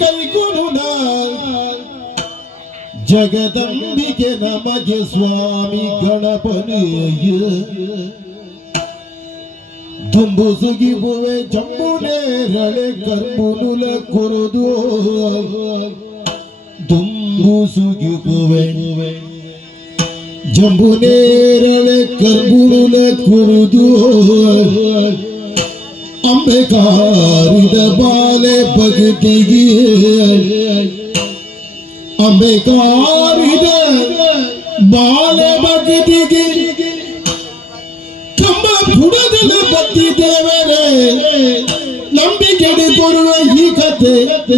ಕೈಕೊನು ಜಗದಂಬಿಕೆ ನಮಗೆ ಸ್ವಾಮಿ ಗಣಪನೆಯ ದುಂಬು ಸುಗಿಬುವೆ ಜಂಬು ನೇರಳೆ ಕರ್ಬುನುಲ ಕುರುದು ದುಂಬು ಸುಗಿಬುವೆ ಜಂಬು ನೇರಳೆ ಕರ್ಬುನುಲ ಕುರುದು ಅಂಬೆಕಾರಿದ ಬಾಲೆ ಭಗತಿಗೆ ಅಂಬೆಕಾರಿದ ಬಾಲೆ ಭಗತಿಗೆ ಕಂಬ ಬುಡದಲ್ಲ ಬತ್ತಿದ್ದೇವರೆ ನಂಬಿಕೆ ಕೊಡುವ ಈ ಕಥೆ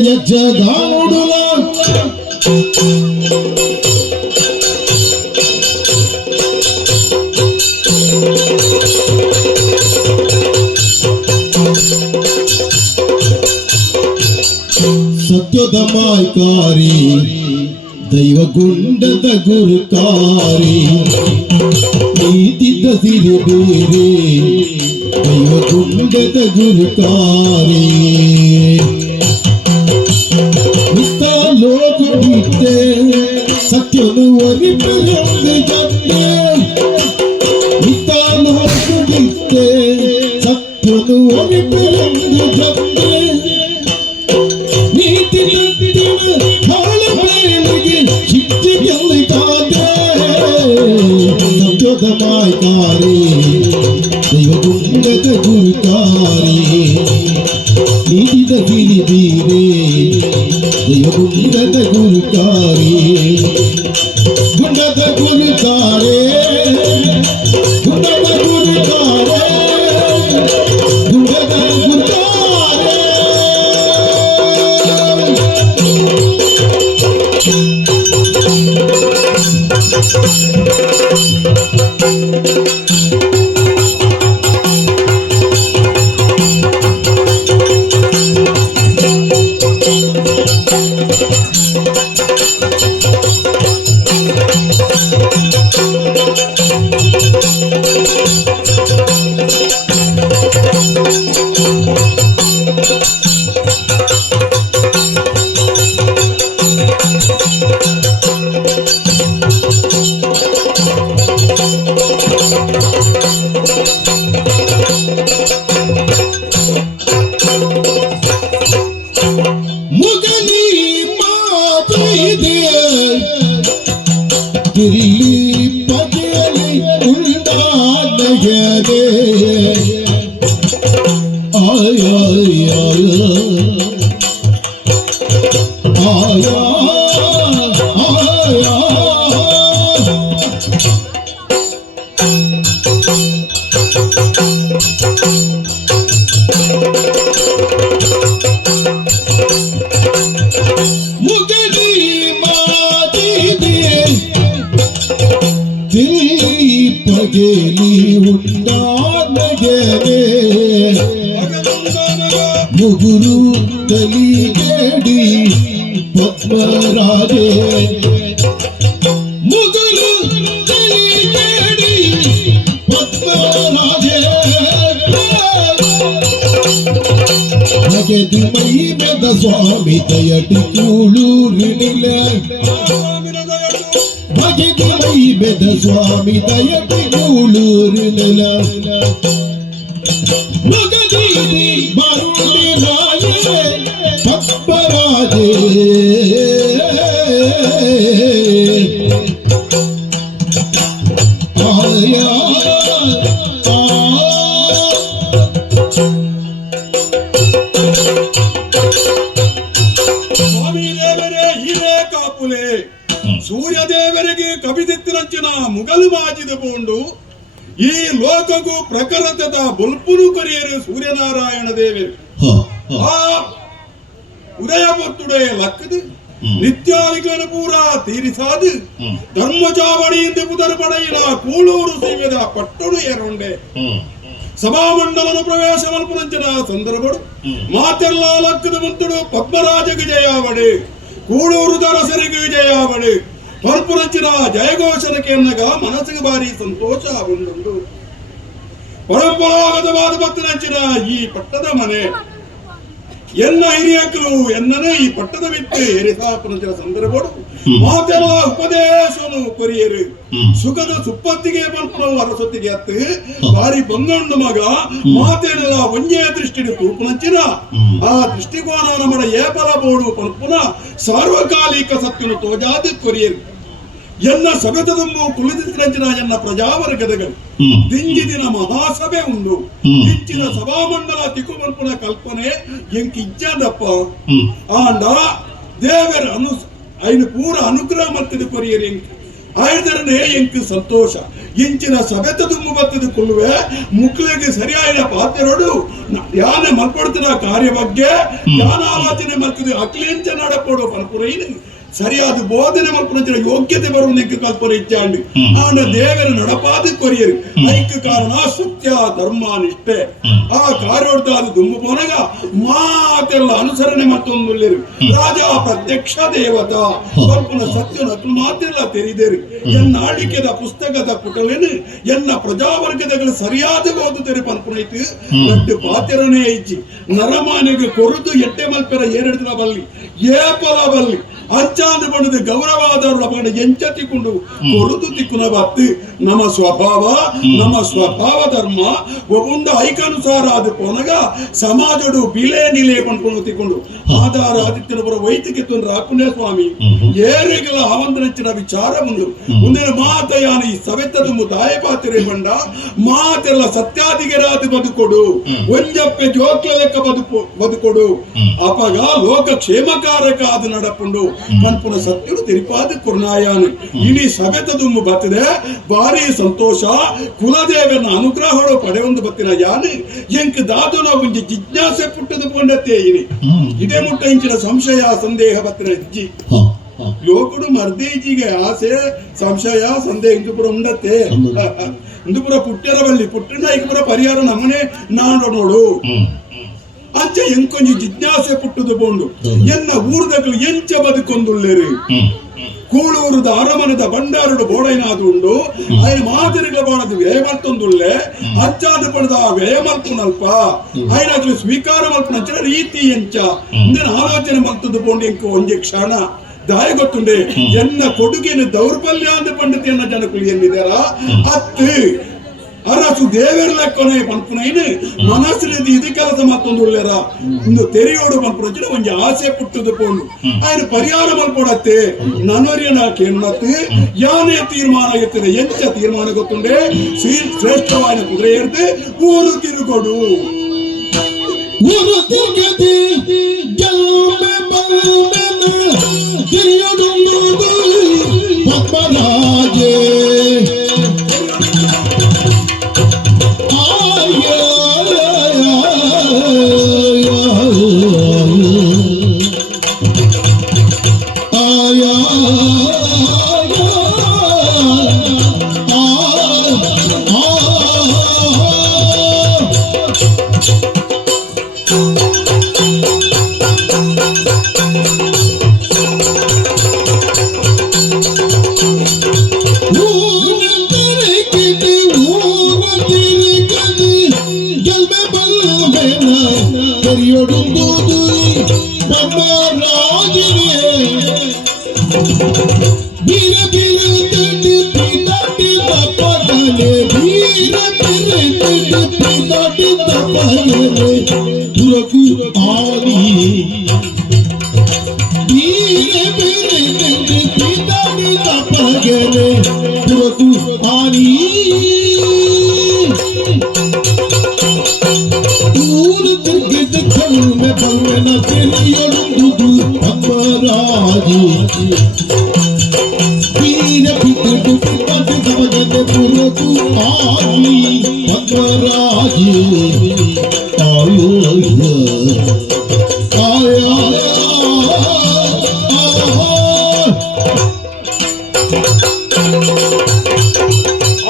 ಯಜ್ಜಗಾಡುಲ ಸತ್ಯದ ಮಾಯ್ಕಾರಿ ದೈವಗುಂಡದ ಗುರುಕಾರಿ ನೀತಿದ್ದ ಸಿರಿ ಬೇರೆ ದೈವಗುಂಡದ ಗುರುಕಾರಿ ನಿತ್ತ ಲೋಕವಿದ್ದೆ ಸತ್ಯನು ಒರಿಪೆಯೊಂದು ಜತ್ತೆ ನಿತ್ತ ಲೋಕವಿದ್ದೆ ಸತ್ಯನು ಒರಿಪೆಯೊಂದು ಜತ್ತೆ ನೀತಿ ಬಾಳ ಬೇಲಿಗೆ ಶಿಕ್ಷೆಯಲ್ಲಿ ಕಾದೆ ಸತ್ಯದ ಮಾಯ್ಕಾರಿ ದೈವಗುಂಡದ ಗುರುಕಾರಿ ನೀತಿದ ತಿಳಿದೀರೆ ದೈವಗುಂಡದ ಗುರುಕಾರಿ ಗುಂಡದ ಗುರುಕಾರೆ ಗುಂಡದ ಗುರುಕಾರೆ ಗುಂಡದ ಗುರುಕಾರೆ ಮುಗಲಿ ಮಾತೈದೆ ದಿಲ್ಲಿ ಪಗೆಯಲ್ಲಿ ಉಂಟಾದಯದೆ ಆಯ ಆಯ ಆಯ ಮುಗಲಿ ಮಾತಿದೆ ದಿಲ್ಲಿ ಪಗೆಲಿ ಉಂಟಾದಯದೆ ಮುಗುರು ತಲಿಗೇಡಿ ಪದ್ಮರಾಜೆ ಮುಗುರು ತಲಿಗೇಡಿ ಪದ್ಮರಾಜೆ ಬಗೆದು ಮೈ ಬೆದ ಸ್ವಾಮಿ ದಯಟಿ ಕೂಳೂರಿನಿಲ್ಲ ಬಗೆದು ಮೈ ಬೆದ ಸ್ವಾಮಿ ದಯಟಿ ಕೂಳೂರಿನಿಲ್ಲ ಮಗದೀದಿ ಬರುಣಿ ರಾಯೇ ಪದ್ಮರಾಜೆ ಆಯ ಸ್ವಾಮಿ ದೇವರೇ ಹಿರೇ ಕಾಪುಲೆ ಸೂರ್ಯ ದೇವರಿಗೆ ಕವಿದಿತ್ತಿನಂಚಿನ ಮುಗಲು ಮಾಜಿದ ಪೋಂಡು ಈ ಲೋಕಗೂ ಪ್ರಕೃತದ ಬಲ್ಪುನು ಕರಿಯರು ಸೂರ್ಯನಾರಾಯಣ ದೇವರು ಆ ಉದಯ ಪೊತ್ತುಡೆ ಲಕ್ಕದು ನಿತ್ಯಾದಿಗಳನ್ನು ಪೂರ ತೀರಿಸಾದು ಧರ್ಮಚಾವಣಿಯಿಂದ ಪುದರ್ ಪಡೆಯಿನ ಕೂಳೂರು ಸೇವೆದ ಪಟ್ಟಣು ಎರೊಂಡೆ ಸಭಾಮಂಡಲನ ಪ್ರವೇಶ ಮಲ್ಪುನಂಚಿನ ಸಂದರ್ಭಡು ಮಾತೆಲ್ಲ ಲಕ್ಕದ ಮುಂತುಡು ಪದ್ಮರಾಜಗೆ ಜಯಾವಡೆ ಕೂಳೂರು ದರಸರಿಗೆ ಜಯಾವಡೆ ಪಲ್ಪುನಂಚಿನ ಜಯಘೋಷಣಕ್ಕೆ ಎನ್ನಗ ಮನಸ್ಸಿಗೆ ಭಾರಿ ಸಂತೋಷ ಬಂದುಂಡು ಪರಂಪರಾಗತವಾದ ಭಕ್ತನಂಚಿನ ಈ ಪಟ್ಟದ ಮನೆ ಎನ್ನ ಹಿರಿಯಕಲು ಎನ್ನನೇ ಈ ಪಟ್ಟದ ಬಿಟ್ಟು ಎರಿಸಾಪನ ಸಂದರ್ಭಗಳು ಮಾತೆಲ್ಲ ಉಪದೇಶನು ಕೊರಿಯರು ಸುಖದ ಸುಪ್ಪತ್ತಿಗೆ ಮಲ್ಪುನ ಅರಸೊತ್ತಿಗೆ ಅತ್ತು ಬಾರಿ ಬಂಗಂಡು ಮಗ ಮಾತೆಲ್ಲ ಒಂಜೇ ದೃಷ್ಟಿ ತೂಪುನಂಚಿನ ಆ ದೃಷ್ಟಿಕೋನ ನಮ್ಮಡ ಏಪಲ ಬೋಡು ಪಲ್ಪುನ ಸಾರ್ವಕಾಲಿಕ ಸತ್ಯನು ತೋಜಾದ ಕೊರಿಯರು ಎನ್ನ ಸವೆತದಮ್ಮು ಕುಳಿತಿರಂಚಿನ ಎನ್ನ ಪ್ರಜಾವರ್ಗದಗಳು ದಿಂಜಿದಿನ ಮಹಾಸಭೆ ಉಂಡು ಹೆಚ್ಚಿನ ಸಭಾಮಂಡಲ ತಿಕ್ಕುಮಲ್ಪುನ ಕಲ್ಪನೆ ಎಂಕಿ ಇಜ್ಜಾದಪ್ಪ ಆಂಡ ದೇವರ ಐನು ಪೂರ ಅನುಗ್ರಹ ಮತ್ತಿದ ಕೊರಿಯರು ಎಂಕಿ ಆಯ್ದರನೇ ಎಂಕಿ ಸಂತೋಷ ಇಂಚಿನ ಸವೆತದಮ್ಮು ಬತ್ತದ ಕೊಲ್ಲುವೆ ಮುಕ್ಳಿಗೆ ಸರಿಯಾದ ಪಾತ್ರರು ಯಾನೆ ಮಲ್ಪಡ್ತಿನ ಕಾರ್ಯ ಬಗ್ಗೆ ಯಾನ ಆಲೋಚನೆ ಮಾಡ್ತಿದ್ದೆ ಅಕ್ಲಿಂಚ ನಡಪಡು ಪಲ್ಪುರ ಸರಿಯಾದ ಬೋಧನೆ ಮಲ್ಪನ ಯೋಗ್ಯತೆ ಬರುವುದಕ್ಕೆ ಕಲ್ಪನೆ ಇಚ್ಚಾಂಡಿ ಆಂಡ ದೇವರ ನಡಪಾದ ಕೊರಿಯರು ಐಕ್ಯ ಕಾರಣ ಸತ್ಯ ಧರ್ಮ ನಿಷ್ಠೆ ಆ ಕಾರ್ಯೋಡ್ತಾದ ದುಂಬು ಪೋನಗ ಮಾತೆಲ್ಲ ಅನುಸರಣೆ ಮತ್ತೊಂದು ರಾಜ ಪ್ರತ್ಯಕ್ಷ ದೇವತಾ ಕಲ್ಪನ ಸತ್ಯ ನಕಲು ಮಾತೆಲ್ಲ ತೆರಿದೇರು ಎನ್ನ ಆಳಿಕೆದ ಪುಸ್ತಕದ ಪುಟಲೇನು ಎನ್ನ ಪ್ರಜಾವರ್ಗದಗಳು ಸರಿಯಾದ ಓದುತ್ತಾರೆ ಪಲ್ಪನೈತು ದೊಡ್ಡ ಪಾತ್ರನೇ ಇಚ್ಚಿ ನರಮಾನೆಗೆ ಕೊರದು ಎಟ್ಟೆ ಮಲ್ಪರ ಏರೆಡ್ತಿನ ಬಲ್ಲಿ ಏಪಲ ಬಲ್ಲಿ ಅಂಚಾಂದು ಬಂಡದು ಗೌರವಾದವರ ಪಂಡ ಎಂಚತ್ತಿಕೊಂಡು ಕೊರುದು ತಿಕ್ಕುನ ಬತ್ತು ನಮ್ಮ ಸ್ವಭಾವ ಧರ್ಮ ಒಬ್ಬೊಂದ ಐಕಾನುಸಾರ ಅದು ಪೋನಗ ಸಮಾಜಡು ಬಿಲೆ ನಿಲೆ ಕೊಂಡ್ಕೊಂಡು ತಿಕ್ಕೊಂಡು ಆಧಾರ ಆದಿತ್ಯನ ಪುರ ವೈದಿಕ ರಾಕುನೇ ಸ್ವಾಮಿ ಏರಿಗಳ ಆವಂದನಚ್ಚಿನ ವಿಚಾರ ಮುಂದಿನ ಮಾತಯಾನ ಈ ಸವೆತದ ದಾಯಪಾತಿರೆ ಬಂಡ ಮಾತೆಲ್ಲ ಸತ್ಯಾಧಿಗರಾದ ಬದುಕೊಡು ಒಂಜಪ್ಪೆ ಜೋಕ್ಲ ಲೆಕ್ಕ ಬದುಕೊಡು ಅಪಗ ಲೋಕ ಕ್ಷೇಮಕಾರಕ ಅದು ನಡಪುಂಡು ಕಲ್ಪನ ಸತ್ಯರು ತಿರುಪಾದ ಕುರ್ನಾಯಾನ ಇಡೀ ಸವೆತದುಮ್ಮು ಬತ್ತದೆ ಭಾರಿ ಸಂತೋಷ ಕುಲದೇವನ ಅನುಗ್ರಹ ಪಡೆಯೊಂದು ಬತ್ತಿನ ಯಾನೆ ಎಂಕ್ ದಾದು ನಾವು ಜಿಜ್ಞಾಸೆ ಪುಟ್ಟದು ಪೊಂಡತ್ತೆ ಇನಿ ಇದೇ ಮುಟ್ಟ ಇಂಚಿನ ಸಂಶಯ ಸಂದೇಹ ಬತ್ತಿನ ಇಜ್ಜಿ ಲೋಕಡು ಮರ್ದೇಜಿಗೆ ಆಸೆ ಸಂಶಯ ಸಂದೇಹ ಇಂದುಪುರ ಉಂಡತ್ತೆ ಇಂದುಪುರ ಪುಟ್ಟ್ಯರ ಬಲ್ಲಿ ಪುಟ್ಟಿನ ಇಂದುಪುರ ಪರಿಹಾರ ನಮ್ಮನೆ ನಾಡು ನೋಡು ಅಂಚ ಎಂಕೊಂಜಿ ಜಿಜ್ಞಾಸೆ ಪುಟ್ಟದು ಬೋಂಡು ಎನ್ನ ಊರ್ದಗಳು ಎಂಚ ಬದುಕೊಂದುಳ್ಳೇರಿ ಕೂಳೂರುದ ಅರಮನದ ಬಂಡಾರುಡು ಬೋಡೈನಾದು ಉಂಡು ಐ ಮಾದರಿಗಳ ಬಾಣದು ವ್ಯಯ ಮಲ್ತೊಂದುಳ್ಳೆ ಅಜ್ಜಾದ ಪಡೆದ ವ್ಯಯ ಮಲ್ಪುನಲ್ಪ ಐನಾಗ್ಲು ಸ್ವೀಕಾರ ಮಲ್ಪುನ ರೀತಿ ಎಂಚ ಇಂದಿನ ಆಲೋಚನೆ ಮಲ್ತದ್ದು ಬೋಂಡು ಎಂಕ ಒಂಜಿ ಕ್ಷಣ ದಾಯ ಗೊತ್ತುಂಡೆ ಎನ್ನ ಕೊಡುಗೆನ ದೌರ್ಬಲ್ಯ ಅಂದ ಪಂಡಿತಿಯನ್ನ ಜನಕುಲು ಎನ್ನಿದಾರ ಅತ್ತು ಅರಸು ದೇವರ ಲೆಕ್ಕನೆ ಪಂಪುನೈನು ಮನಸ್ಸಿನಲ್ಲಿ ಇದು ಕೆಲಸ ಮತ್ತೊಂದು ಒಳ್ಳೆರ ಒಂದು ತೆರೆಯೋಡು ಪಂಪುನ ಒಂಜಿ ಆಸೆ ಪುಟ್ಟದು ಪೋಂಡು ಆಯ್ನ ಪರಿಹಾರ ಮಲ್ಪಡತ್ತೆ ನನರಿಯನ ಕೇಳತ್ತೆ ಯಾನೇ ತೀರ್ಮಾನ ಆಗಿರ್ತದೆ ಎಂಚ ತೀರ್ಮಾನ ಗೊತ್ತುಂಡೆ ಶ್ರೇಷ್ಠವಾದ ಕುದುರೆ ಏರ್ದು ಊರು ತಿರುಗೋಡು ಊರು ತಿರುಗದೆ ಗೆಲ್ಮೆ ಬಂದನ ತಿರುಯೋಡು ಪದ್ಮರಾಜೇ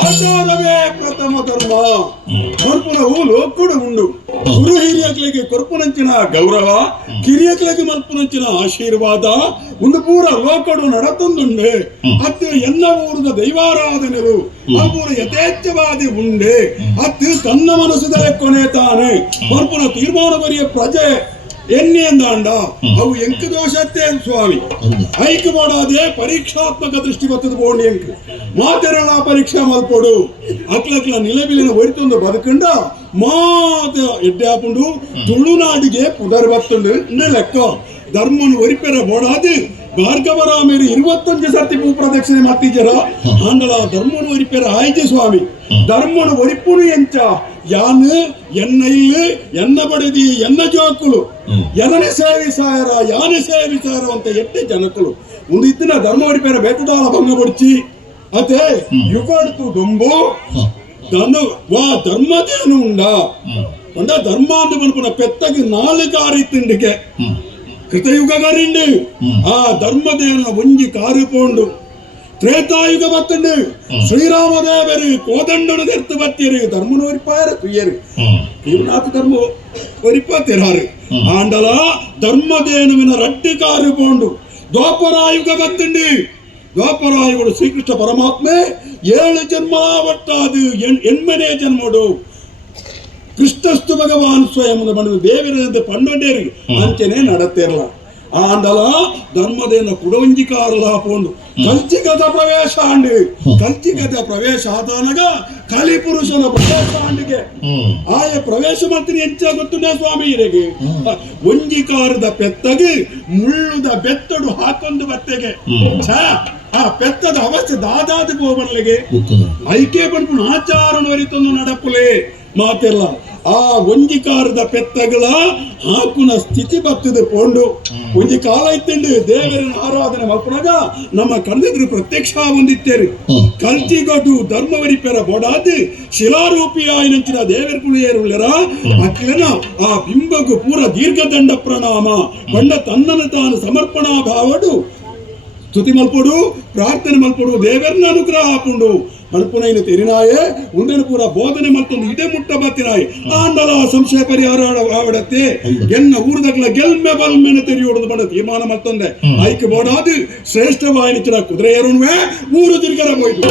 ಆಚಾರವೇ ಪ್ರಥಮ ಧರ್ಮ ಮಲ್ಪುನವು ಲೋಕುಡು ಉಂಡು ಗುರು ಹಿರಿಯಕ್ಲಿಗೆ ಕೊರ್ಪುನಂಚಿನ ಗೌರವ ಕಿರಿಯಕ್ಲಿಗೆ ಮಲ್ಪುನಂಚಿನ ಆಶೀರ್ವಾದ ಒಂದು ಪೂರ ಲೋಕಡು ನಡತೊಂದುಂಡೆ ಅತ್ತು ಎನ್ನ ಊರದ ದೈವಾರಾಧನೆರು ಆ ಪೂರ ಯಥೇಚ್ಛವಾದಿ ಉಂಡೆ ಅತ್ತು ತನ್ನ ಮನಸ್ಸುದ ಕೊನೆ ತಾನೆ ಮಲ್ಪುನ ತೀರ್ಮಾನ ಬರಿಯ ಪ್ರಜೆ ಎಣ್ಣೆ ಅಂದಾಂಡ ಅವು ಎಂಕ ದೋಷತ್ತೆ ಸ್ವಾಮಿ ಐಕ್ ಮಾಡಾದೆ ಪರೀಕ್ಷಾತ್ಮಕ ದೃಷ್ಟಿ ಬತ್ತದ ಬೋಣಿ ಎಂಕ್ ಮಾತೆರಳ ಪರೀಕ್ಷಾ ಮಲ್ಪೋಡು ಅಕ್ಲಕ್ಲ ನಿಲಬಿಲಿನ ಒರಿತೊಂದು ಬದುಕಂಡ ಮಾತ ಎಡ್ಡೆ ಹಾಕೊಂಡು ತುಳುನಾಡಿಗೆ ಪುದರ್ ಬತ್ತುಂಡು ಲೆಕ್ಕ ಧರ್ಮನು ಒರಿಪೆರ ಬೋಡಾದು ಭಾರ್ಗವರಾಮೇರು 21 ಸರ್ತಿ ಭೂ ಪ್ರದಕ್ಷಿಣೆ ಮಾಡ್ತಿದ್ದಾರ ಆಂಡಲ ಧರ್ಮನು ಒರಿಪೆರ ಆಯ್ತು ಸ್ವಾಮಿ ಧರ್ಮನು ಒರಿಪುನು ಎಂಚ ಯಾನು ಎನ್ನ ಇಲ್ಲು ಎನ್ನ ಬಡದಿ ಎನ್ನ ಜೋಕುಲು ಎನನೆ ಸೇವಿಸಾರ ಯಾನೆ ಸೇವಿಸಾರ ಅಂತ ಎಟ್ಟೆ ಜನಕುಲು ಒಂದು ಇತ್ತಿನ ಧರ್ಮ ಒರಿಪೆರ ಬೇತದಾಳ ಭಂಗ ಬಡ್ಚಿ ಅತೆ ಯುಗಡ್ತು ದೊಂಬು ವಾ ಧರ್ಮದೇನು ಉಂಡ ಒಂದ ಧರ್ಮ ಅಂದು ಬನ್ಪುನ ಪೆತ್ತಗೆ 4 ಆರಿತ್ತಿಂಡಿಗೆ ಕೃತಯುಗ ಗರಿಂಡು ಆ ಧರ್ಮದೇವನ ಒಂಜಿ ಕಾರಿಪೋಂಡು ತ್ರೇತಾಯುಗ ಬತ್ತಂಡು ಶ್ರೀರಾಮದೇವರು ಕೋದಂಡನ ತೆರ್ತು ಬತ್ತಿರು ಧರ್ಮನ ಒರಿಪಾರ ತುಯ್ಯರು ಇವನಾಥ ಧರ್ಮ ಒರಿಪಾತಿರಾರು ಆಂಡಲ ಧರ್ಮದೇನುವಿನ ರಡ್ಡು ಕಾರಿಪೋಂಡು ದ್ವಾಪರಾಯುಗ ಬತ್ತಂಡು ದ್ವಾಪರಾಯುಗಳು ಶ್ರೀಕೃಷ್ಣ ಪರಮಾತ್ಮೆ 7 ಜನ್ಮ ಒಟ್ಟಾದು ಎಣ್ಮನೆ ಜನ್ಮಡು ಕೃಷ್ಣಸ್ತು ಭಗವಾನ್ ಸ್ವಯಂ ಬಂದು ದೇವರ ಪಂಡೇರಿ ಅಂಚನೆ ನಡತಿರಲ್ಲ ಆಂಡಲ ಧರ್ಮದೇನ ಕುಡವಂಜಿಕಾರಲ ಪೋಂಡು ಕಲ್ಚಿಗದ ಪ್ರವೇಶ ಆಂಡು ಕಲ್ಚಿಗದ ಪ್ರವೇಶ ಆದಾನಗ ಕಲಿಪುರುಷನ ಪ್ರವೇಶ ಆಂಡಿಗೆ ಆಯ ಪ್ರವೇಶ ಮಾಡ್ತೀನಿ ಎಂಚ ಗೊತ್ತುಂಡ ಸ್ವಾಮಿ ಇರೆಗೆ ಒಂಜಿಕಾರದ ಪೆತ್ತಗೆ ಮುಳ್ಳುದ ಬೆತ್ತಡು ಹಾಕೊಂದು ಬತ್ತೆಗೆ ಆ ಪೆತ್ತದ ಅವಸ್ಥೆ ದಾದಾದ ಗೋಬರ್ಲೆಗೆ ಐಕೆ ಬಂದು ಆಚಾರನ ಒರಿತೊಂದು ನಡಪುಲೆ ಮಾತೆಲ್ಲ ಆ ಒಂಜಿಕಾರದ ಪೆತ್ತಗಳ ಹಾಕುನ ಸ್ಥಿತಿ ಬರ್ತದೆ ಪೋಂಡು ಒಂಜಿ ಕಾಲ ಇತ್ತಂಡು ದೇವರನ್ನ ಆರಾಧನೆ ಮಾಡ್ಕೊಂಡಾಗ ನಮ್ಮ ಕಣ್ಣೆದುರು ಪ್ರತ್ಯಕ್ಷ ಹೊಂದಿತ್ತೇರಿ ಕಲ್ಚಿಗೊಟ್ಟು ಧರ್ಮವರಿಪೆರ ಬೊಡಾದು ಶಿಲಾರೂಪಿ ಆಯ್ನಂಚಿನ ದೇವರ ಕುಳಿಯರುಳ್ಳರ ಅಕ್ಲನ ಆ ಬಿಂಬಗು ಪೂರ ದೀರ್ಘದಂಡ ಪ್ರಣಾಮ ಬಂಡ ತನ್ನನ್ನು ತಾನು ಸಮರ್ಪಣಾ ಭಾವಡು ಸ್ತುತಿ ಮಲ್ಪಡು ಪ್ರಾರ್ಥನೆ ಮಲ್ಪಡು ದೇವರನ್ನ ಅನುಗ್ರಹ ಹಾಕೊಂಡು ಮಲ್ಪುನೈನ ತೆರಿನಾಯೆ ಉಂದನ ಪೂರ ಬೋಧನೆ ಮಲ್ತೊಂದು ಇಡೆ ಮುಟ್ಟ ಬತ್ತಿನಾಯ್ ಆಂಡಲ ಸಂಶಯ ಪರಿಹಾರ ಆವಡತ್ತೆ ಎನ್ನ ಊರ್ದಕ್ಲ ಗೆಲ್ಮೆ ಬಲ್ಮೆನ ತೆರಿಯೋಡದು ಬಂದ ತೀರ್ಮಾನ ಮಲ್ತೊಂದೆ ಆಯ್ಕೆ ಬೋಡಾದು ಶ್ರೇಷ್ಠವಾಯಿನಿಚ್ಚಿನ ಕುದುರೆ ಏರುಣ್ವೆ ಊರು ತಿರ್ಗರ ಹೋಯ್ತು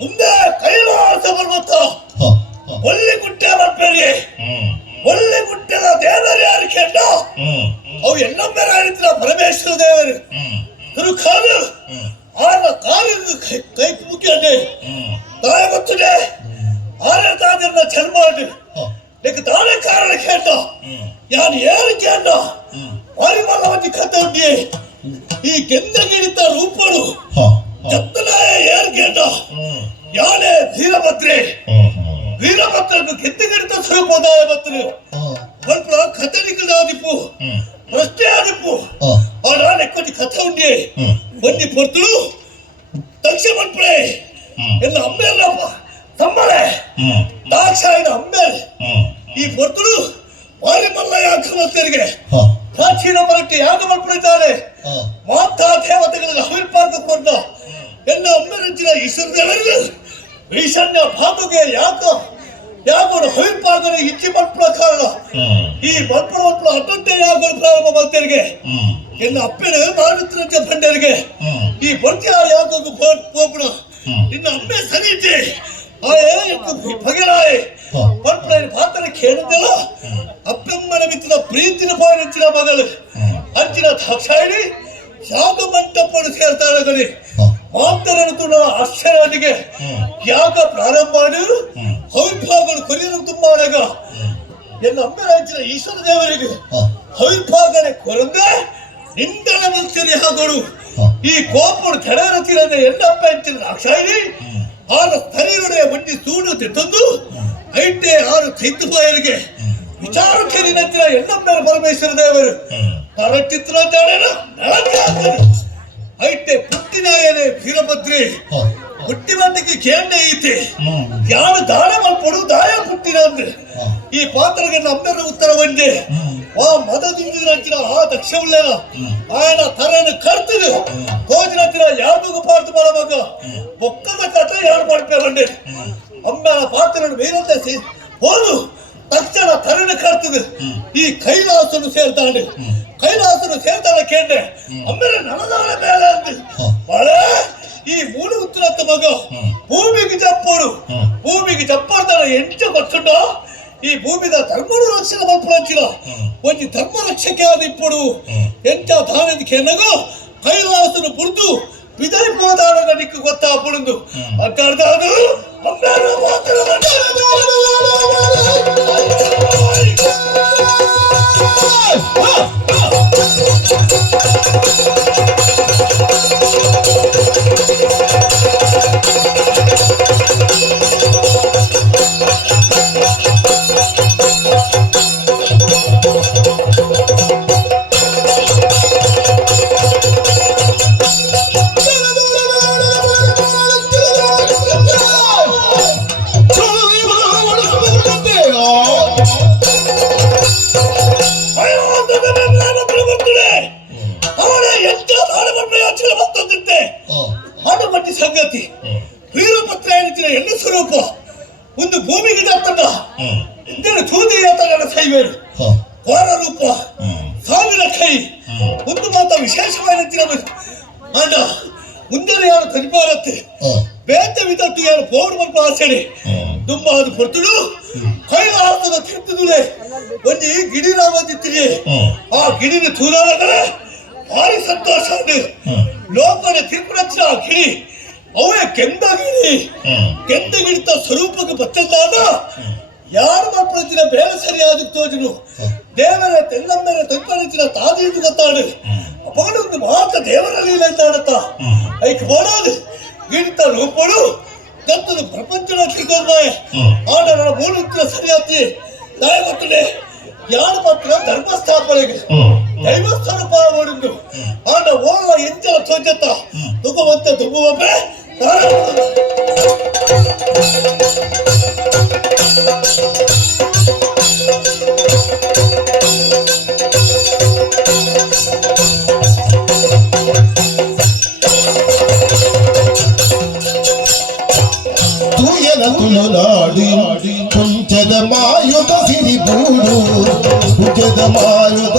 ಮುಂದೆ ಕೈಲಾಸ ಪರ್ವತ ಒಳ್ಳೆ ಗುಡ್ಡೆ ಬರ್ಬೇಡಿ ಒಳ್ಳೆ ಗುಡ್ಡೆದ ದೇವರು ಯಾರು ಕೇಳ ಅವು ಎಲ್ಲೊಮ್ಮೆ ರಾಣಿತ್ರ ಪರಮೇಶ್ವರ ದೇವರು ತಿರುಕಾಲು ಆರ ಕಾಲಿಂದ ಕೈ ಮುಗಿಯದೆ ತಾಯ ಗೊತ್ತಿದೆ ಆರೇ ತಾಜನ್ನ ಚರ್ಮಾಡು నీకు దానే కారణ కేట యాని ఏరు కేట పరిమళ వంటి కథ ఉంది ఈ కెందగిరిత రూపడు జత్తనాయ ఏరు కేట యానే వీరభద్రే వీరಭದ್ರకు కెందగిరిత ಸ್ವರೂಪದಾಯ ಭದ್ರ ಮಲ್ಪಳ ಕಥನಿಕ ದಾದಿಪು ಪ್ರಶ್ನೆ ಆದಿಪು ಆಡ ನೆಕ್ಕೊಂದು ಕಥೆ ಉಂಡಿ ಒಂದಿ ಪೊರ್ತುಳು ದಕ್ಷ ಮಲ್ಪಳೆ ಎಲ್ಲ ಅಮ್ಮೇಲಪ್ಪ ತಮ್ಮಳೆ ದಾಕ್ಷಾಯಣ ಅಮ್ಮೇಲೆ ಈ ಪೊರ್ತುಳು ವಾಲಿಮಲ್ಲ ಯಾಗವತ್ತರಿಗೆ ಪ್ರಾಚೀನ ಮರಕ್ಕೆ ಯಾಗ ಮಲ್ಪಡಿದ್ದಾರೆ ಮಾತಾ ದೇವತೆಗಳಿಗೆ ಹವಿರ್ಪಾರ್ಕ ಕೊಂಡ ಎಲ್ಲ ಅಮ್ಮೆರಂಚಿನ ಈಶ್ವರದೇವರಿಗೆ ಈಶಾನ್ಯ ಭಾಗಗೆ ಯಾಗೋಡು ಹವಿರ್ಪಾರ್ಕನ ಇಚ್ಚಿ ಮಲ್ಪಡ ಕಾರಣ ಈ ಮಲ್ಪಡ ಅಡ್ಡೊಡ್ಡೆ ಯಾಗೋಡು ಪ್ರಾರಂಭ ಮಾಡ್ತೇರಿಗೆ ಎಲ್ಲ ಅಪ್ಪನ ಮಾರುತ್ತಿರಂತೆ ಬಂಡರಿಗೆ ಈ ಬರ್ತಿಯ ಯಾಗೋದು ಪೋಪುಣ ಇನ್ನು ಅಮ್ಮೆ ಸರಿಯಿದೆ ಬಗೆಲಾಯ್ ಪಾತ್ರ ಕೇಳಿದ್ದಲ್ಲ ಅಪ್ಪಮ್ಮನ ಮಿತ್ರ ಪ್ರೀತಿನ ಪಾಡಿನ ಮಗಳು ಅಂಚಿನ ದಾಕ್ಷಾಯಿಣಿ ಯಾಗ ಮಂಟಪವನ್ನು ಸೇರ್ತಾಳೆ ಮಾತರನ್ನು ಆಶ್ಚರ್ಯನಿಗೆ ಯಾಗ ಪ್ರಾರಂಭ ಮಾಡಿ ಹವಿರ್ಭಾಗಗಳು ಕೊರಿಯಲು ತುಂಬಾಗ ಎಲ್ಲ ಅಮ್ಮನ ಅಂಚಿನ ಈಶ್ವರ ದೇವರಿಗೆ ಹವಿರ್ಭಾಗನೆ ಕೊರಂದೆ ನಿಂದನ ಮಂಚರಿ ಹಾಗಳು ಈ ಕೋಪಡು ಕೆಳರತಿರದ ಎಲ್ಲಪ್ಪ ಅಂಚಿನ ದಾಕ್ಷಾಯಿಣಿ ಆರು ಸ್ಥಳೀಯರುடைய ಒಂಟಿ ಸೂಡು ತೆತ್ತೊಂದು ಐಟೆ ಆರು ಕೈತುಪಾಯರಿಗೆ ವಿಚಾರಕ್ಕೆ ನಿನ್ನತ್ತಿನ ಎಲ್ಲಮ್ಮನ ಪರಮೇಶ್ವರ ದೇವರು ತರಚಿತ್ರ ಜಾಡೇನ ಐಟೆ ಪುಟ್ಟಿನಾಯನೆ ವೀರಭದ್ರಿ ಹುಟ್ಟಿ ಬಂದಕ್ಕೆ ಕೇಂದ್ರ ಐತೆ ಯಾರು ದಾಳ ಮಲ್ಪಡು ದಾಯ ಪುಟ್ಟಿನ ಅಂದ್ರೆ ಈ ಪಾತ್ರಗೆ ನಮ್ಮೆರ ಉತ್ತರ ಬಂದೆ ಆ ಮದದಿಂದಿನ ಆ ದಕ್ಷ ಉಳ್ಳೇನ ಆಯನ ತರನ ಕರ್ತದೆ ಕೋಜಿನ ಯಾರಿಗೂ ಪಾರ್ತು ಮಾಡಬೇಕು ಬೊಕ್ಕದ ಕಥೆ ಯಾರು ಮಾಡ್ಬೇಕಂಡೆ ಅಮ್ಮನ ಪಾತ್ರನ ವೀರತೆ ಹೋದು ತಕ್ಷಣ ತರನ ಕರ್ತದೆ ಈ ಕೈಲಾಸನು ಸೇರ್ತಾನೆ ಕೈಲಾಸನು ಸೇರ್ತಾನೆ ಕೇಂದ್ರ ಅಮ್ಮೆರ ನನದಾಳ ಮೇಲೆ ಅಂದೆ ಬಳೆ ಈ ಮೂಲ ಉತ್ತರತ್ತ ಮಗ ಭೂಮಿಗೆ ಜಪ್ಪೋಡು ಭೂಮಿಗೆ ಜಪ್ಪಾಡ್ತಾನೆ ಎಂಚ ಗೊತ್ತುಂಡ ಈ ಭೂಮಿದ ಧರ್ಮದ ರಕ್ಷಣೆ ಮಲ್ಪಂಚಿಲ್ಲ ಒಂದು ಧರ್ಮ ರಕ್ಷಕ್ಕೆ ಆದಿಪ್ಪಡು ಎಂಚ ದಾನದಿಕ್ಕೆ ನಗು ಕೈಲಾಸನು ಬುರ್ದು ಬಿದರಿ ಹೋದಾಗ ನಿಕ್ಕು ಗೊತ್ತಾಪುಡುದು ಅಡ್ಡಾಡ್ದಾದು ಅಮ್ಮಾರು ಮಾತ್ರ ಸಂಗತಿ ವೀರಪತ್ರ ಎನ್ನುತ್ತಿನ ಹೆಣ್ಣು ಸ್ವರೂಪ ಒಂದು ಭೂಮಿಗೆ ಜಾತನ ಇಂದೆರಡು ಚೂದಿಯಾತನ ಸೈವೇರು ಕೋರ ರೂಪ ಸಾವಿರ ಕೈ ಒಂದು ಮಾತ್ರ ವಿಶೇಷವಾಗಿನ ಅಣ್ಣ ಮುಂದೆ ಯಾರು ತನಿಪಾರತ್ತೆ ಬೇತ ವಿದಟ್ಟು ಯಾರು ಪೌಡ್ ಮಲ್ಪ ಆಸೆಡೆ ತುಂಬ ಅದು ಕೊಡ್ತಳು ಕೈಲಾಸದ ತಿರುತ್ತದುಲೆ ಒಂದು ಗಿಡಿರಾಮದಿತ್ತಿಗೆ ಆ ಗಿಡಿನ ತೂರಾದರೆ ಭಾರಿ ಸಂತೋಷ ಲೋಕದ ತಿರುಪುರಚ್ಚ ಗಿಡಿ ಅವೇ ಕೆಂದಗಿಡಿತ ಸ್ವರೂಪಕ್ಕೆ ಬತ್ತಲ್ಲಾದ ಯಾರು ಮಾಡ್ಕೊಳ್ತಿನ ಬೇರೆ ಸರಿಯಾದ ತೋಜನು ದೇವರ ತೆಲ್ಲಮ್ಮರ ತಪ್ಪಲಿನ ತಾದೀದು ಗೊತ್ತಾಡು ಅಪಗಡ ಒಂದು ಮಾತ್ರ ದೇವರಲ್ಲಿ ಅಂತಾಡತ್ತ ಐಕ್ ಮಾಡೋದು ಗಿಡಿತ ರೂಪಡು ಗತ್ತದ ಪ್ರಪಂಚದ ತಿಳ್ಕೊಂಡ್ರೆ ಆಡ ನನ್ನ ಮೂಲ ಸರಿಯಾತಿ ನಾಯ ಗೊತ್ತದೆ ಯಾರು ಮಾತ್ರ ಧರ್ಮಸ್ಥಾಪನೆಗೆ ದೈವಸ್ಥಾನ ಮಾಡಿದ್ದು ಆಡ ಓಲ ಎಂಚಲ ತೋಜತ್ತ ದುಃಖವಂತೆ ದುಃಖವೇ ತುಳುನಾಡಿ ಕುಂಚದ ಮಾಯುತ ಸಿರಿಬೂಡು ಕುಂಚದ ಮಾಯುತ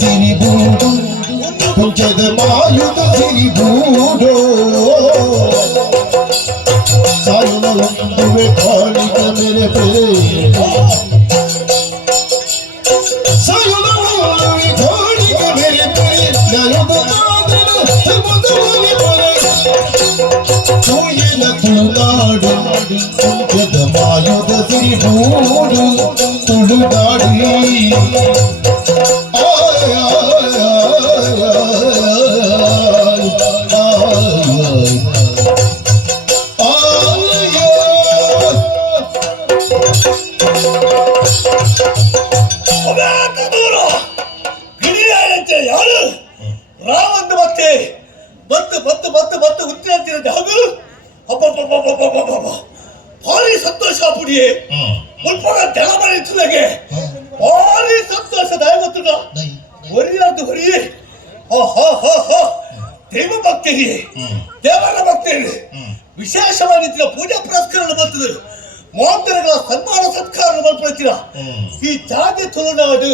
ಸಿರಿಬೂಡು ಕುಂಚದ ಮಾಯುತ ಸಿರಿಬೂಡು ಸಾಯುನ ಒಂದುವೆ ಕಾಣಿಕ ಮೇರೆ ಸಾಯುನ ಒಂದುವೆ ಕಾಣಿಕ ಮೇರೆ ನ್ಯಾಯದ ಕಾದನ ಸಮುದ್ರವೇ ತೂಯನ ತುಳುನಾಡು ಕುಂಚದ ಮಾಯುತ ಸಿರಿಬೂಡು ತುಳುನಾಡಿ ಭಾರಿ ಸಂತೋಷ ಪುಡಿಯೇ ಮುಲ್ಪಗ ಜಲಮನೆ ತುಲಗೆ ಭಾರಿ ಸಂತೋಷದ ಗೊತ್ತಿಲ್ಲ ಹೊರಿಯಾದ್ದು ಹೊರಿಯೇ ದೈವ ಭಕ್ತಿಗೆ ದೇವರ ಭಕ್ತಿಗೆ ವಿಶೇಷವಾಗಿದ್ದ ಪೂಜಾ ಪುರಸ್ಕಾರ ಬರ್ತದೆ ಮೋದರಗಳ ಸನ್ಮಾನ ಸತ್ಕಾರ ಮಾಡ್ಕೊಳ್ತೀರ ಈ ಜಾತಿ ತುಳುನಾಡು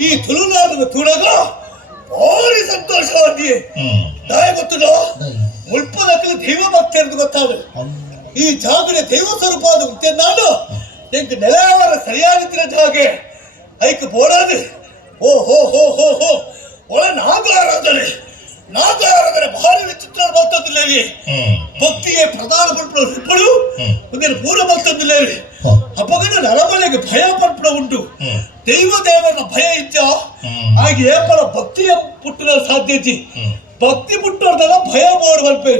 ಈ ತುಳುನಾಡಿನ ತುಳಗ ಭಾರಿ ಸಂತೋಷವಾಗಿ ನಾಯ ಗೊತ್ತಿಲ್ಲ ಮುಲ್ಪದಕ್ಕಲು ದೈವ ಭಕ್ತಿ ಅಂತ ಗೊತ್ತಾದ ಈ ಜಾಗದ ದೈವ ಸ್ವರೂಪ ಅದು ನಾನು ಎಂಟು ನೆಲವರ ಸರಿಯಾಗಿತ್ತಿನ ಜಾಗೆ ಐಕ್ ಬೋಡಾದು ಓ ಹೋ ಹೋ ಹೋ ಹೋ ಒಳ ನಾಗಾರಾಧನೆ ಭಾರಿ ವಿಚಿತ್ರ ಬರ್ತದಿಲ್ಲ ಭಕ್ತಿಗೆ ಪ್ರಧಾನ ಪಡ್ಪಡು ಒಂದೇನು ಪೂರ್ವ ಬರ್ತದಿಲ್ಲ ಅಪಗಡ ನರಮನೆಗೆ ಭಯ ಪಡ್ಪಡ ಉಂಟು ದೇವರ ಭಯ ಇದ್ದ ಹಾಗೆ ಏಪಲ ಭಕ್ತಿಯ ಪುಟ್ಟಿನ ಸಾಧ್ಯತೆ ಭಕ್ತಿ ಪುಟ್ಟೋರ್ದೆಲ್ಲ ಭಯ ಮಾಡಿ ಬಲ್ಪೆ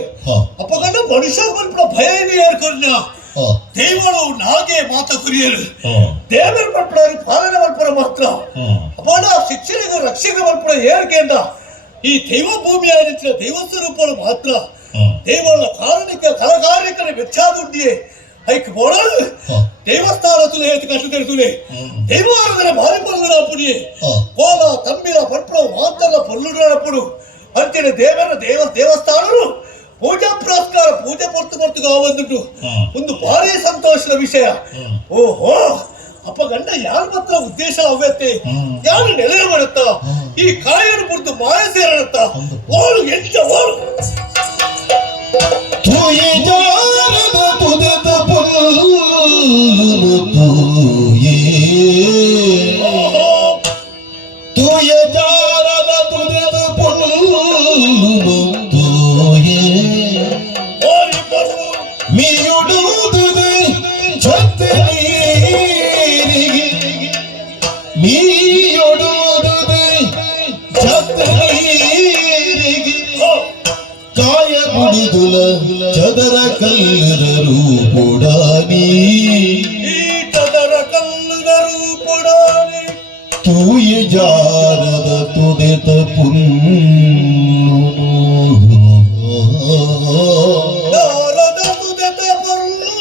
ಅಪಗಡ ಮನುಷ್ಯ ಬಲ್ಪಡ ಭಯ ಇದೆ ಹೇಳ್ಕೊಂಡ ದೇವರು ನಾಗೆ ಮಾತ ಕುರಿಯರು ದೇವರ ಪಡ್ಪಡವರು ಪಾಲನೆ ಮಲ್ಪಡ ಮಾತ್ರ ಅಪಗಡ ಶಿಕ್ಷಣಿಗೆ ರಕ್ಷಕ ಮಲ್ಪಡ ಹೇಳ್ಕೆಂಡ ಈ ದೈವ ಭೂಮಿಯಾಗಿದ್ದ ದೈವ ಸ್ವರೂಪಗಳು ಮಾತ್ರ ದೇವರ ಕಾರಣಿಕ ಕಲಗಾರಿಕರ ವೆಚ್ಚಾದುಂಡಿಯೇ ಐಕ್ ಬೋಡಲು ದೇವಸ್ಥಾನ ತುಲೆ ಹೇಳ್ತು ಕಷ್ಟ ತಿಳಿಸುಲೆ ದೈವಾರಾಧನೆ ಭಾರಿ ಪೊಲ್ಲುಡ ಪುಡಿಯೇ ಕೋಲ ತಂಬಿರ ಪಡ್ಪಡ ಮಾತಲ್ಲ ಪೊಲ್ಲುಡಪಡು ಅಂತೇಳಿ ದೇವಸ್ಥಾನರು ಪೂಜಾ ಪುರಸ್ಕಾರ ಪೂಜೆ ಪೊರ್ತು ಬಂದುಂಟು ಒಂದು ಭಾರಿ ಸಂತೋಷದ ವಿಷಯ ಓಹೋ ಅಪ್ಪ ಗಂಡ ಯಾರ ಮಾತ್ರ ಉದ್ದೇಶ ಅವ್ಯತೆ ಯಾರು ನೆಲೆ ಮಾಡುತ್ತ ಈ ಕಾಯನ್ನು ಬಿಟ್ಟು ಮಾಯ ಸೇರಡುತ್ತ ಓಡು ಎಂತ ಓಡು ಕಲ್ಲದರು ಕೊಡಾನಿ ಈಟದರ ಕಲ್ಲದರು ಕೊಡಾನಿ ತೂಯ ಜಾರದ ತುದೆತ ಪುನ್ನು ನಾರದ ತುದೆತ ಪುನ್ನು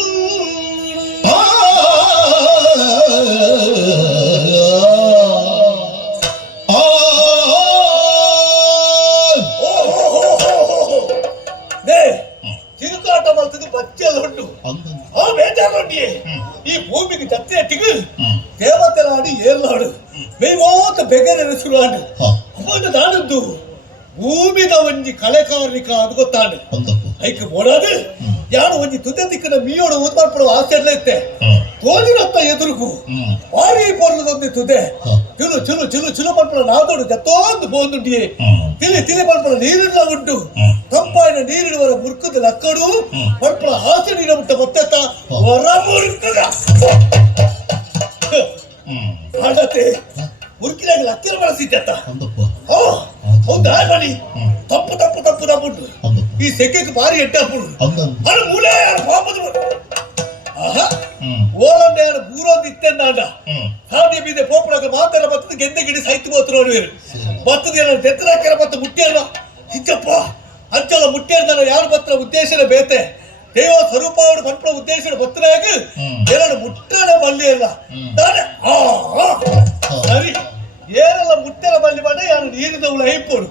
ತಿರುಗಾಟ ಮಾಡ್ತಿದ್ದು ಬಚ್ಚೆಲ್ಲ ಉಂಟು ಆ ಬೇಜಾರೊಂಡಿಯೇ ಈ ಭೂಮಿಗೆ ಜತ್ತೆ ತಿಗು ದೇವತೆಲಾಡಿ ಏರ್ಲಾಡು ಮೇಮೋತ ಬೆಗರೆನಿಸುವ ಅವಾಗ ನಾನದ್ದು ಭೂಮಿದ ಒಂಜಿ ಕಲೆಕಾರಿಕ ಅದು ಗೊತ್ತಾಂಡು ಐಕ್ ಬೋಡಾದು ಯಾರು ಒಂಜಿ ತುದೆ ತಿಕ್ಕನ ಮೀಯೋಡು ಊದ್ಮಾಡ್ಪಡುವ ಆಸೆ ಎಲ್ಲ ಇತ್ತೆ ತೋಜಿರತ್ತ ಎದುರುಗು ಭಾರಿ ಪೊರ್ಲದೊಂದು ತುದೆ ಚುಲು ಚುಲು ಚುಲು ಚುಲು ಪಡ್ಪಡ ನಾದೋಡು ಜತ್ತೋಂದು ಬೋಂದುಂಡಿಯೇ ತಿಳಿ ತಿಳಿ ಪಡ್ಪಡ ನೀರಿಲ್ಲ ಉಂಟು ತಂಪಾಯಿನ ನೀರಿಡುವರ ಮುರ್ಕದ ಲಕ್ಕಡು ಪಡ್ಪಡ ಆಸೆ ನೀರ ಮುಟ್ಟ ಮತ್ತೆತ್ತ ಹೊರ ಮುರುಕದ ಹಾಡತ್ತೆ ಮುರುಕಿನಾಗ ಲಕ್ಕಿನ ಬಳಸಿದ್ದತ್ತ ಹೌದಾ ಮಣಿ ತಪ್ಪು ತಪ್ಪು ತಪ್ಪು ತಪ್ಪುಂಟು ಈ ಸೆಕೆಗೆ ಭಾರಿ ಎಟ್ಟಾಪುಡು ಅದು ಮೂಲೆ ಪಾಪದ ಆಹಾ ಓಲಂಡೆ ಬೂರೋದು ಇತ್ತೆಂದಾಂಡ ಹಾಗೆ ಬೀದೆ ಪೋಪಡಾಗ ಮಾತೆಲ್ಲ ಬತ್ತದ ಗೆದ್ದೆ ಗಿಡಿ ಸಾಯ್ತು ಹೋತ್ರ ನೋಡುವೇರು ಬತ್ತದ ಏನೋ ತೆತ್ತರಾಕ್ಯಾರ ಬತ್ತ ಮುಟ್ಟಿಯಲ್ಲ ಹಿಚ್ಚಪ್ಪ ಅಂಚಲ ಮುಟ್ಟಿಯರ್ದಲ್ಲ ಯಾರು ಬತ್ರ ಉದ್ದೇಶನೇ ಬೇತೆ ದೇವ ಸ್ವರೂಪ ಅವಳು ಬಂಪಳ ಉದ್ದೇಶ ಬತ್ತನಾಗ ಎರಡು ಮುಟ್ಟನೆ ಬಳ್ಳಿ ಅಲ್ಲ ಸರಿ ಏನೆಲ್ಲ ಮುಟ್ಟೆಲ್ಲ ಬಳ್ಳಿ ಮಾಡ ಯಾರು ನೀರಿದವಳು ಐಪೋಡು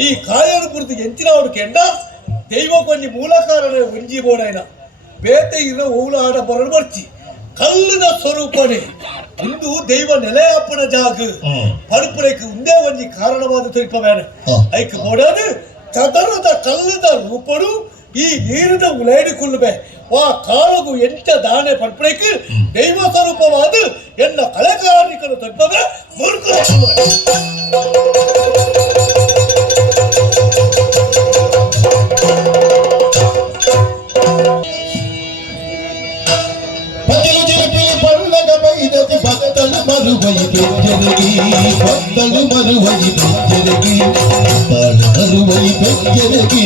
ಈ ಕಾಯಲು ಕುರಿತು ಎಂಚಿನ ಅವಳು ಕೆಂಡ ದೈವ ಕೊಂಡಿ ಮೂಲಕಾರನ ಉಂಜಿ ಬೋಡೈನ ಬೇತೆ ಇರೋ ಹೂಲ ಆಡ ಬರಡು ಬರ್ಚಿ ಕಲ್ಲಿನ ಸ್ವರೂಪನೆ ಒಂದು ದೈವ ನೆಲೆಯಪ್ಪನ ಜಾಗ ಪಡುಪುರಕ್ಕೆ ಒಂದೇ ಒಂಜಿ ಕಾರಣವಾದ ಸ್ವರೂಪವೇನ ಐಕ್ ಬೋಡಾದು ಚದರದ ಕಲ್ಲದ ರೂಪಡು ಈ ನೀರಿನ ಉಳೇಡಿಕೊಳ್ಳುವೆ ವಾ ಕಾಲಗು ಎಂಟ ದಾನೆ ಪಡ್ಪಡಕ್ಕೆ ದೈವ ಸ್ವರೂಪವಾದ ಎನ್ನ ಕಲೆಕಾರಿಕರು ತಪ್ಪದ ಮುರುಕು ಭಕ್ತಳು ಮರುವೈ ಬೆಂಜರಗಿ ಭಕ್ತಳು ಮರುವೈ ಬೆಂಜರಗಿ ಮರುವೈ ಬೆಂಜರಗಿ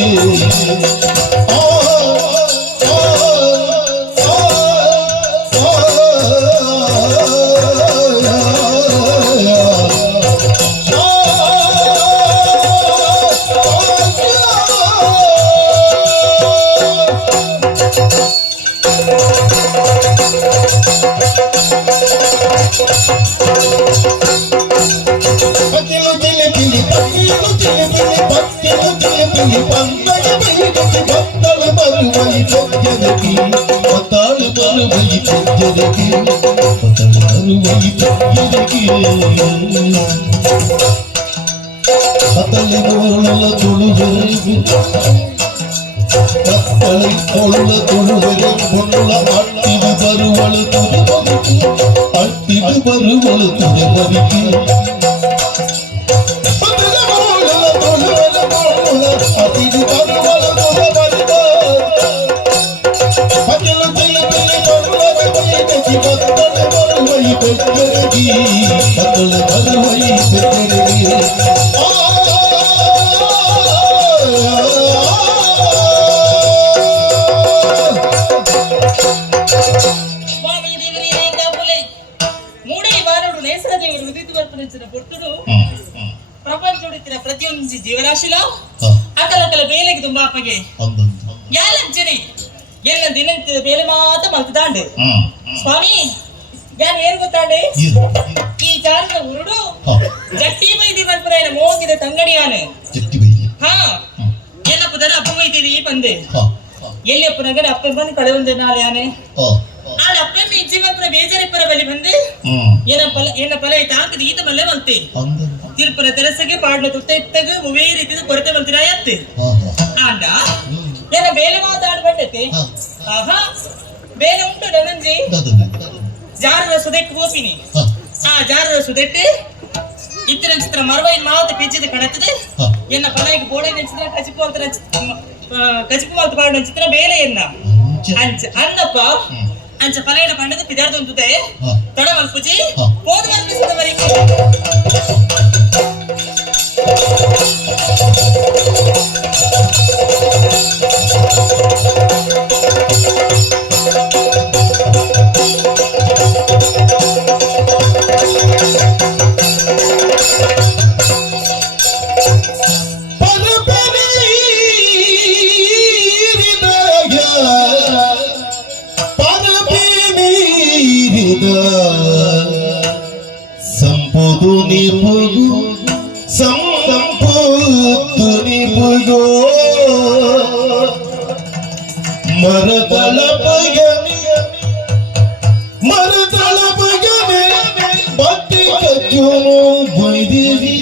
ಭಕ್ತಳು ಮರುವೈ ಬೆಂಜರಗಿ ಭಕ್ತಳು ಮರುವೈ ಬೆಂಜರಗಿ ಭಕ್ತಳು ಮರುವೈ ಬೆಂಜರಗಿ ಕತ್ತಲಿನೋಳ ತುಳುವೆರೆಗೆ ಕತ್ತಲಿ ಕೊಳ್ಳ ತುಳುವೆರೆ ಕೊಳ್ಳ ಅಟ್ಟಿದು ಬರುವಳು ತುದೆ ಬದುಕು ಅಟ್ಟಿದು ಬರುವಳು ತುದೆ ಬದುಕಿ ಅತಿದು ಬರುವಳು ತುದೆ ಬದುಕ ಪತಿಲು ತಿಲು ತಿಲು ಬರುವಳು ಬೈದಗಿ ಭಕ್ತಳು ಬರುವೈ ಬೆಂಜರಗಿ ಭಕ್ತಳು ಬರುವೈ ಬೆಂಜರಗಿ ಪ್ರಪಂಚ ಪ್ರತಿಯೊಂದು ಜೀವರಾಶಿಲ ಅಕಲಕಲ ಬೇಲೆಗೆ ತುಂಬಾ ಅಪ್ಪಗೆ ಯಾಲಜ್ಜನೆ ಎಲ್ಲ ದಿನ ಬೇಲೆ ಮಾತ್ರ ಮಲ್ತದಾಂಡೆ ಸ್ವಾಮಿ ಯಾನ್ ಏನ್ ಗೊತ್ತಾಂಡೆ ಈ ಜಾರದ ಉರುಡು ಜಟ್ಟಿ ಬೈದಿ ಮಲ್ಪುರ ಮೋಗಿದ ತಂಗಡಿಯಾನೆ ಹಾ ಎಲ್ಲ ಪುದರ ಅಪ್ಪ ಬೈತೀರಿ ಬಂದೆ ಎಲ್ಲಿ ಅಪ್ಪನಗರ ಅಪ್ಪ ಬಂದು ಕಳೆ ಒಂದೇ ನಾಳೆ ಆನೆ ಆಡ ಅಪ್ಪ ಇಜ್ಜಿ ಮಲ್ಪುರ ಬೇಜಾರಿಪ್ಪರ ಬಲಿ ಬಂದೆ ಏನ ಫಲ ಆಯ್ತು ಈತ ಬಲ್ಲೆ ಮಲ್ತೆ ತಿರುಪುರ ತೆರಸಗೆ ಪಾಡ್ಲ ತುತ್ತ ಇತ್ತಾಗ ಒವೇ ರೀತಿಯ ಕೊರತೆ ಬಂದಿರ ಅತ್ತೆ ಆಂಡ ಏನ ಬೇಲೆ ಮಾತಾಡ್ಬಂಡತೆ ಆಹಾ ಬೇಲೆ ಉಂಟು ನನಂಜಿ ಜಾರದ ಸುದೆಟ್ಟು ಹೋಪಿನಿ ಆ ಜಾರದ ಸುದೆಟ್ಟು ಇತ್ತಿನ ಚಿತ್ರ ಮರವೈನ್ ಮಾವತ ಪೆಂಚಿದ ಕಣತದೆ ಎನ್ನ ಫಲಕ್ಕೆ ಬೋಡೆ ಚಿತ್ರ ಕಚಿಪು ಮಾಲ್ತ ಪಾಡಿನ ಚಿತ್ರ ಬೇಲೆ ಎನ್ನ ಅಂಚ ಅನ್ನಪ್ಪ ಅಂಚ ಫಲೈನ ಪಂಡದ ಪಿದಾರ್ದ ಉಂಟುದೆ ತಡ ಮಲ್ಪುಜಿ ಹೋದ ಮಲ್ಪಿಸಿದ ಮರಿಗೆ ಸಂಪುದು ನಿಪುಗು ಸಂಪುದು ನಿಪುಗೋ ಮರದಳ ಬಯನೆ ಬಟ್ಟಿ ಕಚ್ಚೋನು ಬೈದಿರಿ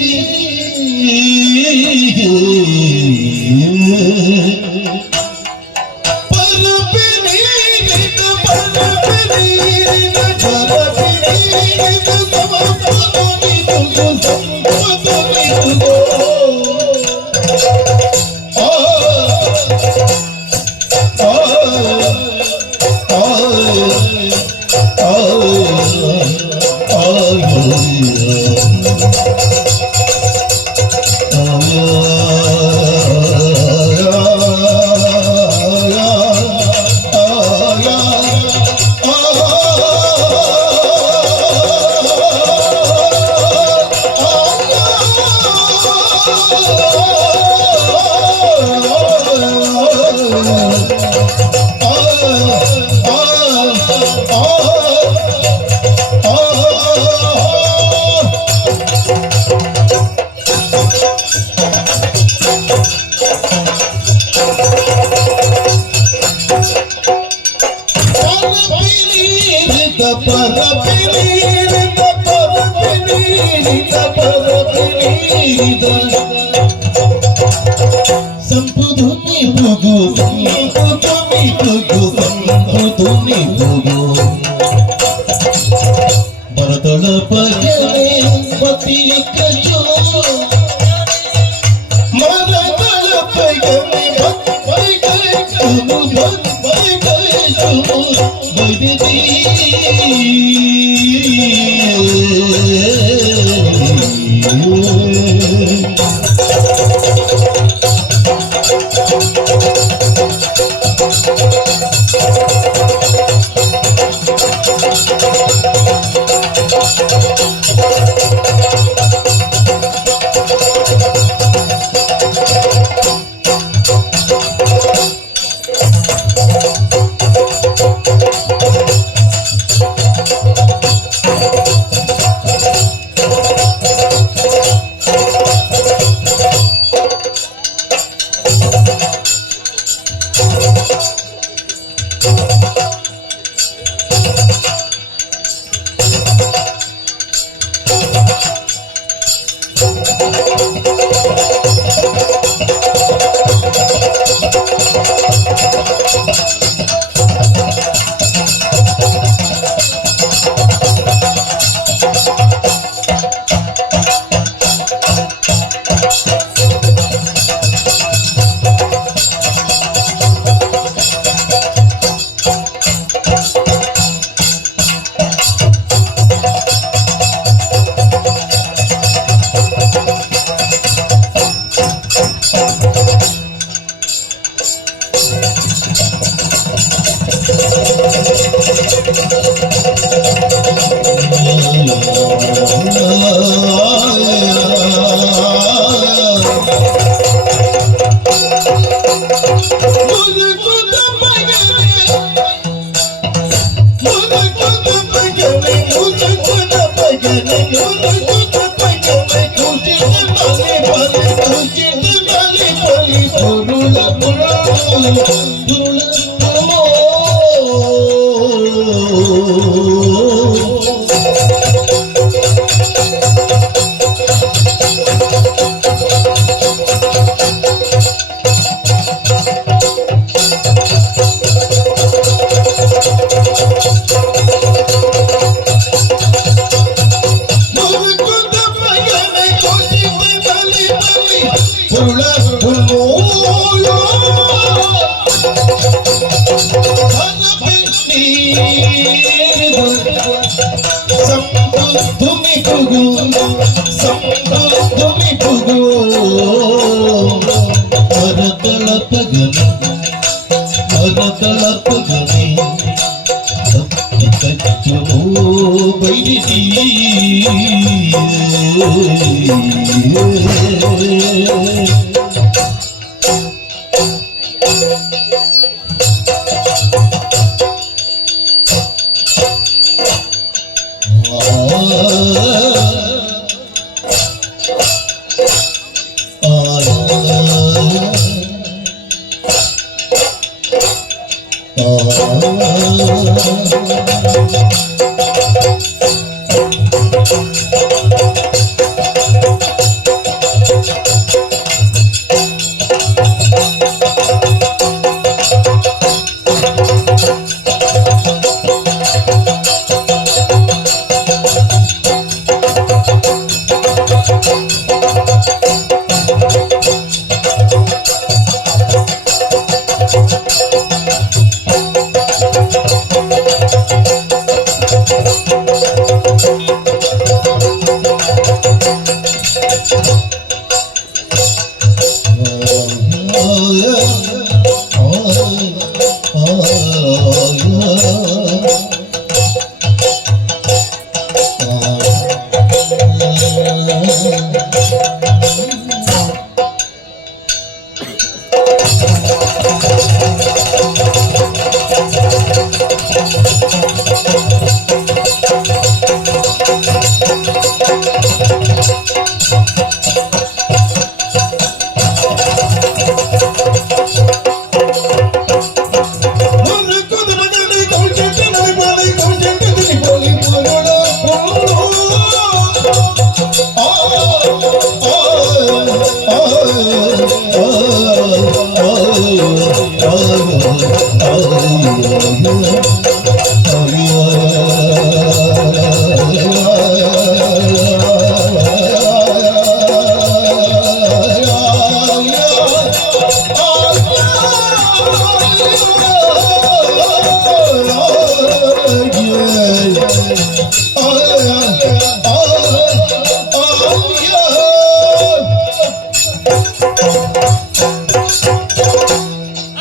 ಸಂಪುದು ನಿಪುಗು ಸಂಪುದು ನಿಪುಗು ಬರದಳ ಬಯನೆ ಬಟ್ಟಿ ಕಚ್ಚೋ ಮರದಳ ಬಯನೆ ಬಟ್ಟಿ ಕಚ್ಚೋ ಬೈದಿರಿ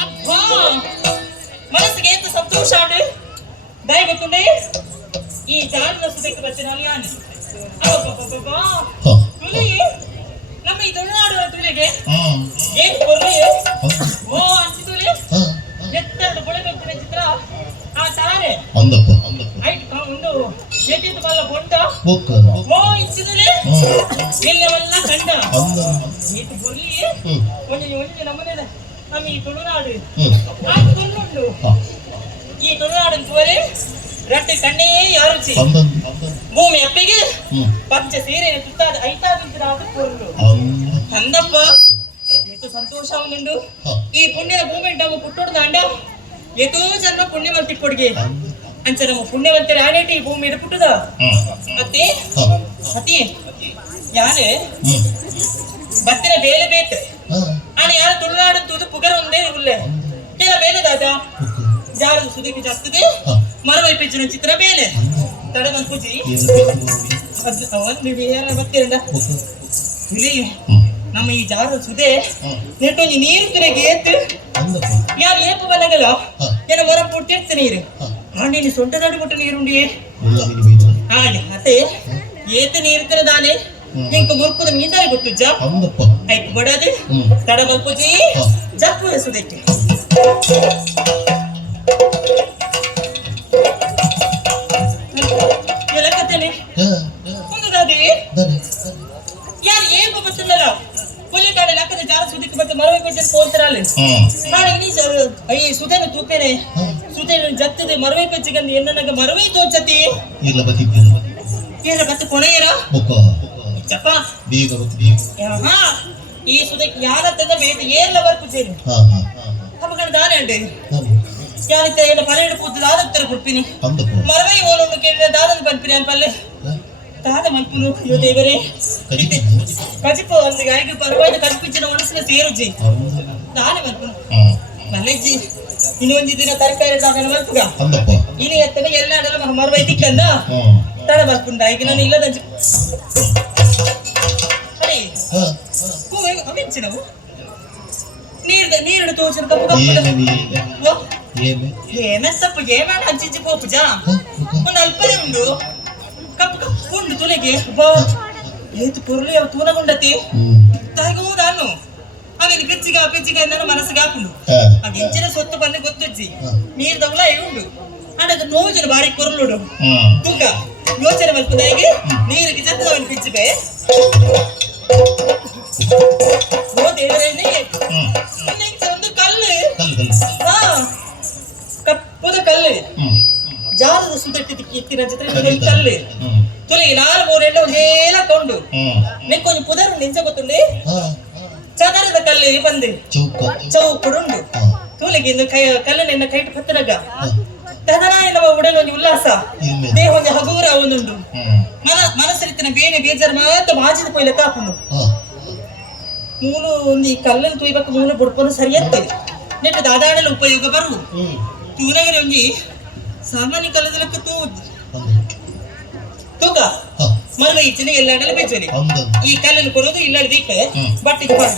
ಅಬ್ಬಾ, ಮನಸ್ಸಿಗೆ ಎಂತ ಸಂತೋಷ ಉಂಟು ದಯ ಗೊತ್ತುಂಡೆ ಈ ಜಾರಿನ ಸುದಕ್ಕೆ ಬರ್ತೀನಿ ಅಲ್ಲಿ ಯಾನೆ ಅಬ್ಬಬ್ಬಬ್ಬಬ್ಬಾ. ತುಳಿ ನಮ್ಮ ಈ ತುಳುನಾಡು ತುಳಿಗೆ ಏನು ಕೊರ್ಲಿ ಓ ಅಂಚಿ ತುಳಿ ಎತ್ತರ ಬೊಳಗೊತ್ತಿನ ಚಿತ್ರ ಆ ತಾರೆ ಐಟ್ ಒಂದು ಎತ್ತಿದ ಬಲ್ಲ ಬೊಂಡ ಓ ಇಚ್ಚಿದುಲೆ ಎಲ್ಲವೆಲ್ಲ ಕಂಡ ಇದು ಕೊರ್ಲಿ ಒಂದು ನಮ್ಮನೆ ನಮ್ಮ ಈ ತುಳುನಾಡು ಆ ತುಳುಂಡು ಈ ತುಳುನಾಡು ತೋರೆ ರಟ್ಟೆ ಕಣ್ಣೇ ಯಾರುಚಿ ಭೂಮಿ ಅಪ್ಪಿಗೆ ಪಂಚ ಸೀರೆ ಸುತ್ತಾದ ಐತಾದ ಕೋರು ಅಂದಪ್ಪ ಎಷ್ಟು ಸಂತೋಷ ಅವನುಂಡು ಈ ಪುಣ್ಯದ ಭೂಮಿ ನಮ್ಮ ಪುಟ್ಟೋಡು ದಾಂಡ ಎಷ್ಟೋ ಜನ್ಮ ಪುಣ್ಯ ಮಲ್ತಿ ಕೊಡುಗೆ ಅಂಚ ನಮ್ಮ ಪುಣ್ಯವಂತರ ಆಡೇಟಿ ಈ ಭೂಮಿ ಪುಟ್ಟದ ಅತ್ತೆ ಅತಿ ಯಾನೆ ಬತ್ತಿನ ಬೇಲೆ ಬೇತೆ ಆನೆ ಯಾರು ತುಳುನಾಡು ತುದು ಪುಗರ ಒಂದೇ ಉಲ್ಲೆ ಕೆಲ ಬೇಲೆ ದಾದ ಜಾರದು ಸುದಿಗೆ ಜಾಸ್ತದೆ ಮರವೈ ಪೆಚ್ಚಿನ ಚಿತ್ರ ಬೇಲೆ ತಡ ಬಂದ್ ಪೂಜಿ ಒಂದು ಬರ್ತೀರಂಡ ಇಲ್ಲಿ ನಮ್ಮ ಈ ಜಾರ ಸುದೆ ನೆಟ್ಟೊಂದು ನೀರು ತಿರುಗಿ ಎತ್ತು ಯಾರು ಏಪು ಬಲ್ಲಗಲ್ಲ ಏನ ಮರ ಪುಟ್ಟಿರ್ತ ನೀರು ಆಂಡಿ ಸೊಂಟ ದಾಡಿಬಿಟ್ಟು ನೀರುಂಡಿಯೇ ಆಂಡಿ ಅತ್ತೆ ಏತ ನೀರು ತಿರದಾನೆ ಇಂಕ ಮುರ್ಕುದ ಮೀದಾರಿ ಗೊತ್ತುಜ್ಜ ಆಯ್ತು ಬಡದು ತಡ ಬಲ್ಪೂಜಿ ಜಪ್ಪು ಸುದಕ್ಕೆ ಎಲ್ಲಕತ್ತೇನೆ ಒಂದು ದಾದಿ ಯಾರು ಏಪು ಬರ್ತಲ್ಲ ಕೊಲ್ಲಿ ಕಾಡೆ ಲಕ್ಕದ ಜಾರ ಸುದಕ್ಕೆ ಮತ್ತೆ ಮರವೆ ಕೊಟ್ಟು ಹೋಗ್ತಾರಲ್ಲ ನಾನು ಈ ಸುದೇನ ತೂಪೇನೆ ಸುದೇನ ಜತ್ತದೆ ಮರವೆ ಪೆಚ್ಚಿಗಂದು ಎನ್ನನಾಗ ಮರವೆ ತೋಚತಿ ಏನ ಮತ್ತೆ ಕೊನೆಯರ ಚಪ್ಪ ಹಾ ಈ ಸುದಕ್ಕೆ ಯಾರ ತಂದ ಬೇಟ ಏರ್ಲ ವರ್ಕು ಸೇರಿ ಹಬ್ಬಗಳ ದಾನೆ ಅಂಡೆ ಯಾರಿತ್ತ ಏನ ಪರೇಡು ಪೂಜೆ ದಾದತ್ತರ ಕೊಡ್ತೀನಿ ಮರವೆ ಓಲೊಂದು ಕೇಳಿದ ದಾದನ ಬಂದ್ಪಿನಿ ಅನ್ಪಲ್ಲೆ ದಾದ ಮಲ್ಪುನು ಅಯ್ಯೋ ದೇವರೇ ಕಜಿಪು ಒಂದು ಗಾಯಕ ಪರವಾದ ಕಜಿಪಿಂಚಿನ ಮನಸ್ಸಿನ ಸೇರುಜಿ ದಾನೆ ಮಲ್ಪುನು ಮನೆಜ್ಜಿ ಇನ್ನೊಂದು ದಿನ ತರಕಾರಿ ದಾದನ ಮಲ್ಪುಗ ಇನಿ ಎತ್ತಗ ಎಲ್ಲ ಅದಲ್ಲ ಮರವೆ ತಿಕ್ಕಂದ ತಡ ಮಲ್ಪುಂಡ ಈಗ ನಾನು ಇಲ್ಲದ ಅರೆ ಅವೆಂಚಿ ನಾವು ನೀರು ತೋಚಿನ ಕಪ್ಪು ಕಪ್ಪು ಏಮೆತ್ತಪ್ಪು ಏಮೇಣ ಹಂಚಿಂಚಿ ಕೋಪುಜ ಒಂದು ಅಲ್ಪನೇ ಉಂಡು ಕಪ್ಪು ಕಪ್ಪು ಉಂಡು ತುಲೆಗೆ ಏತು ಪುರುಳಿ ಅವು ತೂನಗುಂಡತಿ ತಾಗೂ ನಾನು ಅವೇನು ಪೆಚ್ಚಿಗ ನನ್ನ ಮನಸ್ಸಿಗೆ ಹಾಕೊಂಡು ಆಗ ಹೆಂಚಿನ ಸೊತ್ತು ಬಂದು ಗೊತ್ತುಜ್ಜಿ ನೀರು ತಗೊಳ ಉಂಡು ಅದು ನೋವು ಬಾರಿ ಕೊರಳುಡು ತೂಕ ಯೋಚನೆ ಮಲ್ಪದಾಗಿ ನೀರಿಗೆ ಜತ್ತದ ಅವನು ಪಿಚ್ಚಿಬೆ ಓ ದೇವರೇನೆ ಒಂದು ಕಲ್ಲು ಹಾ ಕಪ್ಪ ಪುದ ಕಲ್ಲು ಜಾರದ ಸುದಟ್ಟಿ ತಿಕ್ಕಿನ ಚಿತ್ರ ಕಲ್ಲು ತುಲಿಗೆ 4-3 ಎಣ್ಣೆ ಒಂದೇಲ ಕೊಂಡು ನೆಕ್ಕೊಂದು ಪುದರ್ ನಿಂಚ ಗೊತ್ತುಂಡಿ ಚದರದ ಕಲ್ಲು ಬಂದು ಚೌಕುಡುಂಡು ತೂಲಿಗೆ ಇಂದು ಕಲ್ಲನ್ನ ಕೈಟ್ ಪತ್ತನಗ ತದನ ಎನ್ನುವ ಉಡಲು ಒಂದು ಉಲ್ಲಾಸ ದೇಹ ಒಂದು ಹಗೂರ ಒಂದುಂಡು ಮನಸ್ಸರಿತ್ತಿನ ಬೇನೆ ಬೇಜಾರು ಮಾತ್ರ ಮಾಜಿದ ಪೊಯ್ಲ ಕಾಪುನು ಮೂಲು ಒಂದು ಈ ಕಲ್ಲನ್ನು ತುಯ್ಬೇಕು ಮೂಲು ಬುಡ್ಪನು ಸರಿಯತ್ತೆ ನೆಟ್ಟು ದಾದಾಡಲು ಉಪಯೋಗ ಬರು ತೂನಗರೆ ಒಂಜಿ ಸಾಮಾನ್ಯ ಕಲ್ಲದಲಕ್ಕೆ ತೂಗ ಮರವ ಈಚಿನ ಎಲ್ಲಾಡಲು ಬೇಜಾರಿ ಈ ಕಲ್ಲನ್ನು ಕೊಡೋದು ಇಲ್ಲ ದೀಪ ಬಟ್ಟಿಗೆ ಬರ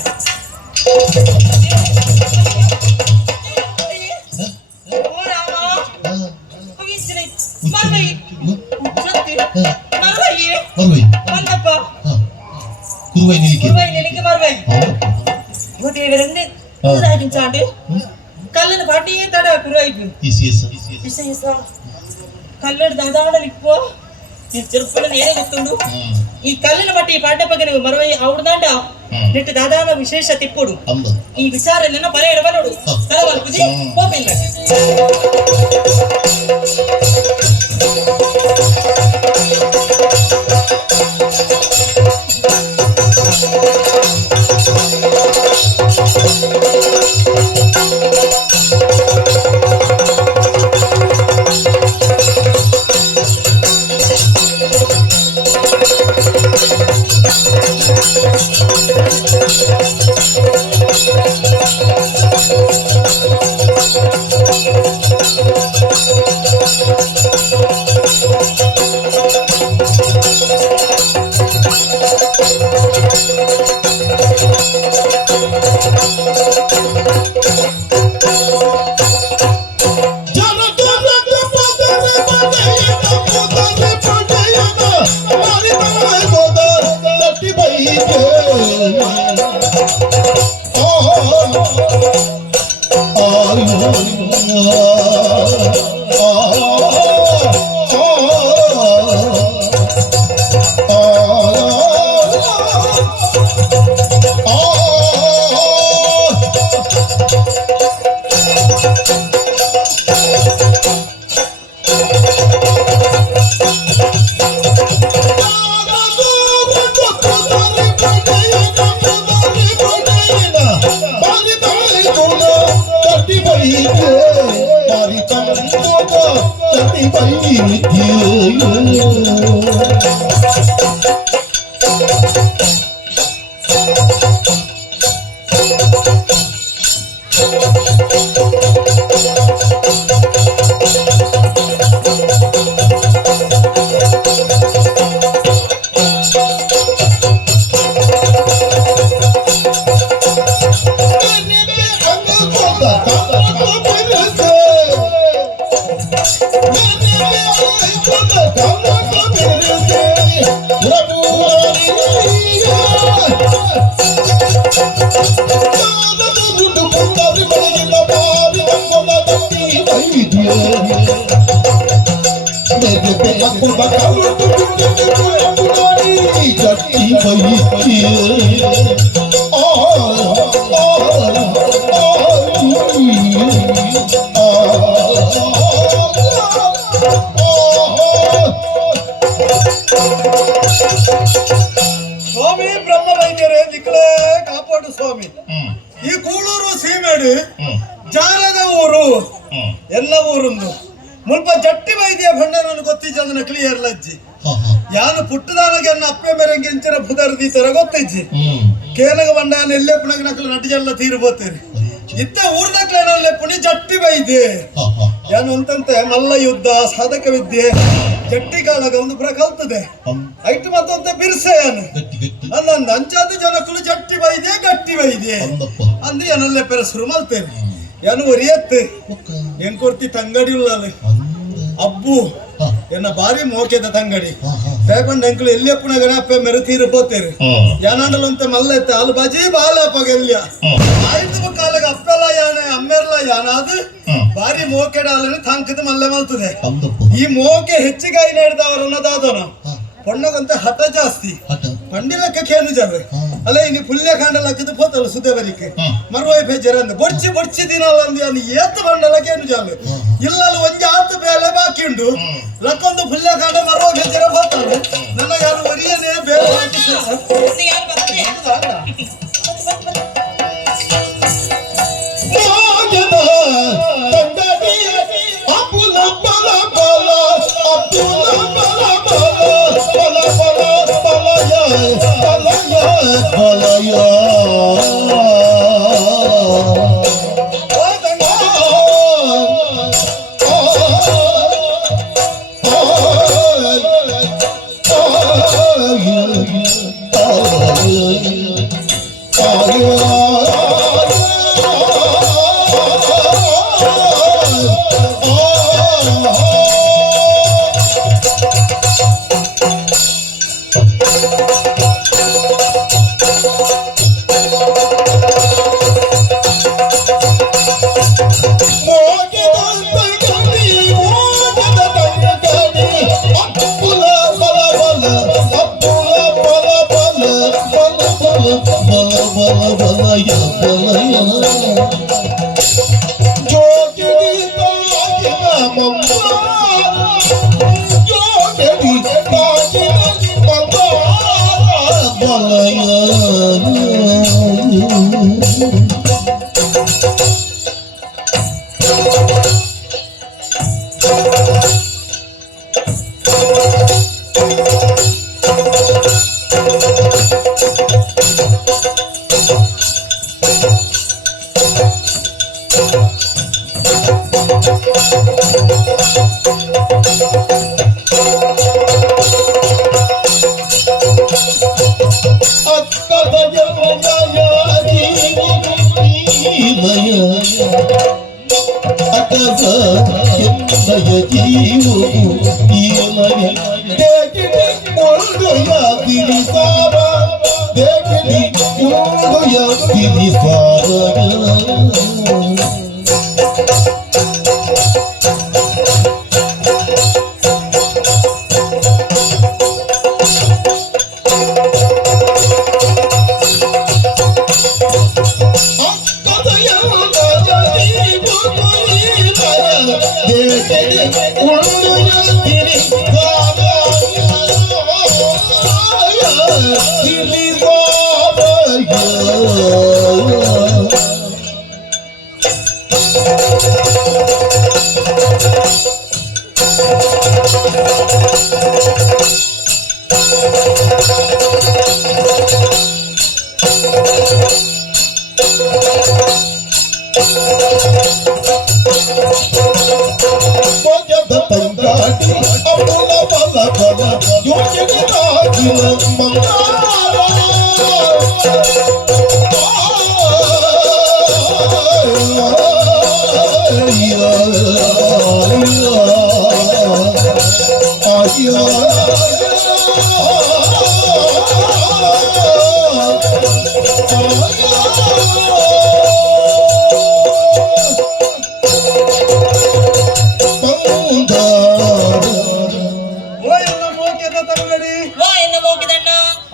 కళ్ళను పాటి తడ కురైపు కళ్ళడు దాదాడలిప్పో ఈ చెరుపులను నేనే చెప్తుండు ఈ కళ్ళను బట్టి ఈ పాట పక్కన మరవై అవుడుదంట నెట్టు దాదాన విశేష తిప్పుడు ఈ విచారణ పరేడు బలుడు కలవల్పుది పోపిల్ల ಸ್ವಾಮಿ ಬ್ರಹ್ಮ ವೈದ್ಯರೇ ದಿಕ್ಕಲೇ ಕಾಪಾಡು ಸ್ವಾಮಿ. ಈ ಕೂಳೂರು ಸೀಮೆಡು ಜಾರದ ಊರು ಎಲ್ಲ ಊರೊಂದು ಮುಲ್ಪ ಜಟ್ಟಿ ವೈದ್ಯ ಭಂಡನನ್ನು ಗೊತ್ತಿಜ್ಜಿ ಅದನ್ನ ಕ್ಲಿಯರ್ ಲಜ್ಜಿ ಯಾನು ಪುಟ್ಟದಾನಗೆ ಅನ್ನ ಅಪ್ಪೆ ಮೇರೆಂಗೆ ಎಂಚಿನ ಬುದರ್ದಿ ತರ ಗೊತ್ತಿಜ್ಜಿ ಕೇನಗ ಬಂಡಾನ ಎಲ್ಲೇ ಪುಣಗ ನಕಲು ನಟಿಗೆಲ್ಲ ತೀರ್ಬೋತೀರಿ ಇತ್ತ ಊರ್ದಕ್ಲೇನಲ್ಲೇ ಪುಣಿ ಜಟ್ಟಿ ವೈದ್ಯ ಯಾನು ಅಂತಂತೆ ಮಲ್ಲ ಯುದ್ಧ ಸಾಧಕ ವಿದ್ಯೆ ಜಟ್ಟಿ ಕಾಳಗ ಒಂದು ಪುರ ಕಲ್ತದೆ ಐಟ್ ಮತ್ತೊಂದು ಬಿರ್ಸೆಯನು ಅಲ್ಲೊಂದು ಅಂಚಾದ ಜನಕ್ಕಳು ಜಟ್ಟಿ ವೈದ್ಯ ಗಟ್ಟಿ ವೈದ್ಯ ಅಂದ್ರೆ ಏನಲ್ಲೇ ಪೆರಸರು ಮಲ್ತೇನೆ ಯಾನು ಒರಿಯತ್ತೆ ಏನ್ ಕೊಡ್ತಿ ತಂಗಡಿ ಉಳ್ಳಾಲೆ ಅಬ್ಬು ಎನ್ನ ಬಾರಿ ಮೋಕೆದ ತಂಗಡಿ ಬೇಕೊಂಡ್ ಅಂಕಲು ಎಲ್ಲಿ ಪುನಃ ಗಣಪ ಮೆರು ತೀರು ಪೋತೇರಿ ಯಾನಂಡಲಂತ ಮಲ್ಲತ್ತೆ ಹಾಲು ಬಾಜಿ ಬಾಲಪ್ಪ ಎಲ್ಲಿಯ ಆಯ್ತು ಕಾಲಗ ಅಪ್ಪೆಲ್ಲ ಯಾನೆ ಅಮ್ಮೆಲ್ಲ ಯಾನಾದು ಬಾರಿ ಮೋಕೆಡ ಹಾಲನ್ನು ತಾಂಕದ ಮಲ್ಲೆ ಮಲ್ತದೆ ಈ ಮೋಕೆ ಹೆಚ್ಚಿಗೆ ಐನ ಹಿಡ್ದವರನ್ನದಾದನ ಪೊಣ್ಣಗಂತ ಹಠ ಜಾಸ್ತಿ ಪಂಡಿಲಕ್ಕೆ ಕೇನು ಜಾವೆ ಅಲ್ಲ ಇನ್ನು ಪುಲ್ಯ ಕಾಂಡಲಕ್ಕದು ಪೋತಲ್ಲ ಸುದ್ದೇವರಿಕೆ ಮರುವೈ ಬೇಜಾರ ಅಂದ ಬೊಡ್ಚಿ ದಿನಾಲ ಅಂದ ಅವನು ಏತ್ತು ಬಂಡಲಕ್ಕೆ ಏನು ಜಾಲು ಇಲ್ಲಲ್ಲಿ ಒಂಜಿ ಆತು ಬೇಲೆ ಬಾಕಿ ಉಂಟು ಲಕ್ಕೊಂದು ಪುಲ್ಯ ಕಾಂಡ ಮರುವೈ ಬೇಜಾರ ಹೋಗ್ತಾನೆ ನನ್ನ ಯಾರು ಒರಿಯನೇ ಬೇರೆ